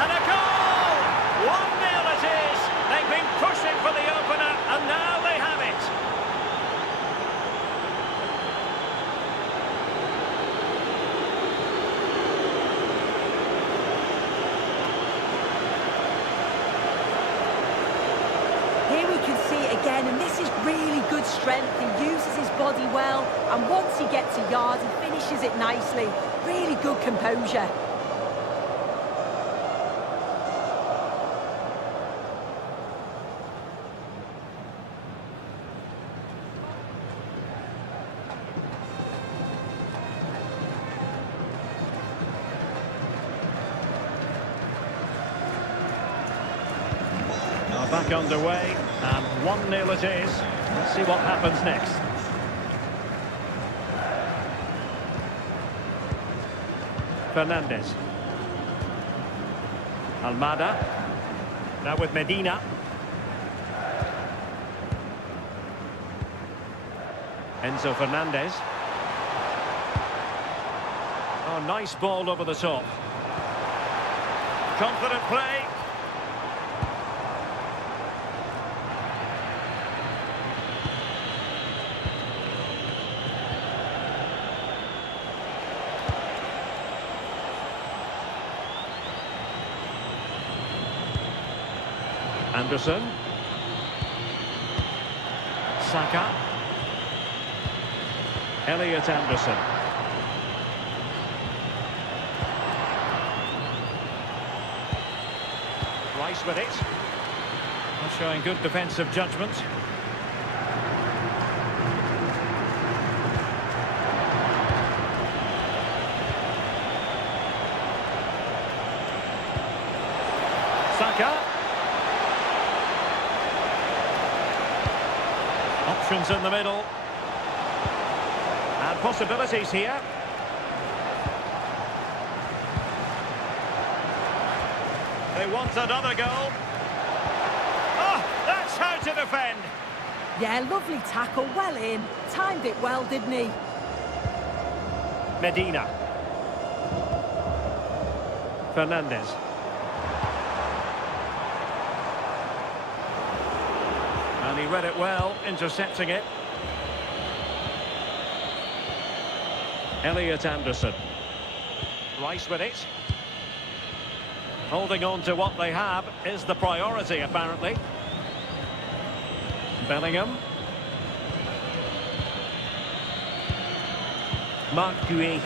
And a goal! 1-0 it is. They've been pushing for the opener, and now they have it. again, and this is really good strength. He uses his body well, and once he gets a yard, he finishes it nicely. Really good composure. Back underway, and 1-0 it is. Let's see what happens next. Fernandez. Almada. Now with Medina. Enzo Fernandez. Oh, nice ball over the top. Confident play. Anderson. Saka. Elliot Anderson. Rice with it. Showing good defensive judgment. Saka. Options in the middle. And possibilities here. They want another goal. Oh, that's how to defend. Yeah, lovely tackle, well in. Timed it well, didn't he? Medina. Fernandez. And he read it well, intercepting it. Elliot Anderson. Rice with it. Holding on to what they have is the priority, apparently. Bellingham. Mark Guehi.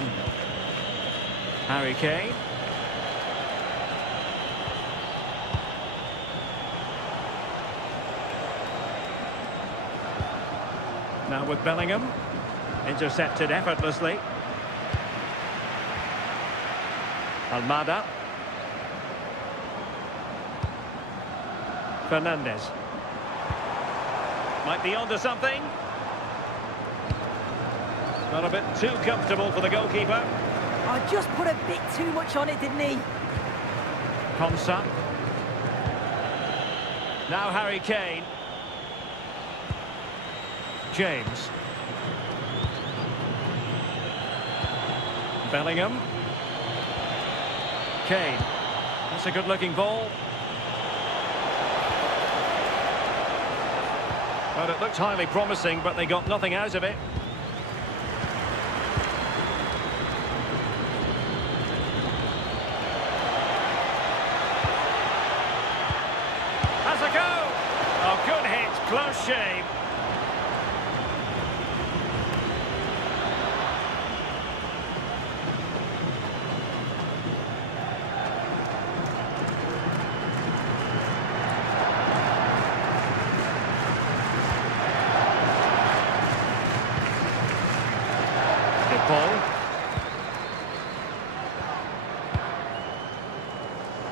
Harry Kane. Now with Bellingham. Intercepted effortlessly. Almada. Fernandez. Might be onto something. Not a bit too comfortable for the goalkeeper. Oh, just put a bit too much on it, didn't he? Konsa. Now Harry Kane. James. Bellingham. Kane. That's a good-looking ball. Well, it looked highly promising, but they got nothing out of it. Has a go! Oh, good hit, close shave.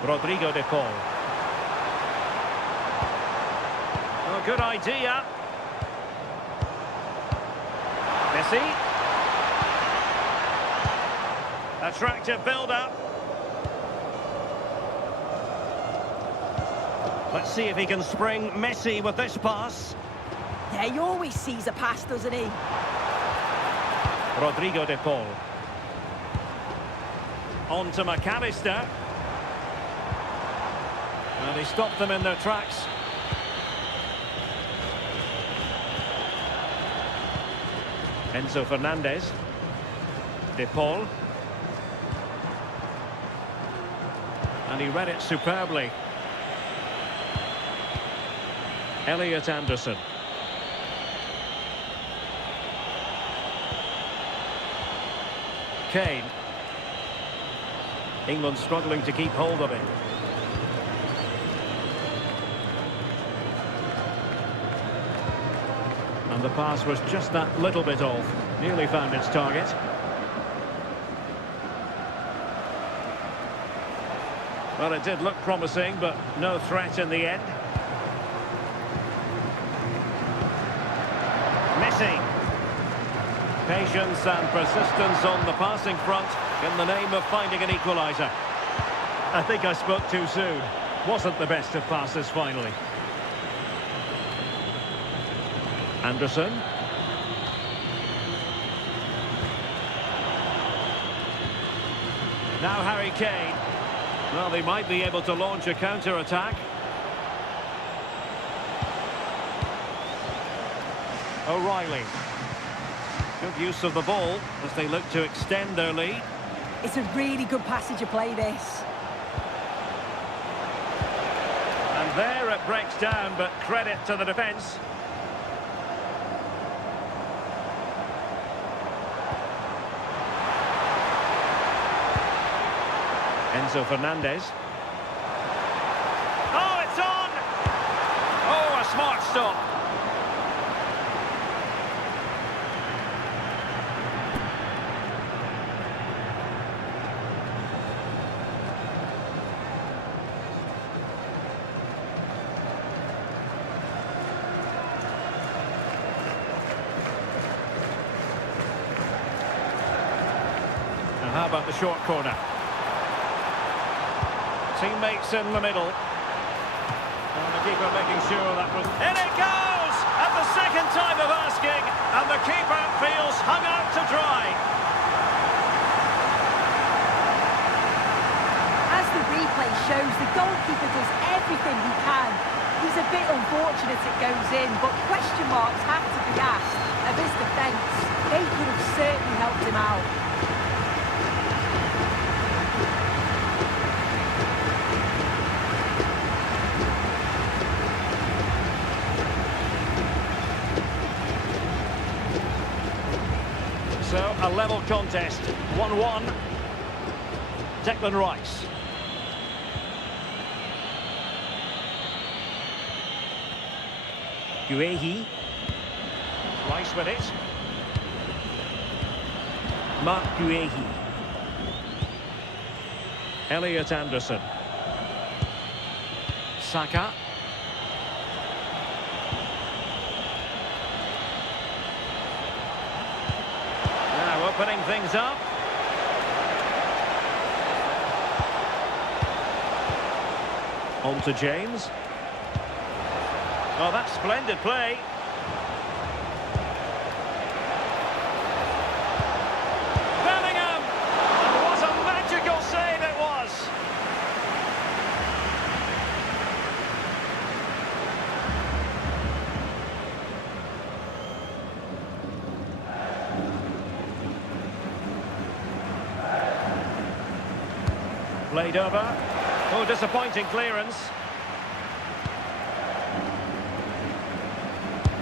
Rodrigo de Paul. Oh, good idea. Messi. Attractive build-up. Let's see if he can spring Messi with this pass. Yeah, he always sees a pass, doesn't he? Rodrigo de Paul. On to McAllister. And he stopped them in their tracks. Enzo Fernandez. De Paul. And he read it superbly. Elliot Anderson. Kane. England struggling to keep hold of it. And the pass was just that little bit off. Nearly found its target. Well, it did look promising, but no threat in the end. Messi. Patience and persistence on the passing front in the name of finding an equaliser. I think I spoke too soon. Wasn't the best of passes finally. Anderson. Now Harry Kane. Well, they might be able to launch a counter-attack. O'Reilly. Good use of the ball as they look to extend their lead. It's a really good passage of play, this. And there it breaks down, but credit to the defence. Enzo Fernandez. Oh, it's on! Oh, a smart stop. Now, how about the short corner? Teammates in the middle. And the keeper making sure that was... In it goes! At the second time of asking, and the keeper feels hung out to dry. As the replay shows, the goalkeeper does everything he can. He's a bit unfortunate it goes in, but question marks have to be asked of his defence. They could have certainly helped him out. So, a level contest, 1-1. Declan Rice. Guehi. Rice with it. Mark Guehi. Elliot Anderson. Saka. Opening things up. On to James. Oh, that's splendid play. Bellingham! And what a magical save it was! Played over. Oh, disappointing clearance.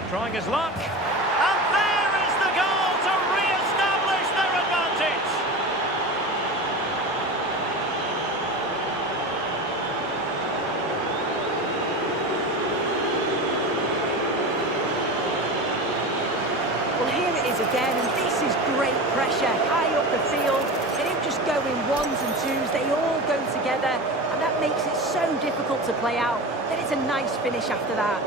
Trying his luck. And there is the goal to re-establish their advantage. Well, here it is again, and this is great pressure. High up the field. They don't just go in ones and twos, they all go together, and that makes it so difficult to play out. Then it's a nice finish after that.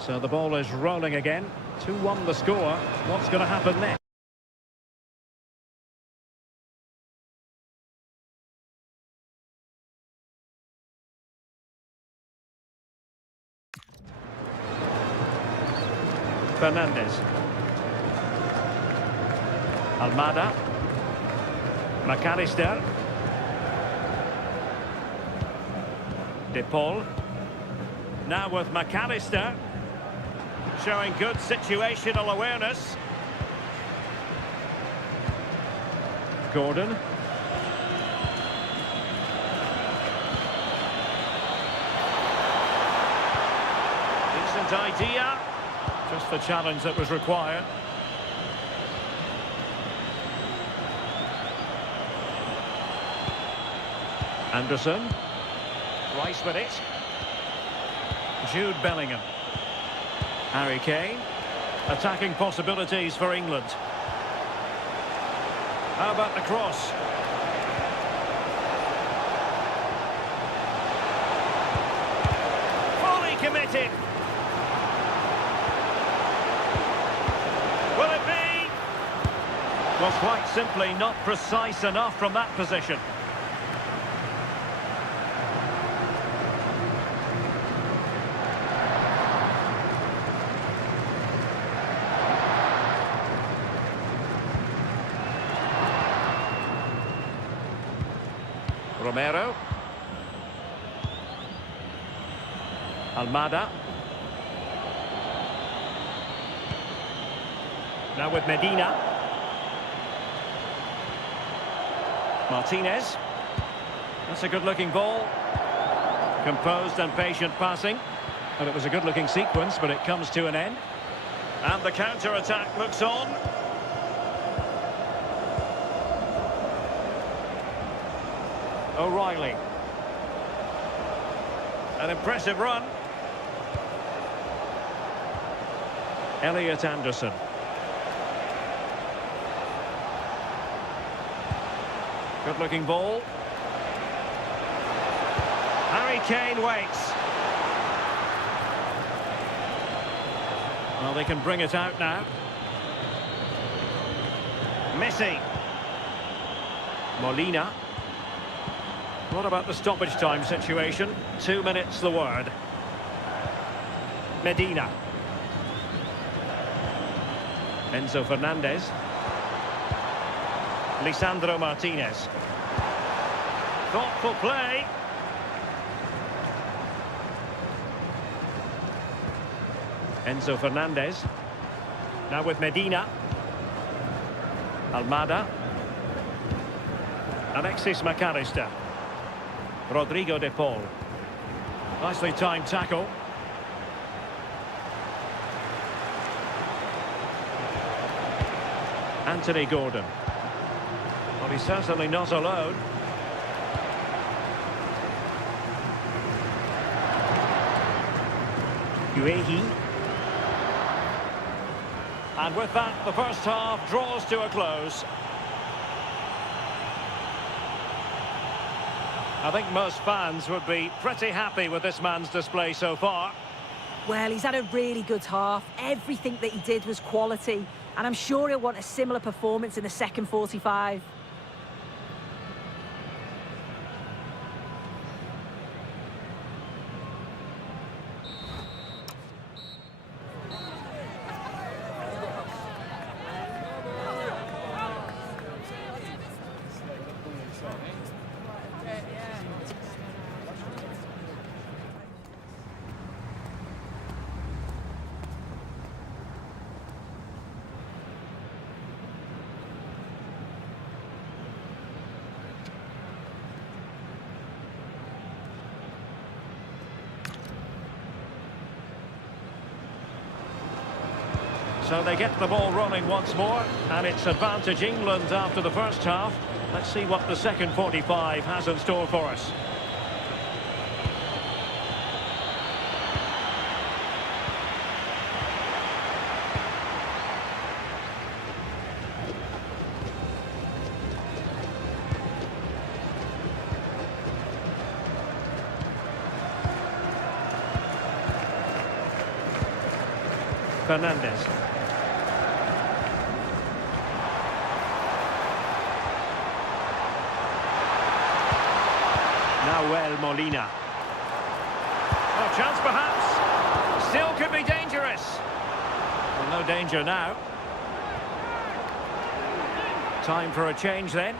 So the ball is rolling again. 2-1 the score. What's going to happen next? Fernandez. Almada. McAllister. De Paul. Now with McAllister. Showing good situational awareness. Gordon. Decent idea. Just the challenge that was required. Anderson. Rice with it. Jude Bellingham. Harry Kane. Attacking possibilities for England. How about the cross? Fully committed. Will it be? Was quite simply not precise enough from that position. Romero. Almada. Now with Medina. Martinez. That's a good-looking ball. Composed and patient passing. And it was a good-looking sequence, but it comes to an end. And the counter-attack looks on. O'Reilly. An impressive run. Elliot Anderson. Good-looking ball. Harry Kane waits. Well, they can bring it out now. Messi. Molina. What about the stoppage time situation? 2 minutes the word. Medina. Enzo Fernandez. Lisandro Martinez. Thoughtful play. Enzo Fernandez. Now with Medina. Almada. Alexis McAllister. Rodrigo de Paul. Nicely timed tackle. Anthony Gordon. Well, he's certainly not alone. Guehi. And with that, the first half draws to a close. I think most fans would be pretty happy with this man's display so far. Well, he's had a really good half. Everything that he did was quality. And I'm sure he'll want a similar performance in the second 45. So they get the ball rolling once more, and it's advantage England after the first half. Let's see what the second 45 has in store for us. Fernandez. Well, Molina. Oh, chance perhaps. Still could be dangerous. Well, no danger now. Time for a change then.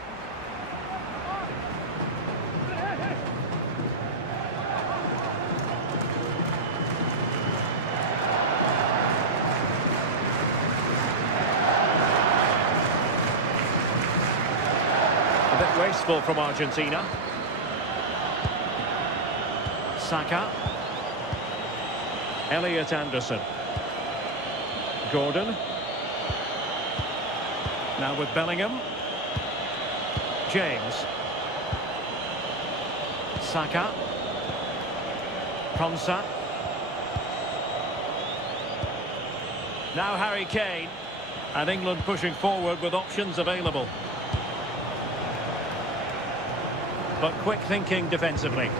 A bit wasteful from Argentina. Saka. Elliot Anderson. Gordon. Now with Bellingham. James. Saka. Konsa. Now Harry Kane. And England pushing forward with options available. But quick thinking defensively.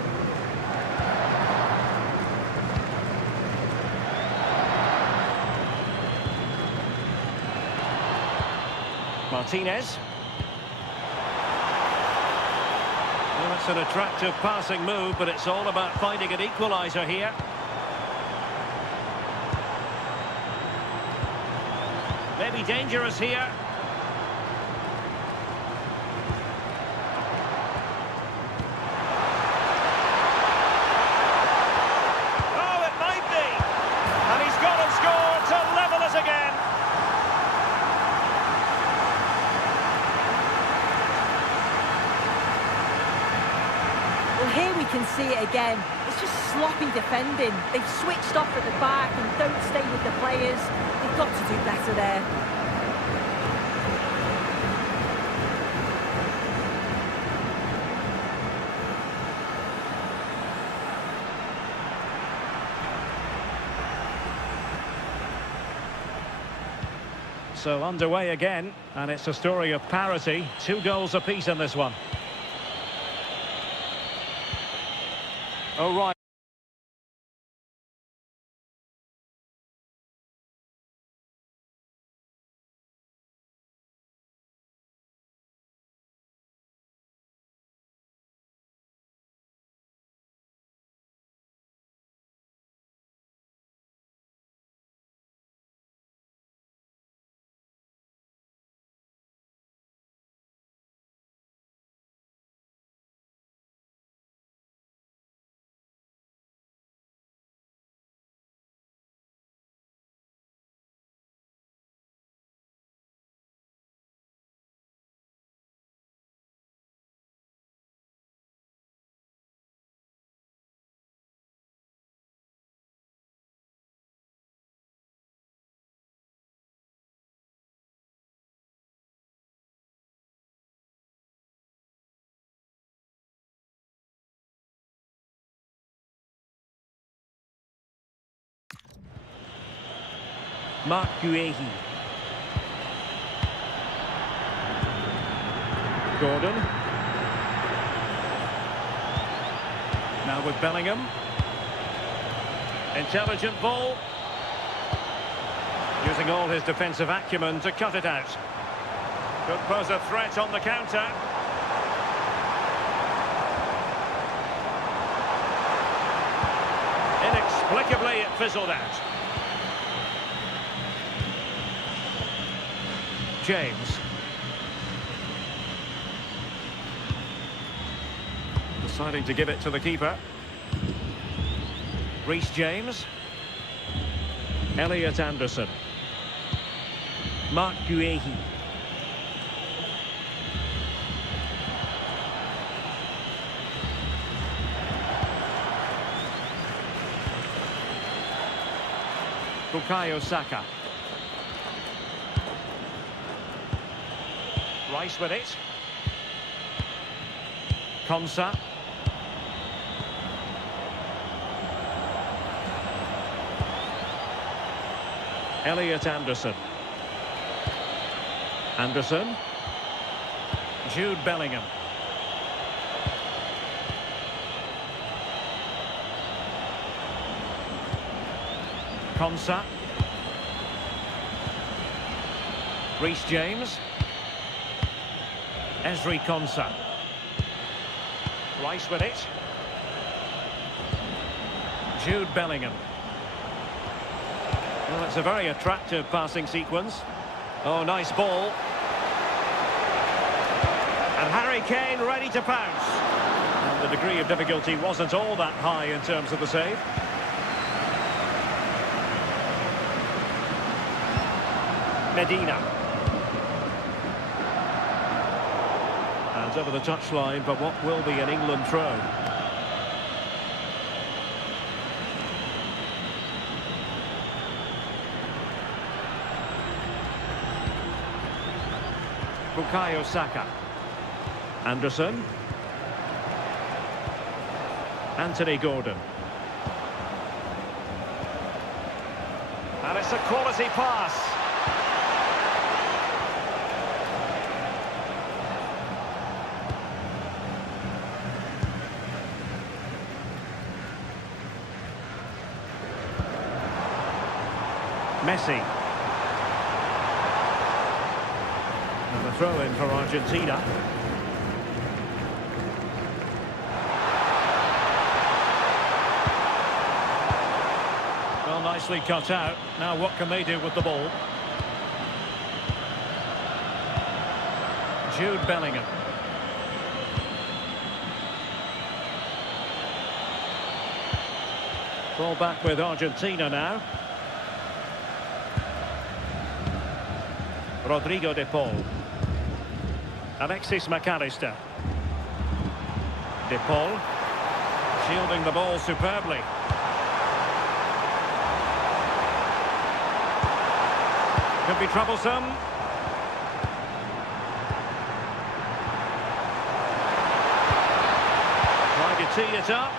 Martinez. Well, that's an attractive passing move, but it's all about finding an equaliser here. Maybe dangerous here. Oh, it might be. And he's gone and scored to level us again. Well, here we can see it again. It's just sloppy defending. They've switched off at the back and don't stay with the players. They've got to do better there. So underway again, and it's a story of parity. 2 goals apiece in this one. Oh, right. Mark Guehi. Gordon. Now with Bellingham. Intelligent ball. Using all his defensive acumen to cut it out. Could pose a threat on the counter. Inexplicably it fizzled out. James. Deciding to give it to the keeper. Reece James. Elliot Anderson. Mark Guehi. Bukayo Saka. Rice with it. Konsa. Elliot Anderson. Anderson. Jude Bellingham. Konsa. Reece James. Ezri Konsa. Rice with it. Jude Bellingham. Well, it's a very attractive passing sequence. Oh, nice ball. And Harry Kane ready to pounce. And the degree of difficulty wasn't all that high in terms of the save. Medina. And over the touchline, but what will be an England throw? Bukayo Saka. Anderson. Anthony Gordon. And it's a quality pass. Messi. And the throw-in for Argentina. Well, nicely cut out. Now what can they do with the ball? Jude Bellingham. Ball back with Argentina now. Rodrigo de Paul. Alexis McAllister. De Paul. Shielding the ball superbly. Could be troublesome. Trying to tee it up.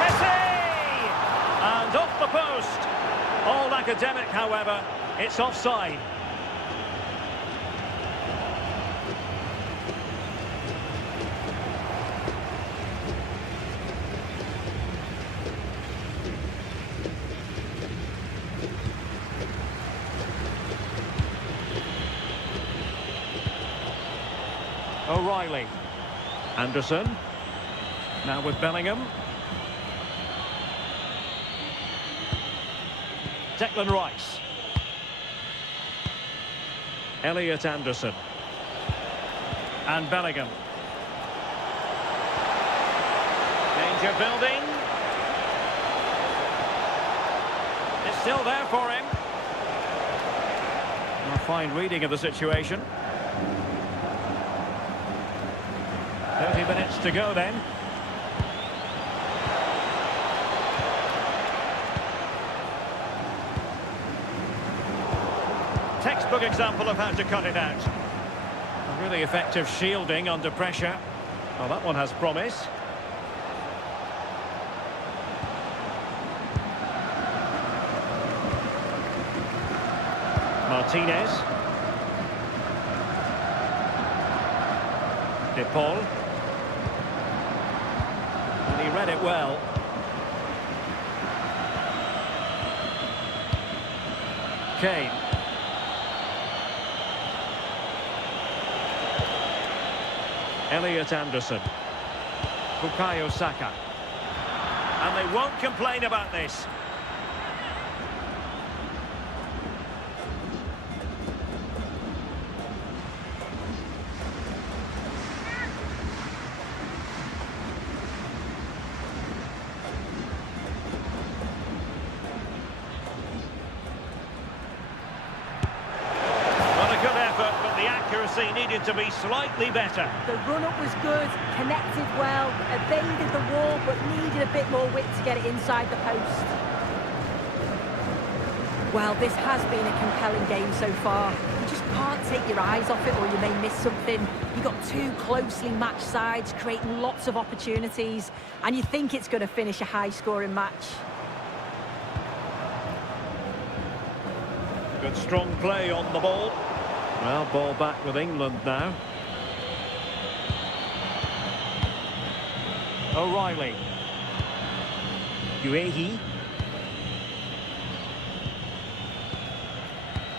Messi! And off the post. All academic, however, it's offside. O'Reilly. Anderson. Now with Bellingham. Declan Rice. Elliot Anderson. And Bellingham. Danger building. It's still there for him. A fine reading of the situation. 30 minutes to go then. Textbook example of how to cut it out. A really effective shielding under pressure. Well, that one has promise. Martinez. De Paul. And he read it well. Kane. Elliot Anderson. Bukayo Saka. And they won't complain about this. Needed to be slightly better. The run-up was good, connected well, evaded the wall, but needed a bit more width to get it inside the post. Well, this has been a compelling game so far. You just can't take your eyes off it or you may miss something. You've got two closely matched sides creating lots of opportunities, and you think it's going to finish a high-scoring match. Good strong play on the ball. Well, ball back with England now. O'Reilly. Uehi.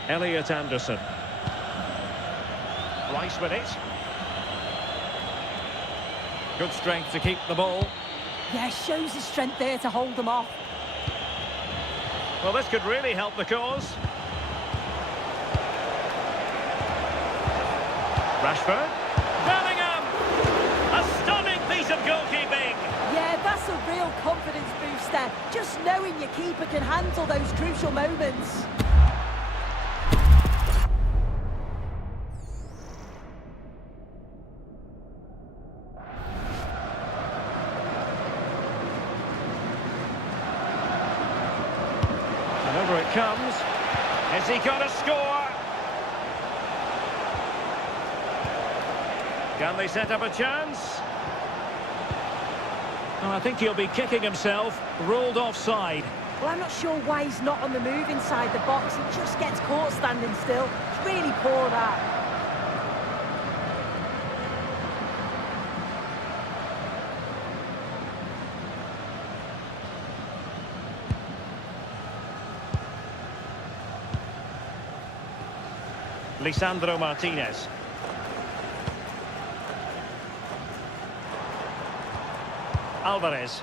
Elliot Anderson. Rice with it. Good strength to keep the ball. Yeah, shows his strength there to hold them off. Well, this could really help the cause. Rashford. Bellingham! A stunning piece of goalkeeping. Yeah, that's a real confidence booster. Just knowing your keeper can handle those crucial moments. And over it comes. Has he got a score? Can they set up a chance? Oh, I think he'll be kicking himself. Ruled offside. Well, I'm not sure why he's not on the move inside the box. He just gets caught standing still. It's really poor, that. Lisandro Martinez. Alvarez.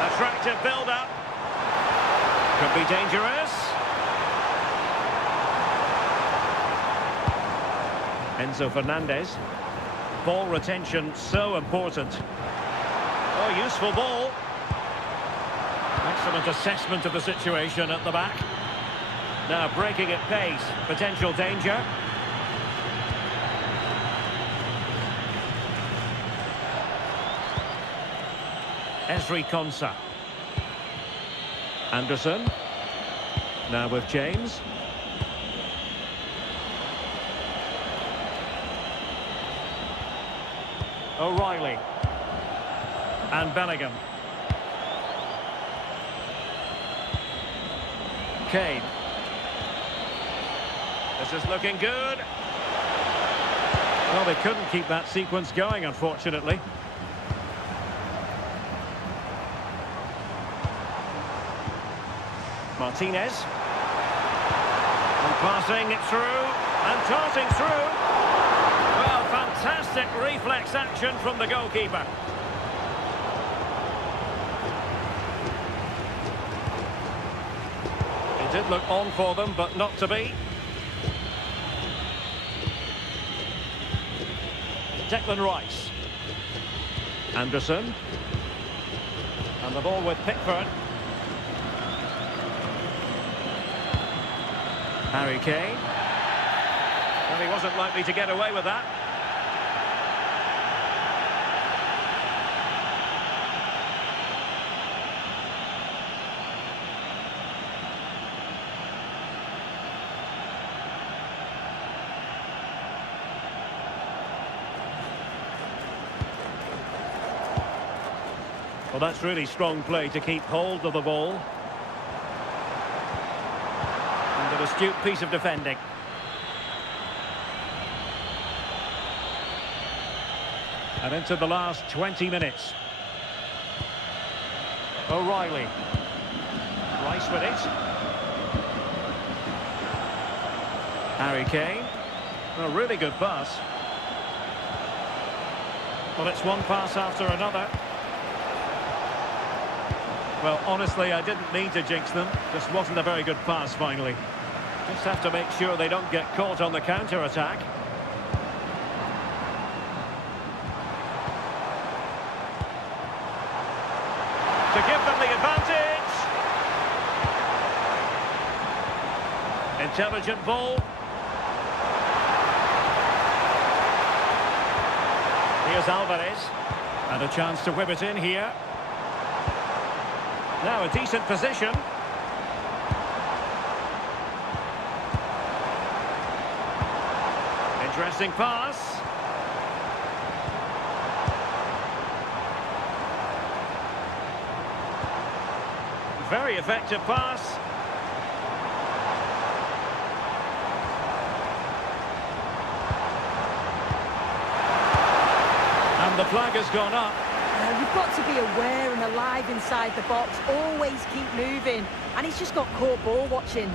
Attractive build-up. Could be dangerous. Enzo Fernandez. Ball retention so important. Oh, useful ball. Excellent assessment of the situation at the back. Now breaking at pace. Potential danger. Ezri Konsa. Anderson. Now with James. O'Reilly. And Bellingham. Kane. This is looking good. Well, they couldn't keep that sequence going, unfortunately. Martinez. And passing it through. And tossing through. Well, fantastic reflex action from the goalkeeper. It did look on for them, but not to be. Declan Rice. Anderson. And the ball with Pickford. Harry Kane. Well, he wasn't likely to get away with that. Well, that's really strong play to keep hold of the ball. And an astute piece of defending. And into the last 20 minutes. O'Reilly. Rice with it. Harry Kane. A really good pass. Well, it's one pass after another. Well, honestly, I didn't mean to jinx them. Just wasn't a very good pass, finally. Just have to make sure they don't get caught on the counter-attack. To give them the advantage. Intelligent ball. Here's Alvarez. And a chance to whip it in here. Now a decent position. Interesting pass. Very effective pass. And the flag has gone up. You've got to be aware and alive inside the box. Always keep moving. And he's just got caught ball watching.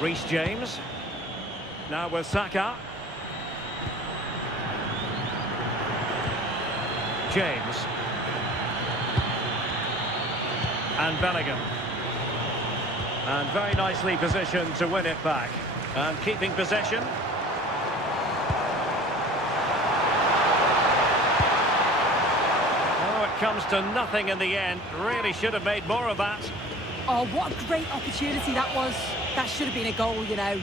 Reece James. Now with Saka. James. And Bellingham. And very nicely positioned to win it back. And keeping possession. Oh, it comes to nothing in the end. Really should have made more of that. Oh, what a great opportunity that was. That should have been a goal, you know.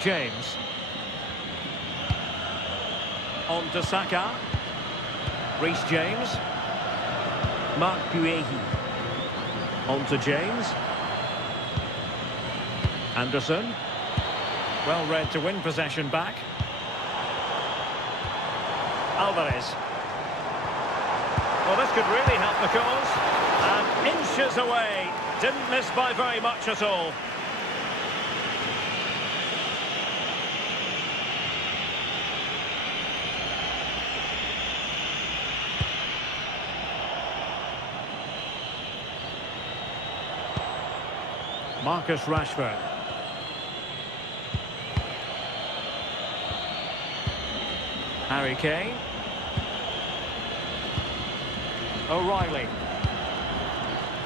James. On to Saka. Reece James. Mark Guehi. On to James. Anderson. Well read to win possession back. Alvarez. Well, this could really help the cause. And inches away. Didn't miss by very much at all. Marcus Rashford. Harry Kane. O'Reilly.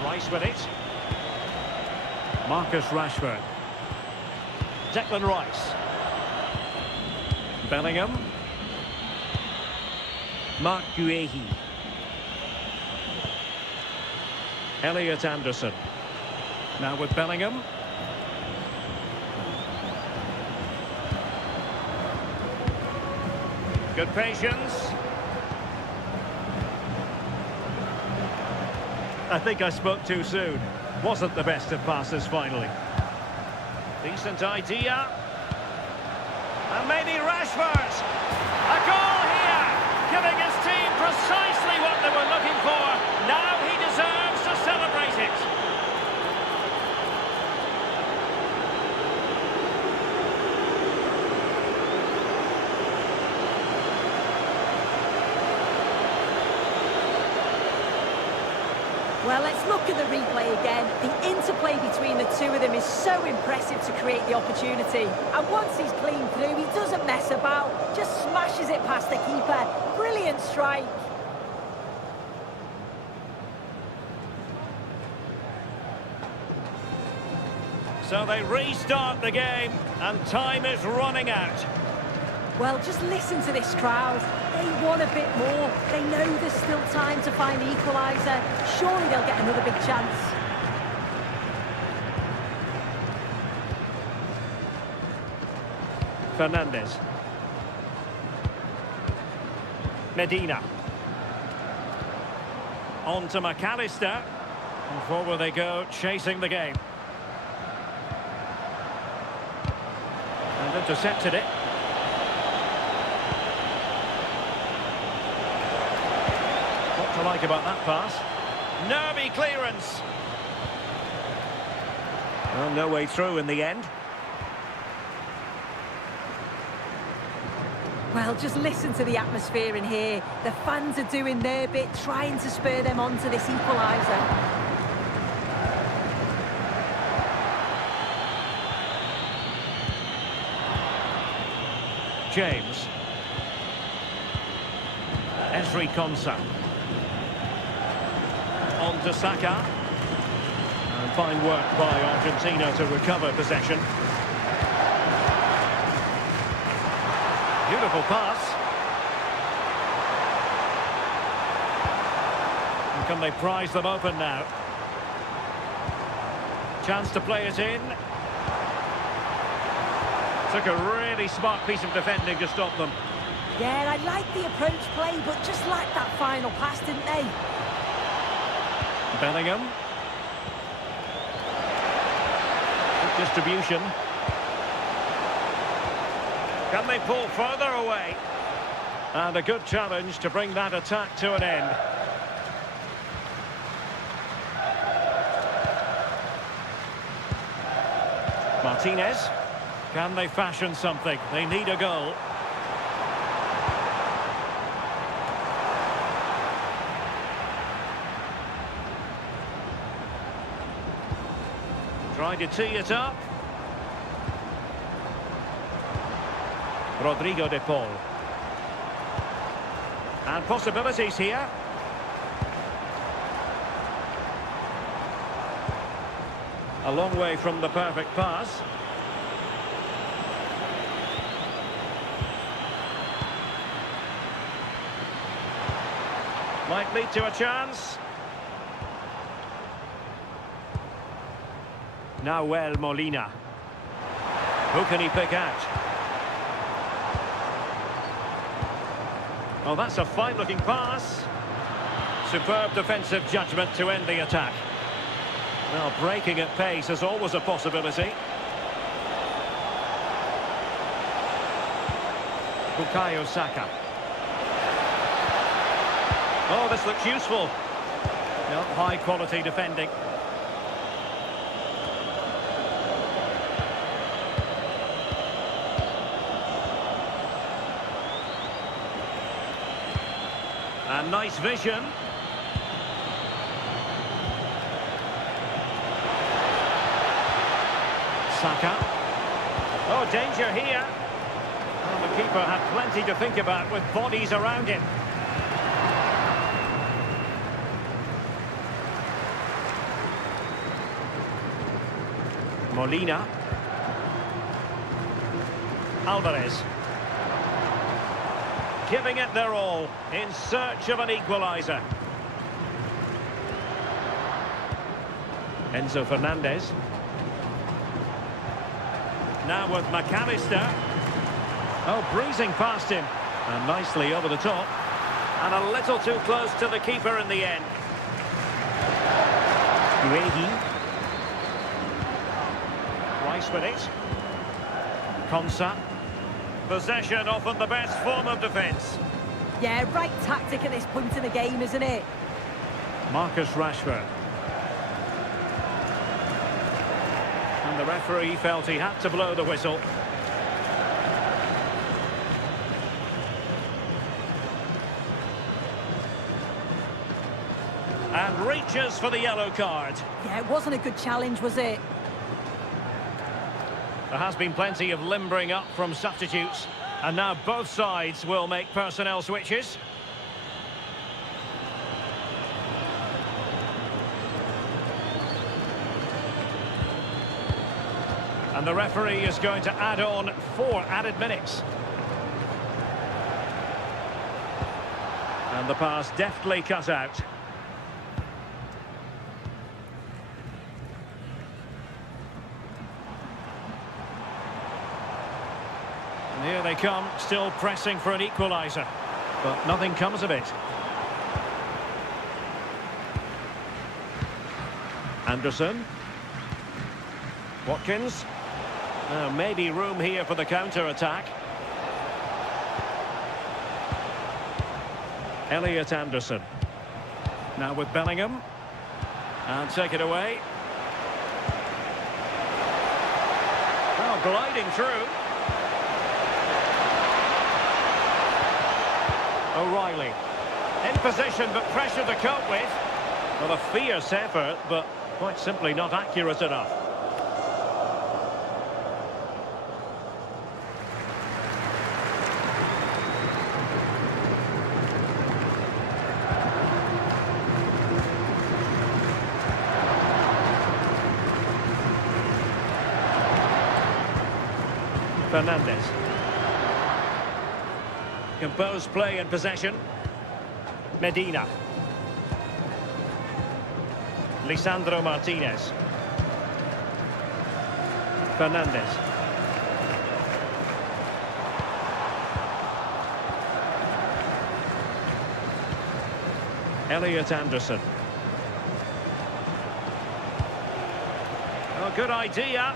Rice with it. Marcus Rashford. Declan Rice. Bellingham. Mark Guehi. Elliot Anderson. Now with Bellingham. Good patience. I think I spoke too soon. Wasn't the best of passes finally. Decent idea. And maybe Rashford. A goal here. Giving his team precisely what they were looking for. Now he deserves to celebrate it. Well, let's look at the replay again. The interplay between the two of them is so impressive to create the opportunity. And once he's clean through, he doesn't mess about, just smashes it past the keeper. Brilliant strike. So they restart the game, and time is running out. Well, just listen to this crowd. They want a bit more. They know there's still time to find the equaliser. Surely they'll get another big chance. Fernandes. Medina. On to McAllister. And forward they go, chasing the game. And intercepted it. What to like about that pass? Nervy clearance. Well, no way through in the end. Well, just listen to the atmosphere in here. The fans are doing their bit, trying to spur them on to this equaliser. James. Ezri Konsa. On to Saka. And fine work by Argentina to recover possession. Beautiful pass. And can they prize them open now? Chance to play it in. Took a really smart piece of defending to stop them. Yeah, I like the approach play, but just lacked that final pass, didn't they? Bellingham. Good distribution. Can they pull further away? And a good challenge to bring that attack to an end. Martinez. Can they fashion something? They need a goal. Trying to tee it up. Rodrigo de Paul. And possibilities here. A long way from the perfect pass. Might lead to a chance. Nahuel Molina. Who can he pick out? Well, that's a fine-looking pass. Superb defensive judgment to end the attack. Well, breaking at pace is always a possibility. Bukayo Saka. Oh, this looks useful. No, high-quality defending. And nice vision. Saka. Oh, danger here. Well, the keeper had plenty to think about with bodies around him. Molina. Alvarez. Giving it their all in search of an equaliser. Enzo Fernandez. Now with McAllister. Oh, breezing past him. And nicely over the top. And a little too close to the keeper in the end. Guehi. Rice with it. Konsa. Possession often the best form of defence. Yeah, right tactic at this point in the game, isn't it? Marcus Rashford. And the referee felt he had to blow the whistle. And reaches for the yellow card. Yeah, it wasn't a good challenge, was it? There has been plenty of limbering up from substitutes. And now both sides will make personnel switches. And the referee is going to add on 4 added minutes. And the pass deftly cut out. And here they come, still pressing for an equaliser. But nothing comes of it. Anderson. Watkins. Maybe room here for the counter-attack. Elliot Anderson. Now with Bellingham. And take it away. Oh, gliding through. O'Reilly. In position, but pressure to cope with. Well, a fierce effort, but quite simply not accurate enough. Fernandez. Composed play in possession. Medina. Lisandro Martinez. Fernandez. Elliot Anderson. Oh, good idea.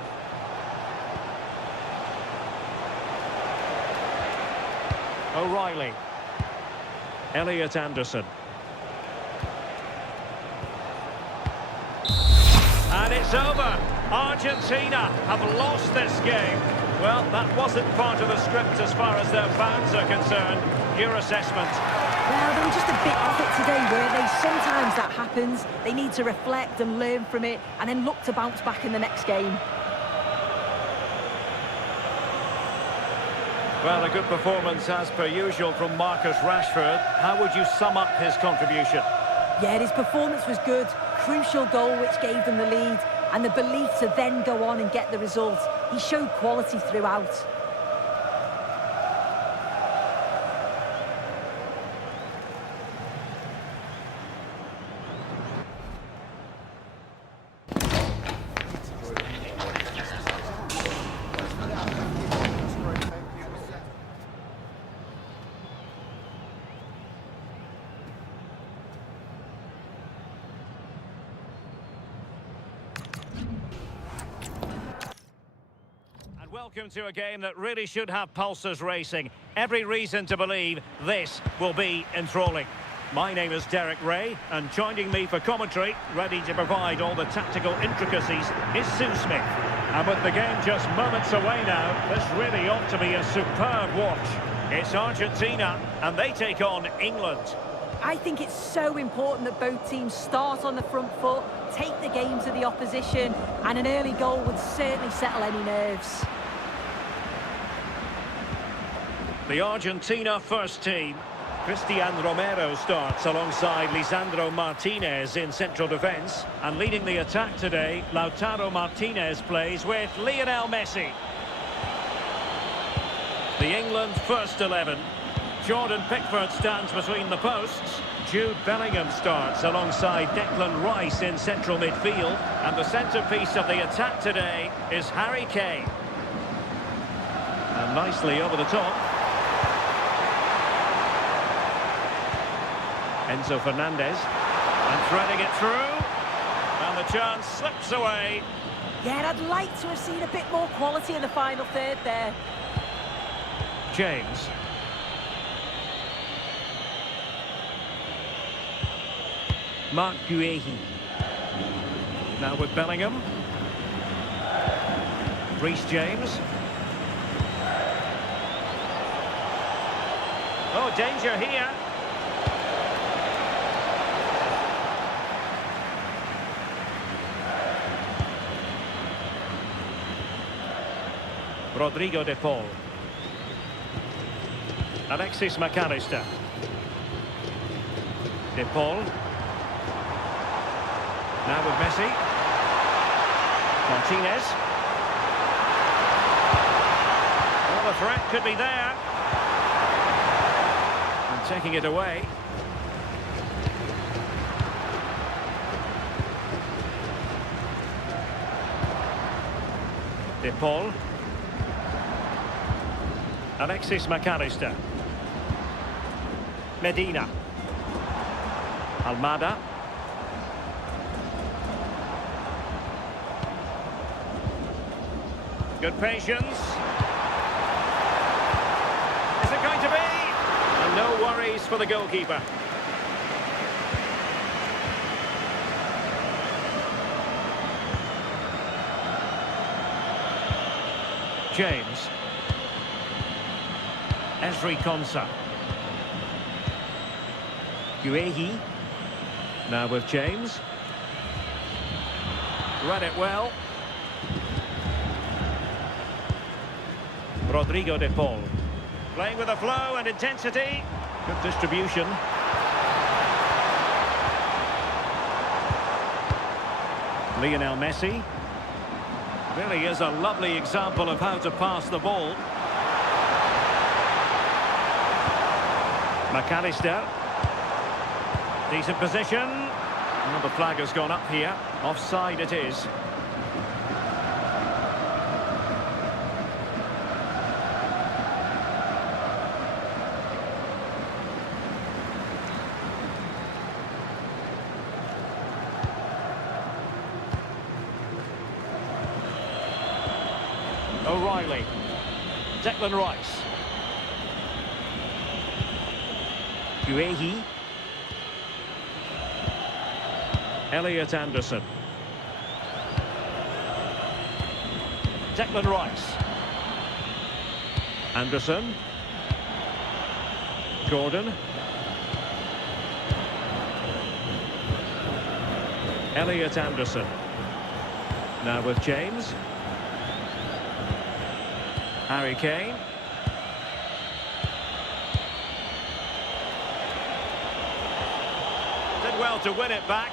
O'Reilly. Elliot Anderson. And it's over. Argentina have lost this game. Well, that wasn't part of the script as far as their fans are concerned. Your assessment? Well, they were just a bit off it today, weren't they? Sometimes that happens. They need to reflect and learn from it and then look to bounce back in the next game. Well, a good performance as per usual from Marcus Rashford. How would you sum up his contribution? Yeah, his performance was good. Crucial goal which gave them the lead and the belief to then go on and get the result. He showed quality throughout. Welcome to a game that really should have pulses racing. Every reason to believe this will be enthralling. My name is Derek Ray, and joining me for commentary, ready to provide all the tactical intricacies, is Sue Smith. And with the game just moments away now, this really ought to be a superb watch. It's Argentina, and they take on England. I think it's so important that both teams start on the front foot, take the game to the opposition, and an early goal would certainly settle any nerves. The Argentina first team. Cristian Romero starts alongside Lisandro Martinez in central defence. And leading the attack today, Lautaro Martinez plays with Lionel Messi. The England first 11. Jordan Pickford stands between the posts. Jude Bellingham starts alongside Declan Rice in central midfield. And the centrepiece of the attack today is Harry Kane. And nicely over the top. Enzo Fernandez. And threading it through. And the chance slips away. Yeah, I'd like to have seen a bit more quality in the final third there. James. Mark Guehi. Now with Bellingham. Reece James. Oh, danger here. Rodrigo de Paul. Alexis McAllister. De Paul. Now with Messi. Martinez. Well, the threat could be there. And taking it away. De Paul. Alexis McAllister. Medina. Almada. Good patience. Is it going to be? And no worries for the goalkeeper. James. Esri Konsa. Guehi. Now with James. Read it well. Rodrigo de Paul. Playing with a flow and intensity. Good distribution. Lionel Messi. Really is a lovely example of how to pass the ball. McAllister. Decent position. Well, the flag has gone up here. Offside it is. O'Reilly. Declan Rice. Guehi. Elliot Anderson. Declan Rice. Anderson. Gordon. Elliot Anderson. Now with James. Harry Kane. Did well to win it back.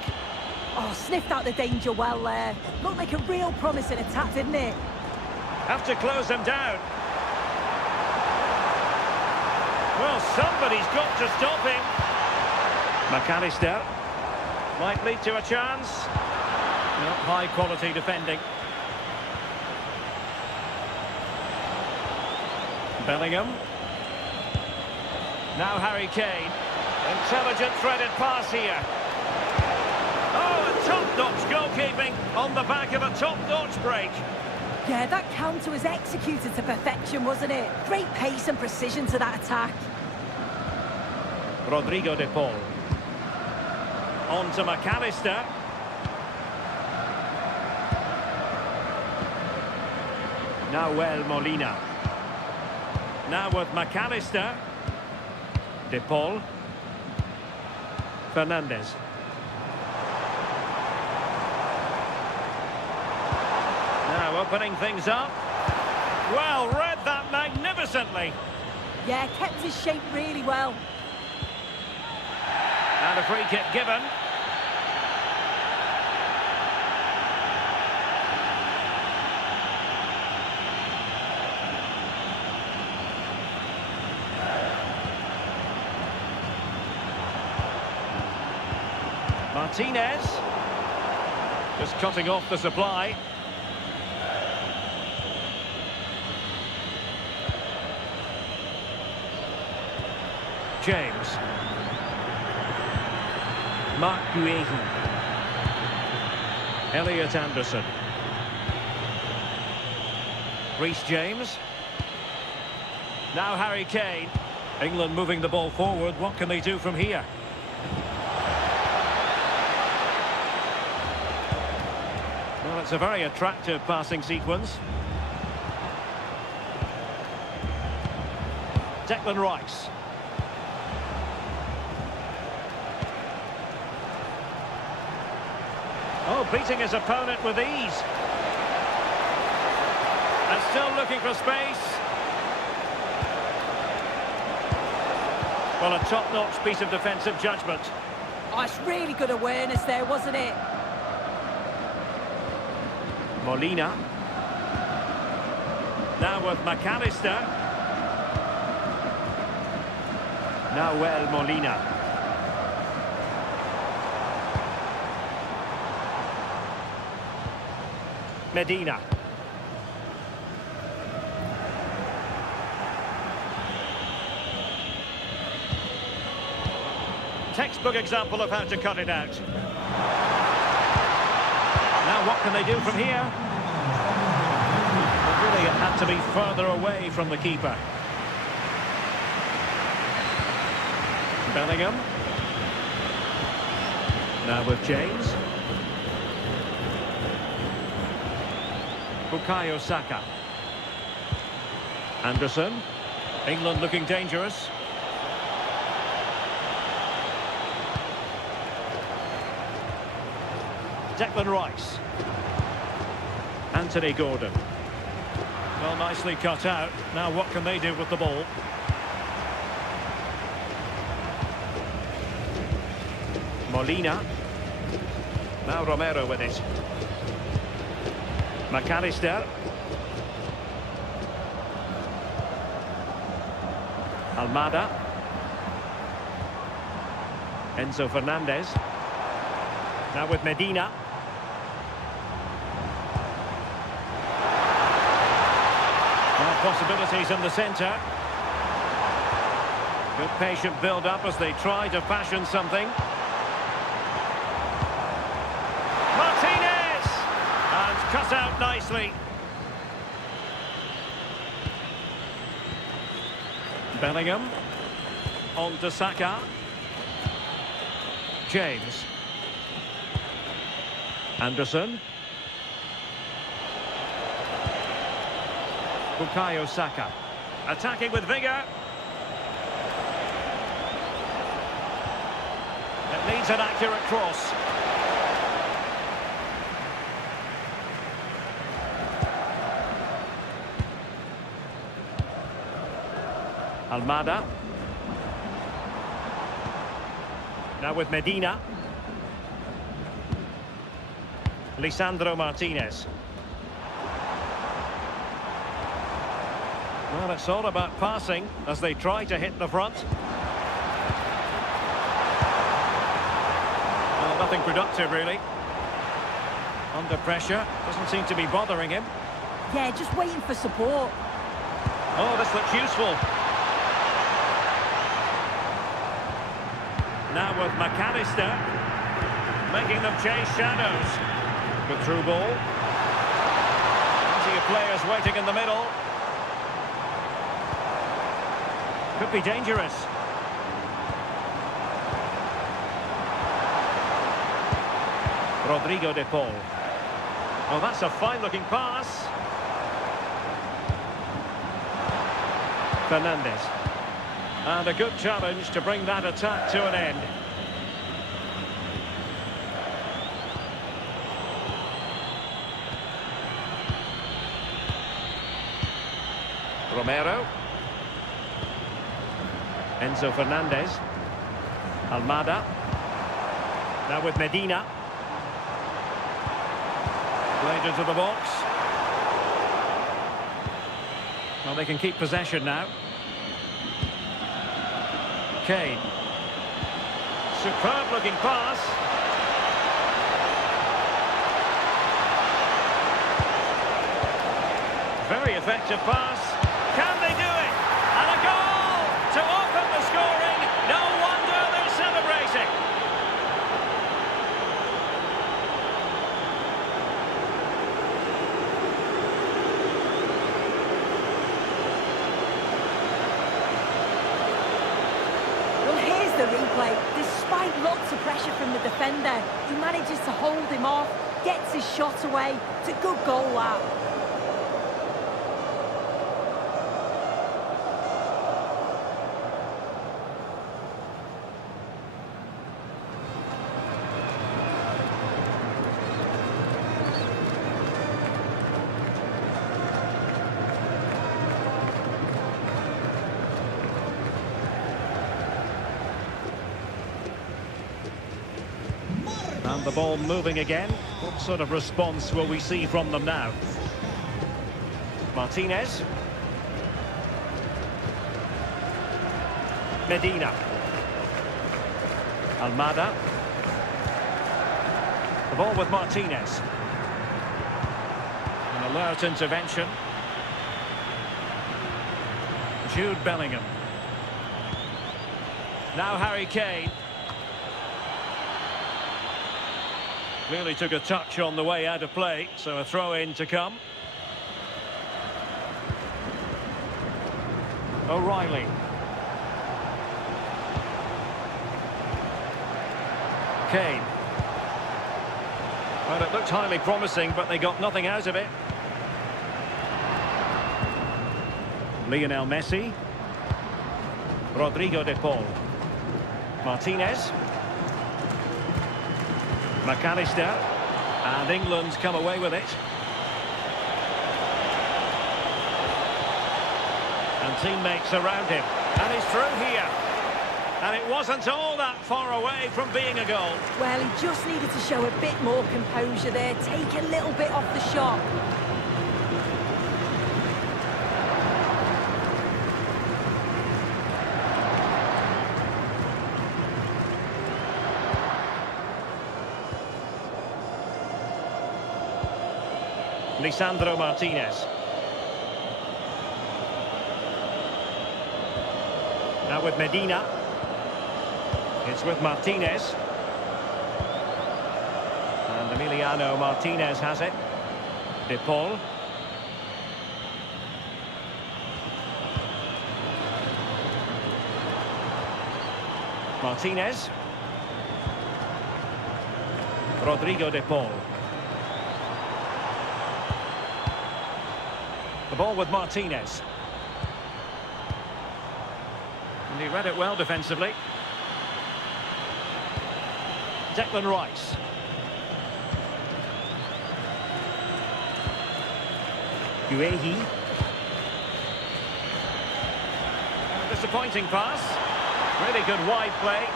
Oh, sniffed out the danger well there. Looked like a real promising attack, didn't it? Have to close them down. Well, somebody's got to stop him. McAllister. Might lead to a chance. No, high quality defending. Bellingham. Now Harry Kane. Intelligent threaded pass here. Oh, a top-notch goalkeeping on the back of a top-notch break. Yeah, that counter was executed to perfection, wasn't it? Great pace and precision to that attack. Rodrigo de Paul. On to McAllister. Nahuel Molina. Now with McAllister. De Paul. Fernandez. Now opening things up. Well, read that magnificently. Yeah, kept his shape really well. And a free kick given. Martinez. Just cutting off the supply. James. Mark Guehi. Elliot Anderson. Reece James. Now Harry Kane. England moving the ball forward. What can they do from here? Well, it's a very attractive passing sequence. Declan Rice. Oh, beating his opponent with ease. And still looking for space. Well, a top-notch piece of defensive judgment. Oh, it's really good awareness there, wasn't it? Molina. Now with McAllister. Nahuel Molina. Medina. Textbook example of how to cut it out. Now what can they do from here? But really it had to be further away from the keeper. Bellingham. Now with James. Bukayo Saka. Anderson. England looking dangerous. Declan Rice. Anthony Gordon. Well, nicely cut out. Now what can they do with the ball? Molina. Now Romero with it. McAllister. Almada. Enzo Fernandez. Now with Medina. Now possibilities in the centre. Good patient build-up as they try to fashion something. Cut out nicely. Bellingham. On to Saka. James. Anderson. Bukayo Saka. Attacking with vigour. It needs an accurate cross. Almada. Now with Medina. Lisandro Martinez. Well, it's all about passing as they try to hit the front. Well, nothing productive, really. Under pressure. Doesn't seem to be bothering him. Yeah, just waiting for support. Oh, this looks useful. Now with McAllister, making them chase shadows. Good through ball. Easy players waiting in the middle. Could be dangerous. Rodrigo de Paul. Oh, that's a fine-looking pass. Fernandez. And a good challenge to bring that attack to an end. Romero. Enzo Fernandez. Almada. Now with Medina. Played into the box. Well, they can keep possession now. Kane. Superb looking pass. Very effective pass. Can they do it? And a goal to open the scoring. No wonder they're celebrating. Well, here's the replay. Despite lots of pressure from the defender, he manages to hold him off, gets his shot away. It's a good goal, that. And the ball moving again. What sort of response will we see from them now? Martinez. Medina. Almada. The ball with Martinez. An alert intervention. Jude Bellingham. Now Harry Kane. Clearly took a touch on the way out of play, so a throw-in to come. O'Reilly. Kane. Well, it looked highly promising, but they got nothing out of it. Lionel Messi. Rodrigo de Paul. Martinez. McAllister, and England come away with it. And teammates around him, and he's through here. And it wasn't all that far away from being a goal. Well, he just needed to show a bit more composure there, take a little bit off the shot. Lisandro Martinez. Now with Medina. It's with Martinez. And Emiliano Martinez has it. De Paul. Martinez. Rodrigo de Paul. The ball with Martinez. And he read it well defensively. Declan Rice. Guehi. Disappointing pass. Really good wide play.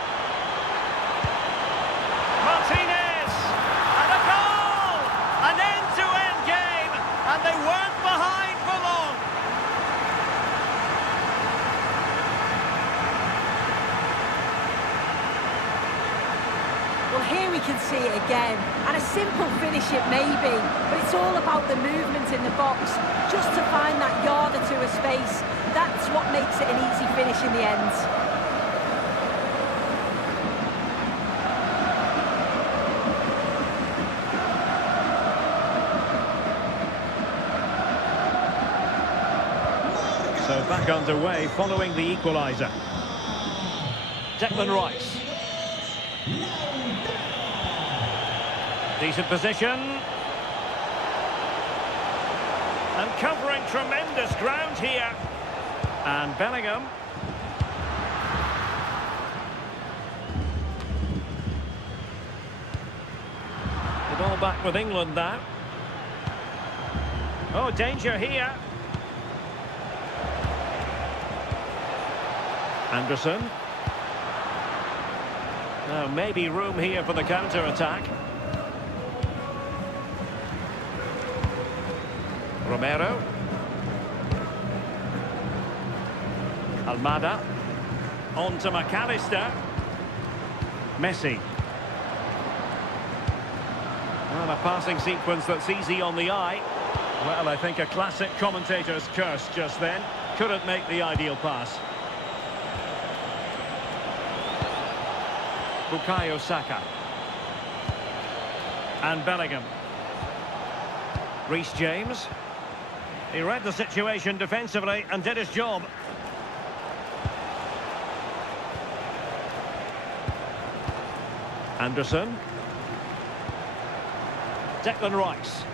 Martinez! And a goal! An end-to-end game! And they weren't behind for long. Well, here we can see it again. And a simple finish it may be, but it's all about the movement in the box. Just to find that yard or two of space. That's what makes it an easy finish in the end. So back underway following the equaliser. Declan Rice. Decent position. And covering tremendous ground here. And Bellingham. The ball back with England now. Oh, danger here. Anderson. Now, maybe room here for the counter-attack. Romero. Almada. On to McAllister. Messi. Well, a passing sequence that's easy on the eye. Well, I think a classic commentator's curse just then. Couldn't make the ideal pass. Bukayo Saka. And Bellingham. Reece James. He read the situation defensively and did his job. Anderson. Declan Rice.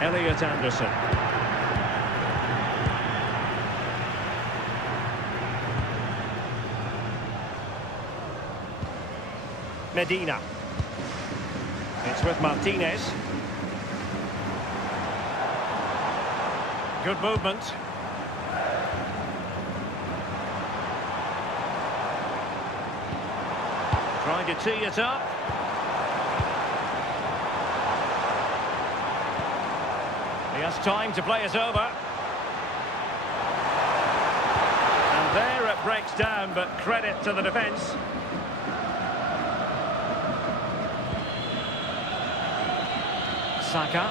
Elliot Anderson. Medina. It's with Martinez. Good movement. Trying to tee it up. He has time to play it over. And there it breaks down, but credit to the defence. Saka.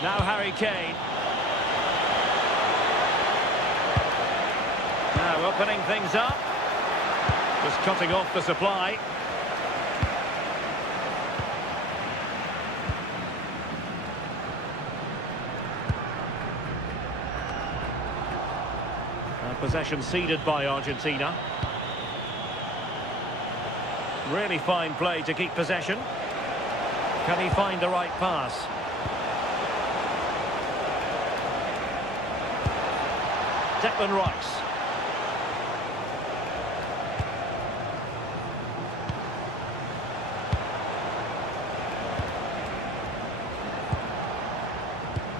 Now Harry Kane. Now opening things up. Just cutting off the supply. Possession ceded by Argentina. Really fine play to keep possession. Can he find the right pass? Declan Rice.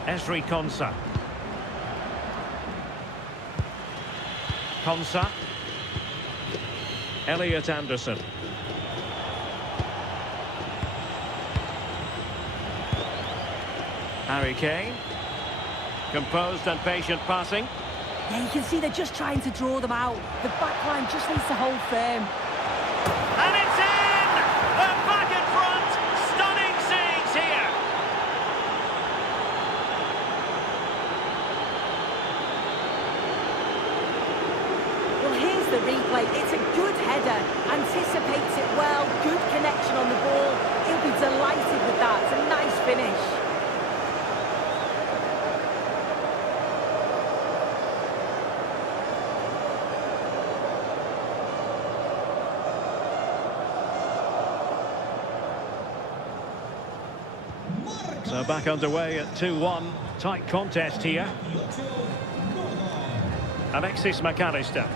Ezri Konsa. Konsa. Elliot Anderson. Harry Kane. Composed and patient passing. Yeah, you can see they're just trying to draw them out. The back line just needs to hold firm. And it's in! They're back in front! Stunning scenes here! Well, here's the replay. It's a good header. Anticipates it well. Good connection on the ball. He'll be delighted with that. It's a nice finish. So back underway at 2-1. Tight contest here. Alexis McAllister.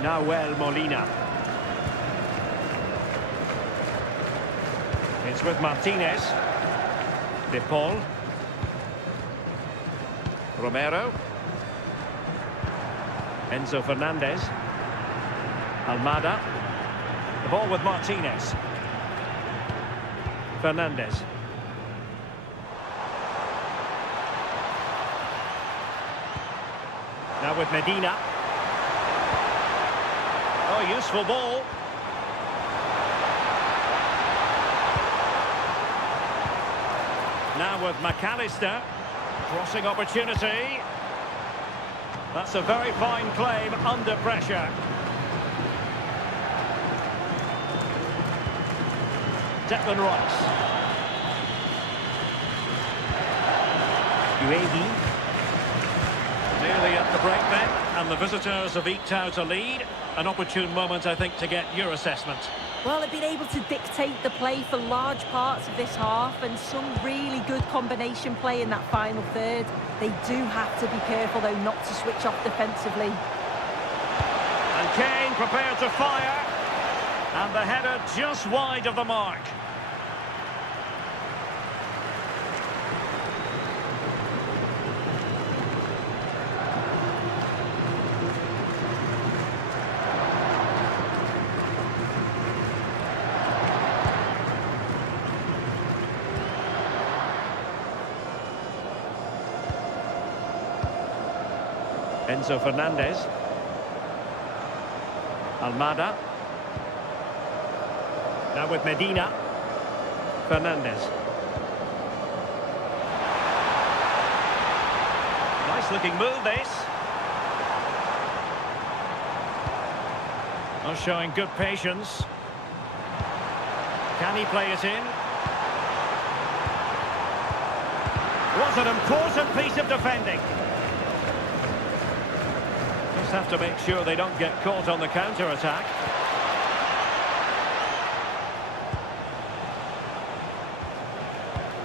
Nahuel Molina. It's with Martinez. De Paul. Romero. Enzo Fernandez. Almada. The ball with Martinez. Fernandez. Now with Medina. Oh, useful ball. Now with McAllister. Crossing opportunity. That's a very fine claim under pressure. Declan Rice. Uehi. Nearly at the break then, and the visitors have eked out a lead. An opportune moment, I think, to get your assessment. Well, they've been able to dictate the play for large parts of this half, and some really good combination play in that final third. They do have to be careful, though, not to switch off defensively. And Kane prepared to fire. And the header just wide of the mark. Enzo Fernandez. Almada. Now with Medina. Fernandez. Nice looking move this. Oh, showing good patience. Can he play it in? What an important piece of defending. Just have to make sure they don't get caught on the counter-attack.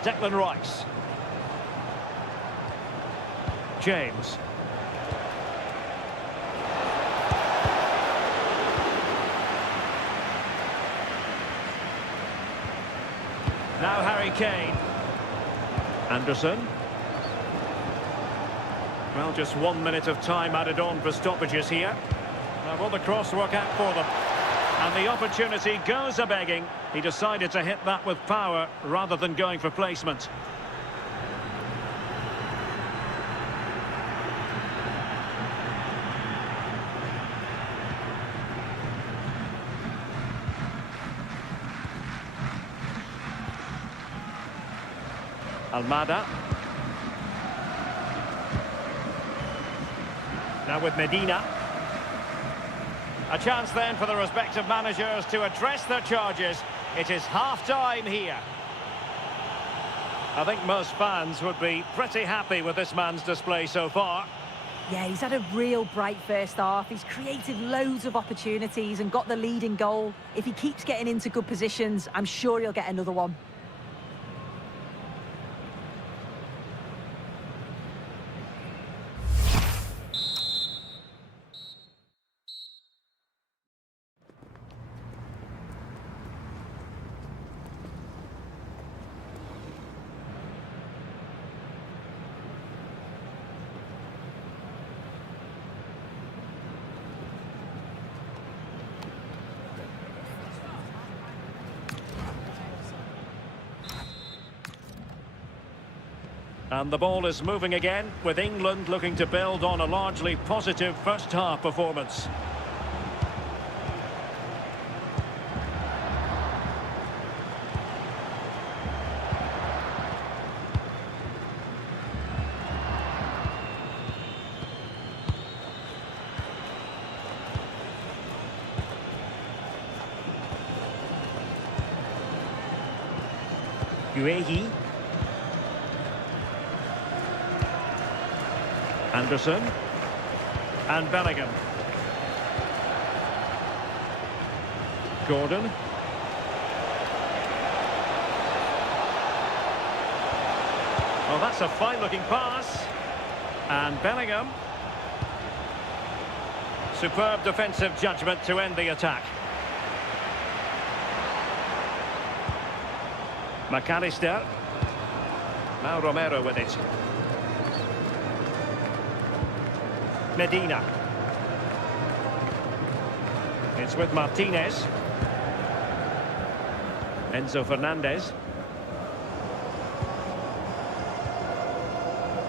Declan Rice. James. Now Harry Kane. Anderson. Well, just 1 minute of time added on for stoppages here. Now will the cross work out for them? And the opportunity goes a-begging. He decided to hit that with power rather than going for placement. Almada. Now with Medina. A chance then for the respective managers to address their charges. It is half-time here. I think most fans would be pretty happy with this man's display so far. Yeah, he's had a real bright first half. He's created loads of opportunities and got the leading goal. If he keeps getting into good positions, I'm sure he'll get another one. And the ball is moving again, with England looking to build on a largely positive first-half performance. Uehi. Anderson. And Bellingham. Gordon. Well, that's a fine-looking pass. And Bellingham. Superb defensive judgment to end the attack. McAllister. Now Romero with it. Medina. It's with Martinez. Enzo Fernandez.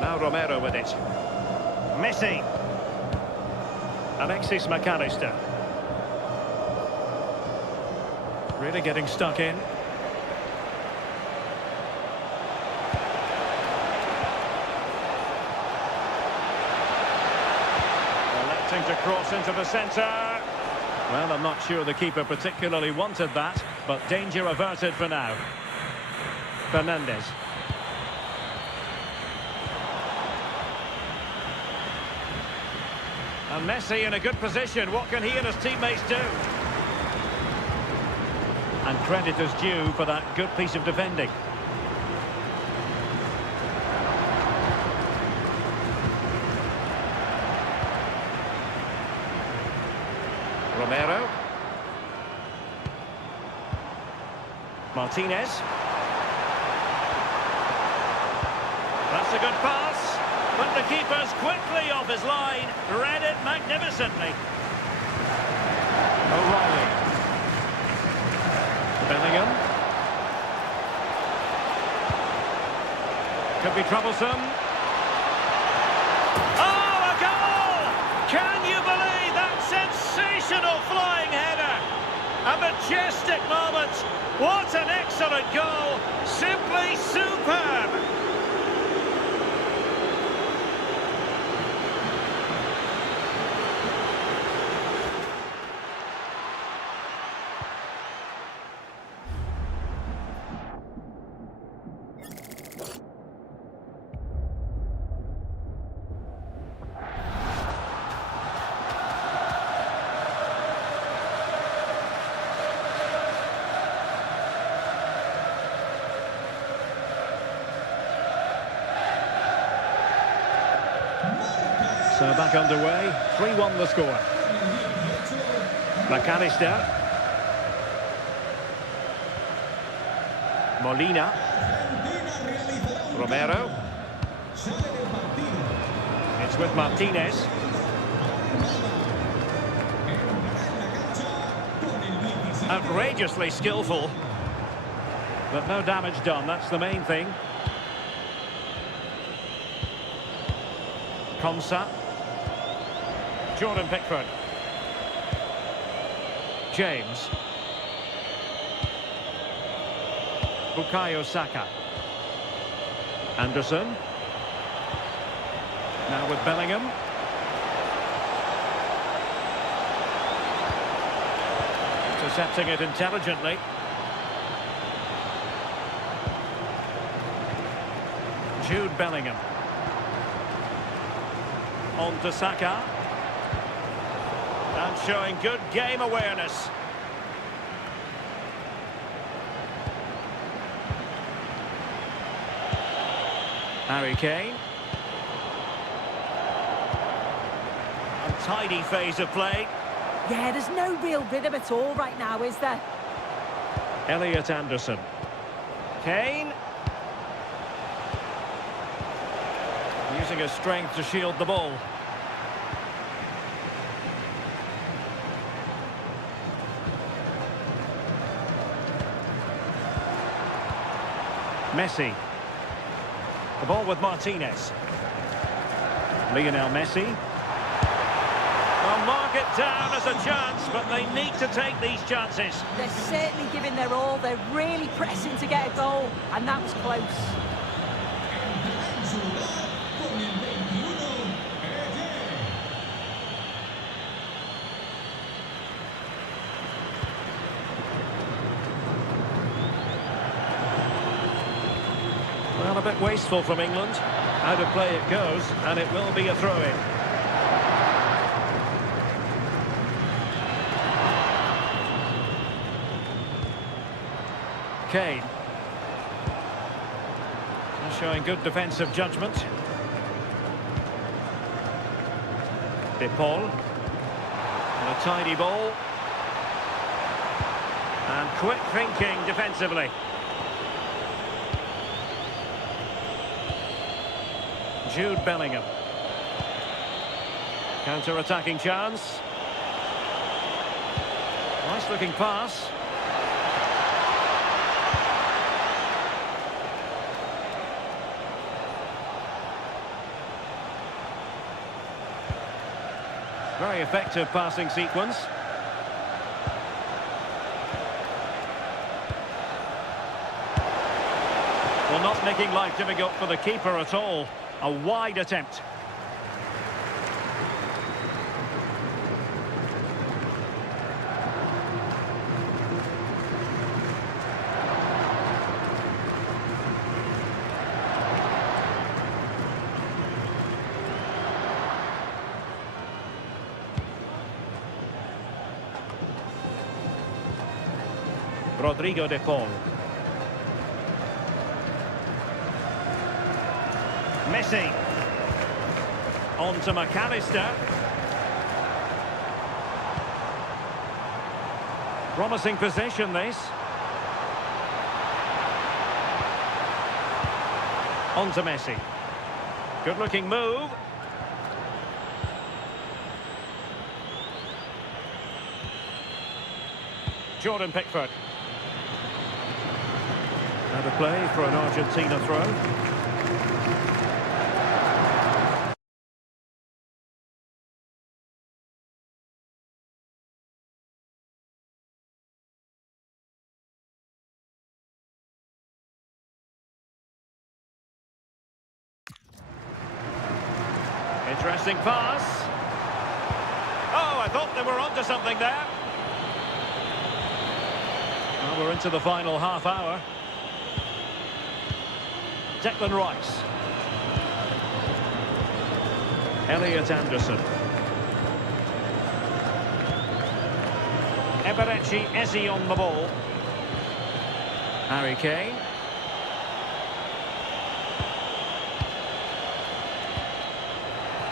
Now Romero with it. Messi. Alexis McAllister. Really getting stuck in. To cross into the centre. Well, I'm not sure the keeper particularly wanted that, but danger averted for now. Fernandez. And Messi in a good position. What can he and his teammates do? And credit is due for that good piece of defending. Romero. Martinez. That's a good pass. But the keeper's quickly off his line. Read it magnificently. O'Reilly. Bellingham. Could be troublesome. Oh, a goal! Can you believe that sensational flying header? A majestic moment. What an excellent goal. Simply superb. So back underway, 3-1 the score. McAllister. Molina. Romero. It's with Martinez. Outrageously skillful. But no damage done, that's the main thing. Konsa. Jordan Pickford. James. Bukayo Saka. Anderson. Now with Bellingham. Intercepting it intelligently. Jude Bellingham. On to Saka. And showing good game awareness. Harry Kane. Untidy phase of play. Yeah, there's no real rhythm at all right now, is there? Elliot Anderson. Kane. Using his strength to shield the ball. Messi. The ball with Martinez. Lionel Messi. Well, mark it down as a chance, but they need to take these chances. They're certainly giving their all. They're really pressing to get a goal, and that was close. Well, a bit wasteful from England. Out of play it goes, and it will be a throw-in. Kane. Showing good defensive judgment. De Paul. And a tidy ball. And quick thinking defensively. Jude Bellingham. Counter-attacking chance. Nice looking pass. Very effective passing sequence. Well, not making life difficult for the keeper at all. A wide attempt. Rodrigo de Paul. Messi. On to McAllister. Promising possession, this. On to Messi. Good-looking move. Jordan Pickford. Now to play for an Argentina throw. Interesting pass. Oh, I thought they were onto something there. Well, we're into the final half hour. Declan Rice. Elliot Anderson. Eberechi Eze on the ball. Harry Kane.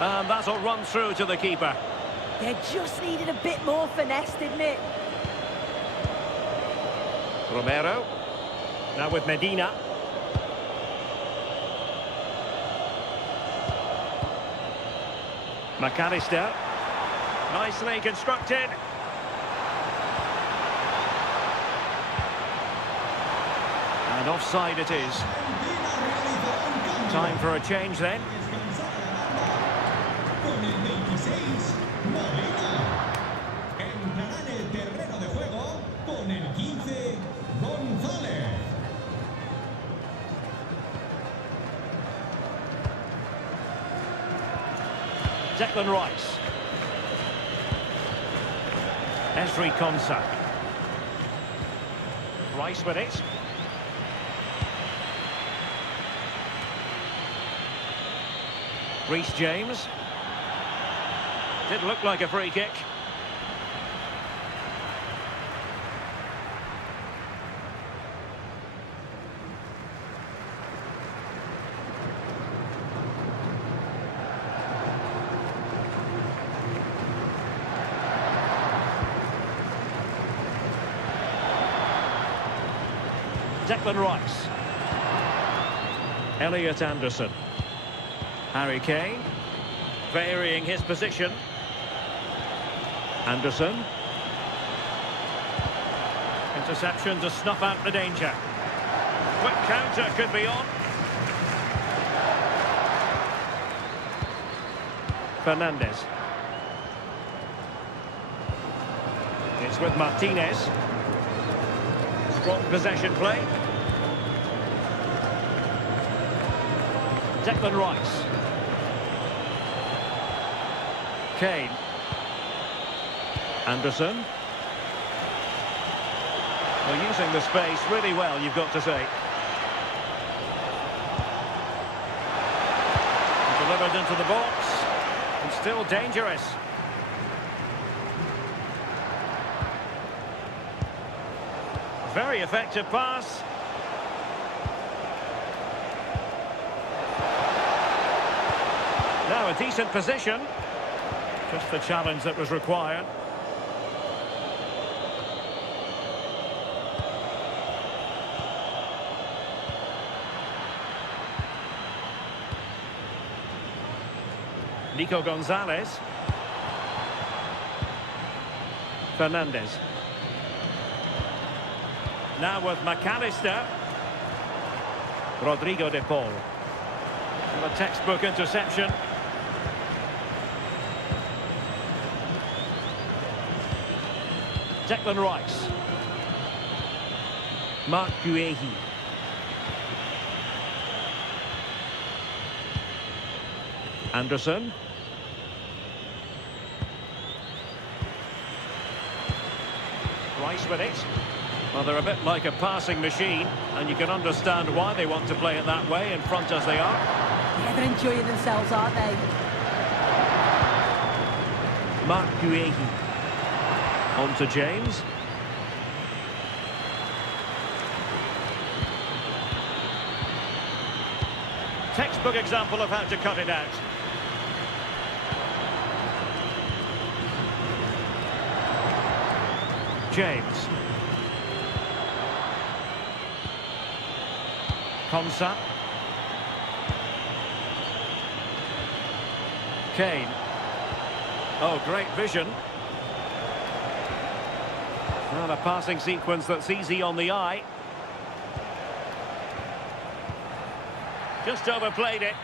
And that'll run through to the keeper. They just needed a bit more finesse, didn't it? Romero. Now with Medina. McAllister. Nicely constructed. And offside it is. Time for a change then. Con el 26, Molina. Entrará en el terreno de juego con el 15, González. Declan Rice. Ezri Konsa. Rice with it. Reece James. Did look like a free kick. Declan Rice. Elliot Anderson. Harry Kane. Varying his position. Anderson. Interception to snuff out the danger. Quick counter could be on. Fernandez. It's with Martinez. Strong possession play. Declan Rice. Kane. Anderson. Well, using the space really well, you've got to say. Delivered into the box. And still dangerous. Very effective pass. Now a decent position. Just the challenge that was required. Nico Gonzalez. Fernandez. Now with McAllister. Rodrigo de Paul. And a textbook interception. Declan Rice. Mark Guehi. Anderson. Rice with it. Well, they're a bit like a passing machine, and you can understand why they want to play it that way, in front as they are. Yeah, they're enjoying themselves, aren't they? Mark Guehi. On to James. textbook example of how to cut it out. James. Konsa. Kane. Oh, great vision. Well, a passing sequence that's easy on the eye. Just overplayed it.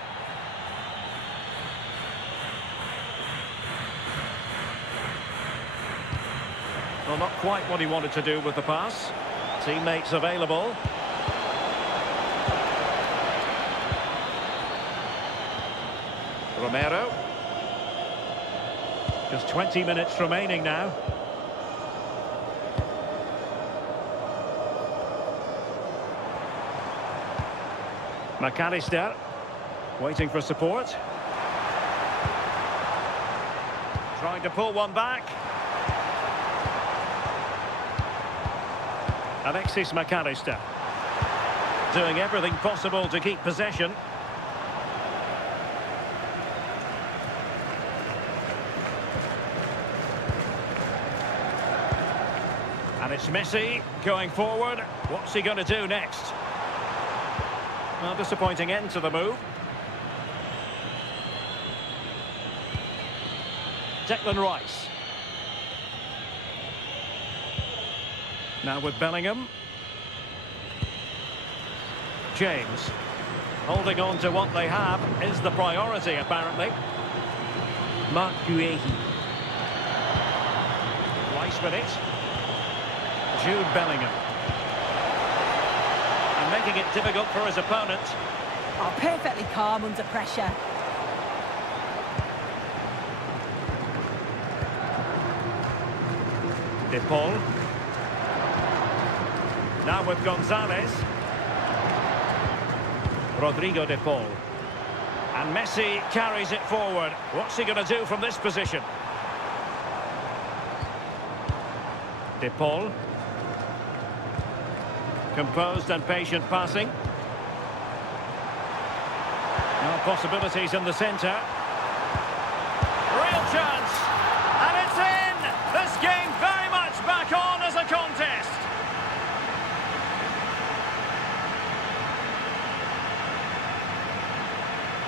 Well, not quite what he wanted to do with the pass. Teammates available. Romero. Just 20 minutes remaining now. McAllister, waiting for support. Trying to pull one back. Alexis McAllister. Doing everything possible to keep possession. And it's Messi going forward. What's he going to do next? Well, disappointing end to the move. Declan Rice. Now with Bellingham. James. Holding on to what they have is the priority, apparently. Mark Guehi. Rice with it. Jude Bellingham. And making it difficult for his opponent. Oh, perfectly calm under pressure. De Paul. Now with Gonzalez. Rodrigo De Paul. And Messi carries it forward. What's he going to do from this position? De Paul. Composed and patient passing. Now possibilities in the centre. Real chance. And it's in! This game very much back on as a contest.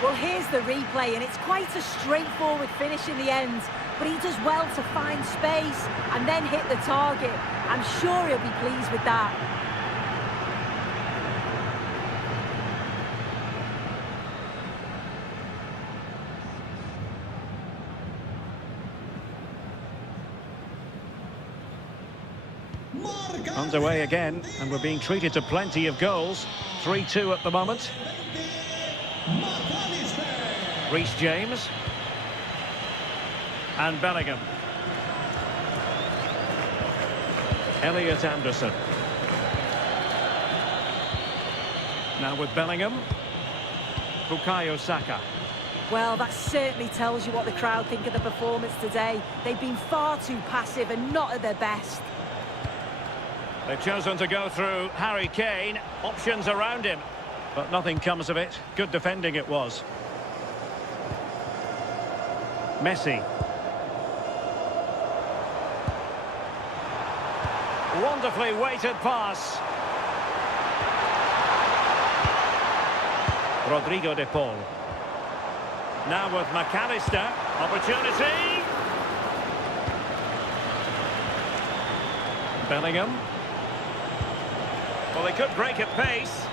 Well, here's the replay, and it's quite a straightforward finish in the end. But he does well to find space and then hit the target. I'm sure he'll be pleased with that. Underway again, and we're being treated to plenty of goals. 3-2 at the moment. Reece James. And Bellingham. Elliot Anderson. Now with Bellingham. Bukayo Saka. Well, that certainly tells you what the crowd think of the performance today. They've been far too passive and not at their best. They've chosen to go through Harry Kane. Options around him. But nothing comes of it. Good defending it was. Messi. Wonderfully weighted pass. Rodrigo De Paul. Now with McAllister. Opportunity. Bellingham. Well, they could break at pace.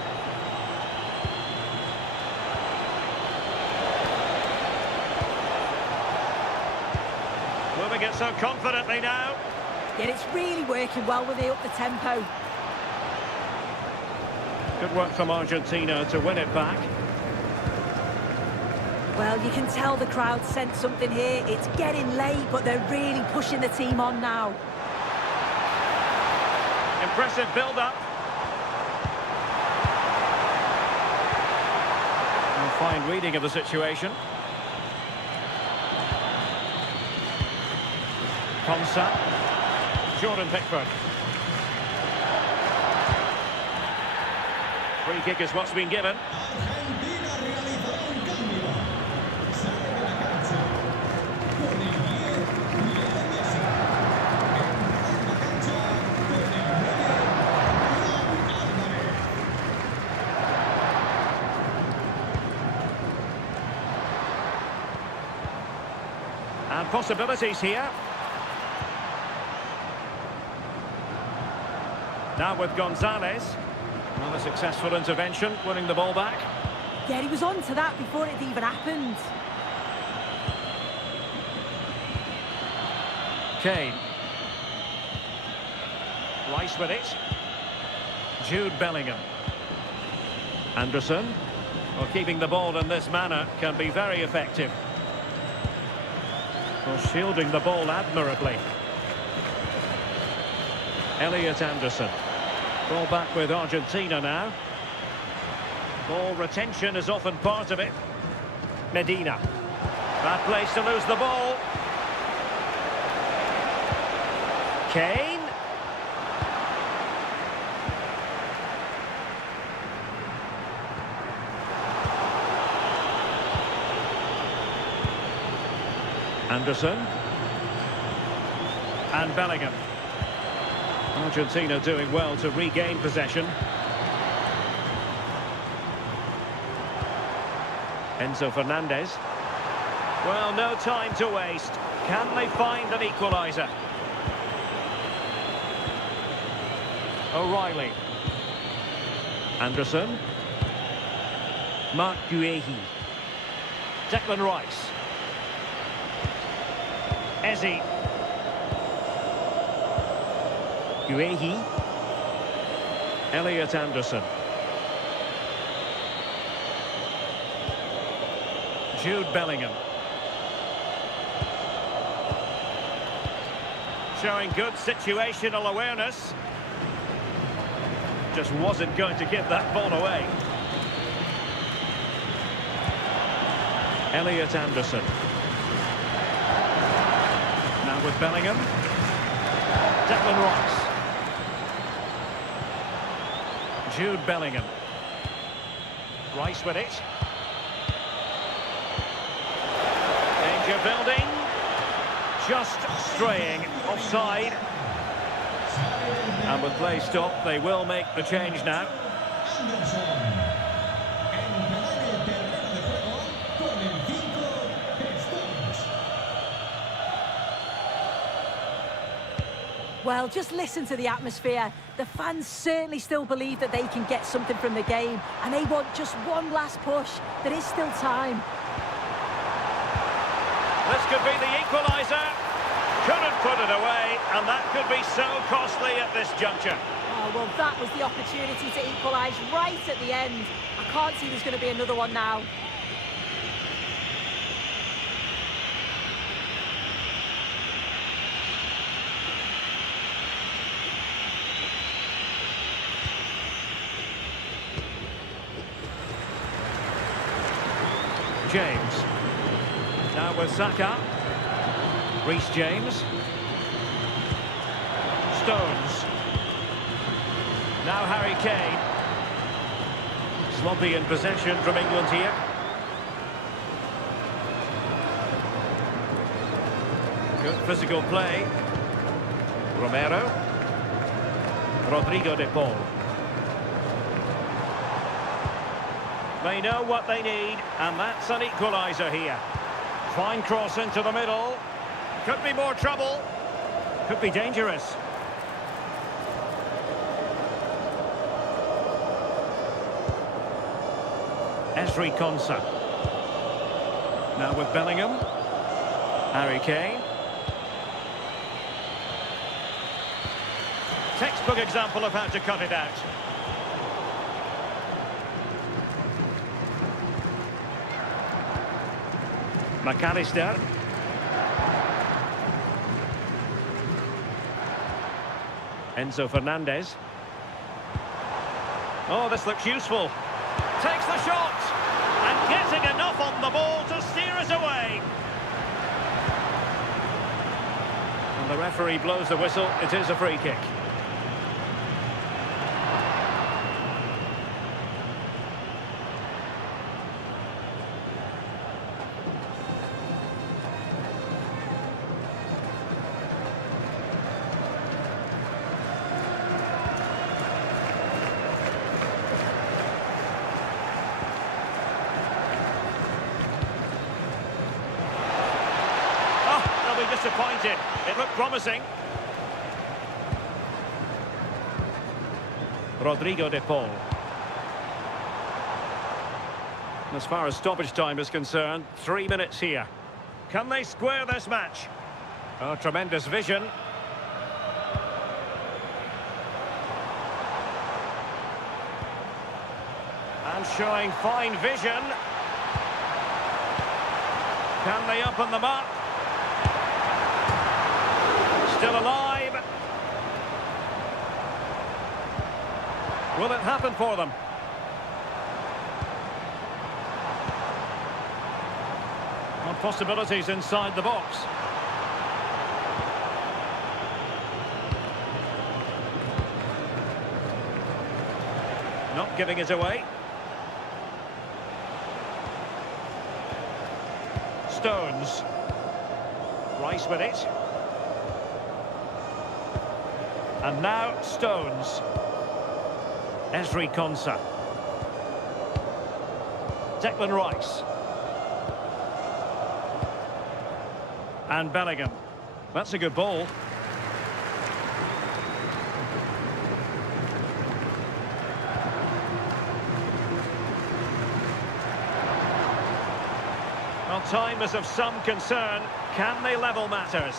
Moving it so confidently now. Yet it's really working well when they up the tempo. Good work from Argentina to win it back. Well, you can tell the crowd sensed something here. It's getting late, but they're really pushing the team on now. Impressive build-up. Fine reading of the situation. Konsa. Jordan Pickford. Free kick is what's been given. Argentina realizará And possibilities here. Now with Gonzalez. Another successful intervention, winning the ball back. Yeah, he was on to that before it even happened. Kane. Rice with it. Jude Bellingham. Anderson. Well, keeping the ball in this manner can be very effective. Well, shielding the ball admirably. Elliot Anderson. Ball back with Argentina now. Ball retention is often part of it. Medina. Bad place to lose the ball. Kane. Anderson. And Bellingham. Argentina doing well to regain possession. Enzo Fernandez. Well, no time to waste. Can they find an equaliser? O'Reilly. Anderson. Mark Guehi. Declan Rice. Eze. Guehi. Elliot Anderson. Jude Bellingham. Showing good situational awareness. Just wasn't going to give that ball away. Elliot Anderson. Now with Bellingham. Declan Rice. Jude Bellingham. Rice with it. Danger building. Just straying offside. And with play stopped, they will make the change now. Well, just listen to the atmosphere. The fans certainly still believe that they can get something from the game, and they want just one last push. There is still time. This could be the equaliser. Couldn't put it away, and that could be so costly at this juncture. Oh, well, that was the opportunity to equalise right at the end. I can't see there's going to be another one now. James. Now with Saka. Reece James. Stones. Now Harry Kane. Sloppy in possession from England here. Good physical play. Romero. Rodrigo de Paul. They know what they need, and that's an equaliser here. Fine cross into the middle. Could be more trouble. Could be dangerous. Ezri Konsa. Now with Bellingham. Harry Kane. Textbook example of how to cut it out. McAllister. Enzo Fernandez. Oh, this looks useful. Takes the shot. And getting enough on the ball to steer it away. And the referee blows the whistle. It is a free kick. disappointed. It looked promising. Rodrigo de Paul. As far as stoppage time is concerned, 3 minutes here. Can they square this match? Oh, tremendous vision. And showing fine vision. Can they open them up? Still alive. Will it happen for them? Well, possibilities inside the box. Not giving it away. Stones. Rice with it. And now Stones. Esri Konsa. Declan Rice. And Bellingham. That's a good ball. Well, time is of some concern. Can they level matters?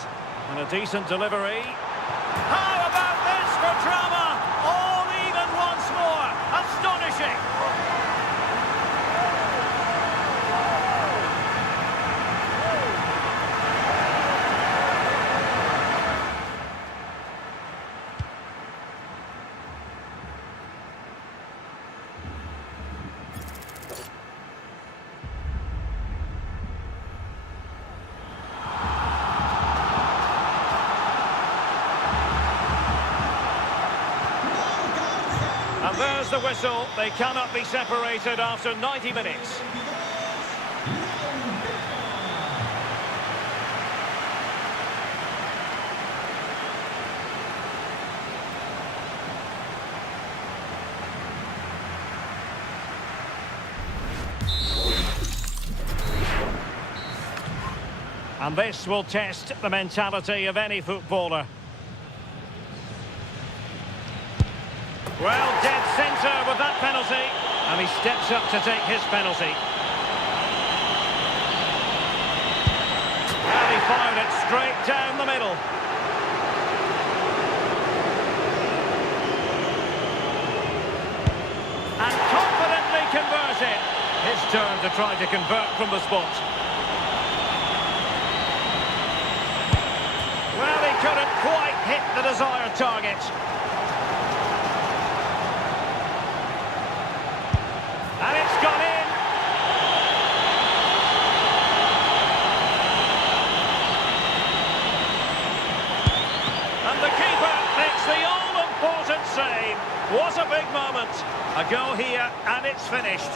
And a decent delivery. How about this for drama? All even once more. Astonishing. And there's the whistle. They cannot be separated after 90 minutes. And this will test the mentality of any footballer. Well, dead centre with that penalty. And he steps up to take his penalty. And he fired it straight down the middle. And confidently converted. His turn to try to convert from the spot. Well, he couldn't quite hit the desired target. And it's gone in. And the keeper makes the all-important save. What a big moment. A goal here, and it's finished.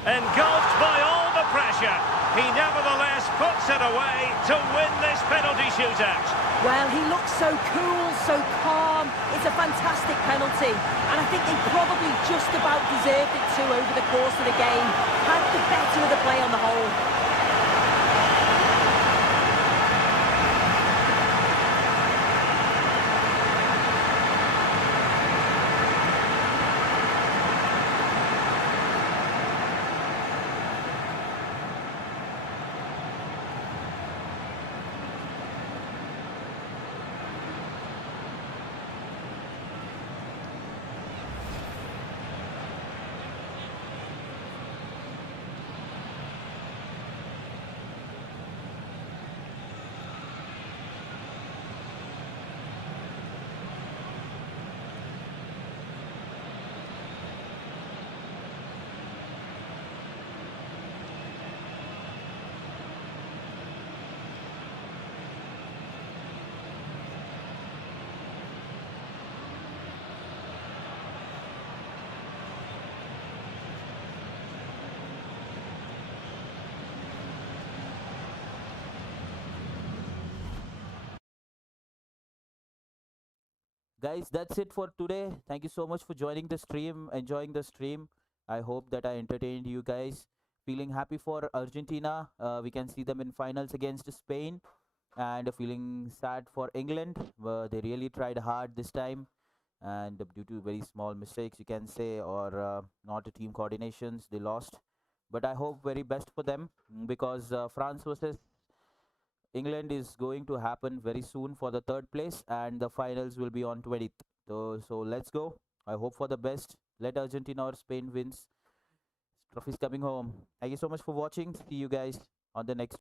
Engulfed by all the pressure, he nevertheless puts it away to win this penalty shootout. Well, he looks so cool, so calm. It's a fantastic penalty. And I think they probably just about deserved it too over the course of the game. Had the better of the play on the whole. guys, that's it for today. Thank you so much for joining the stream, enjoying the stream. I hope that I entertained you guys. Feeling happy for Argentina. We can see them in finals against Spain, and feeling sad for England. They really tried hard this time, and due to very small mistakes, you can say, or not a team coordinations, they lost. But I hope very best for them, because France versus England is going to happen very soon for the third place, and the finals will be on 20th. So let's go. I hope for the best. Let Argentina or Spain wins. Trophy's coming home. Thank you so much for watching. See you guys on the next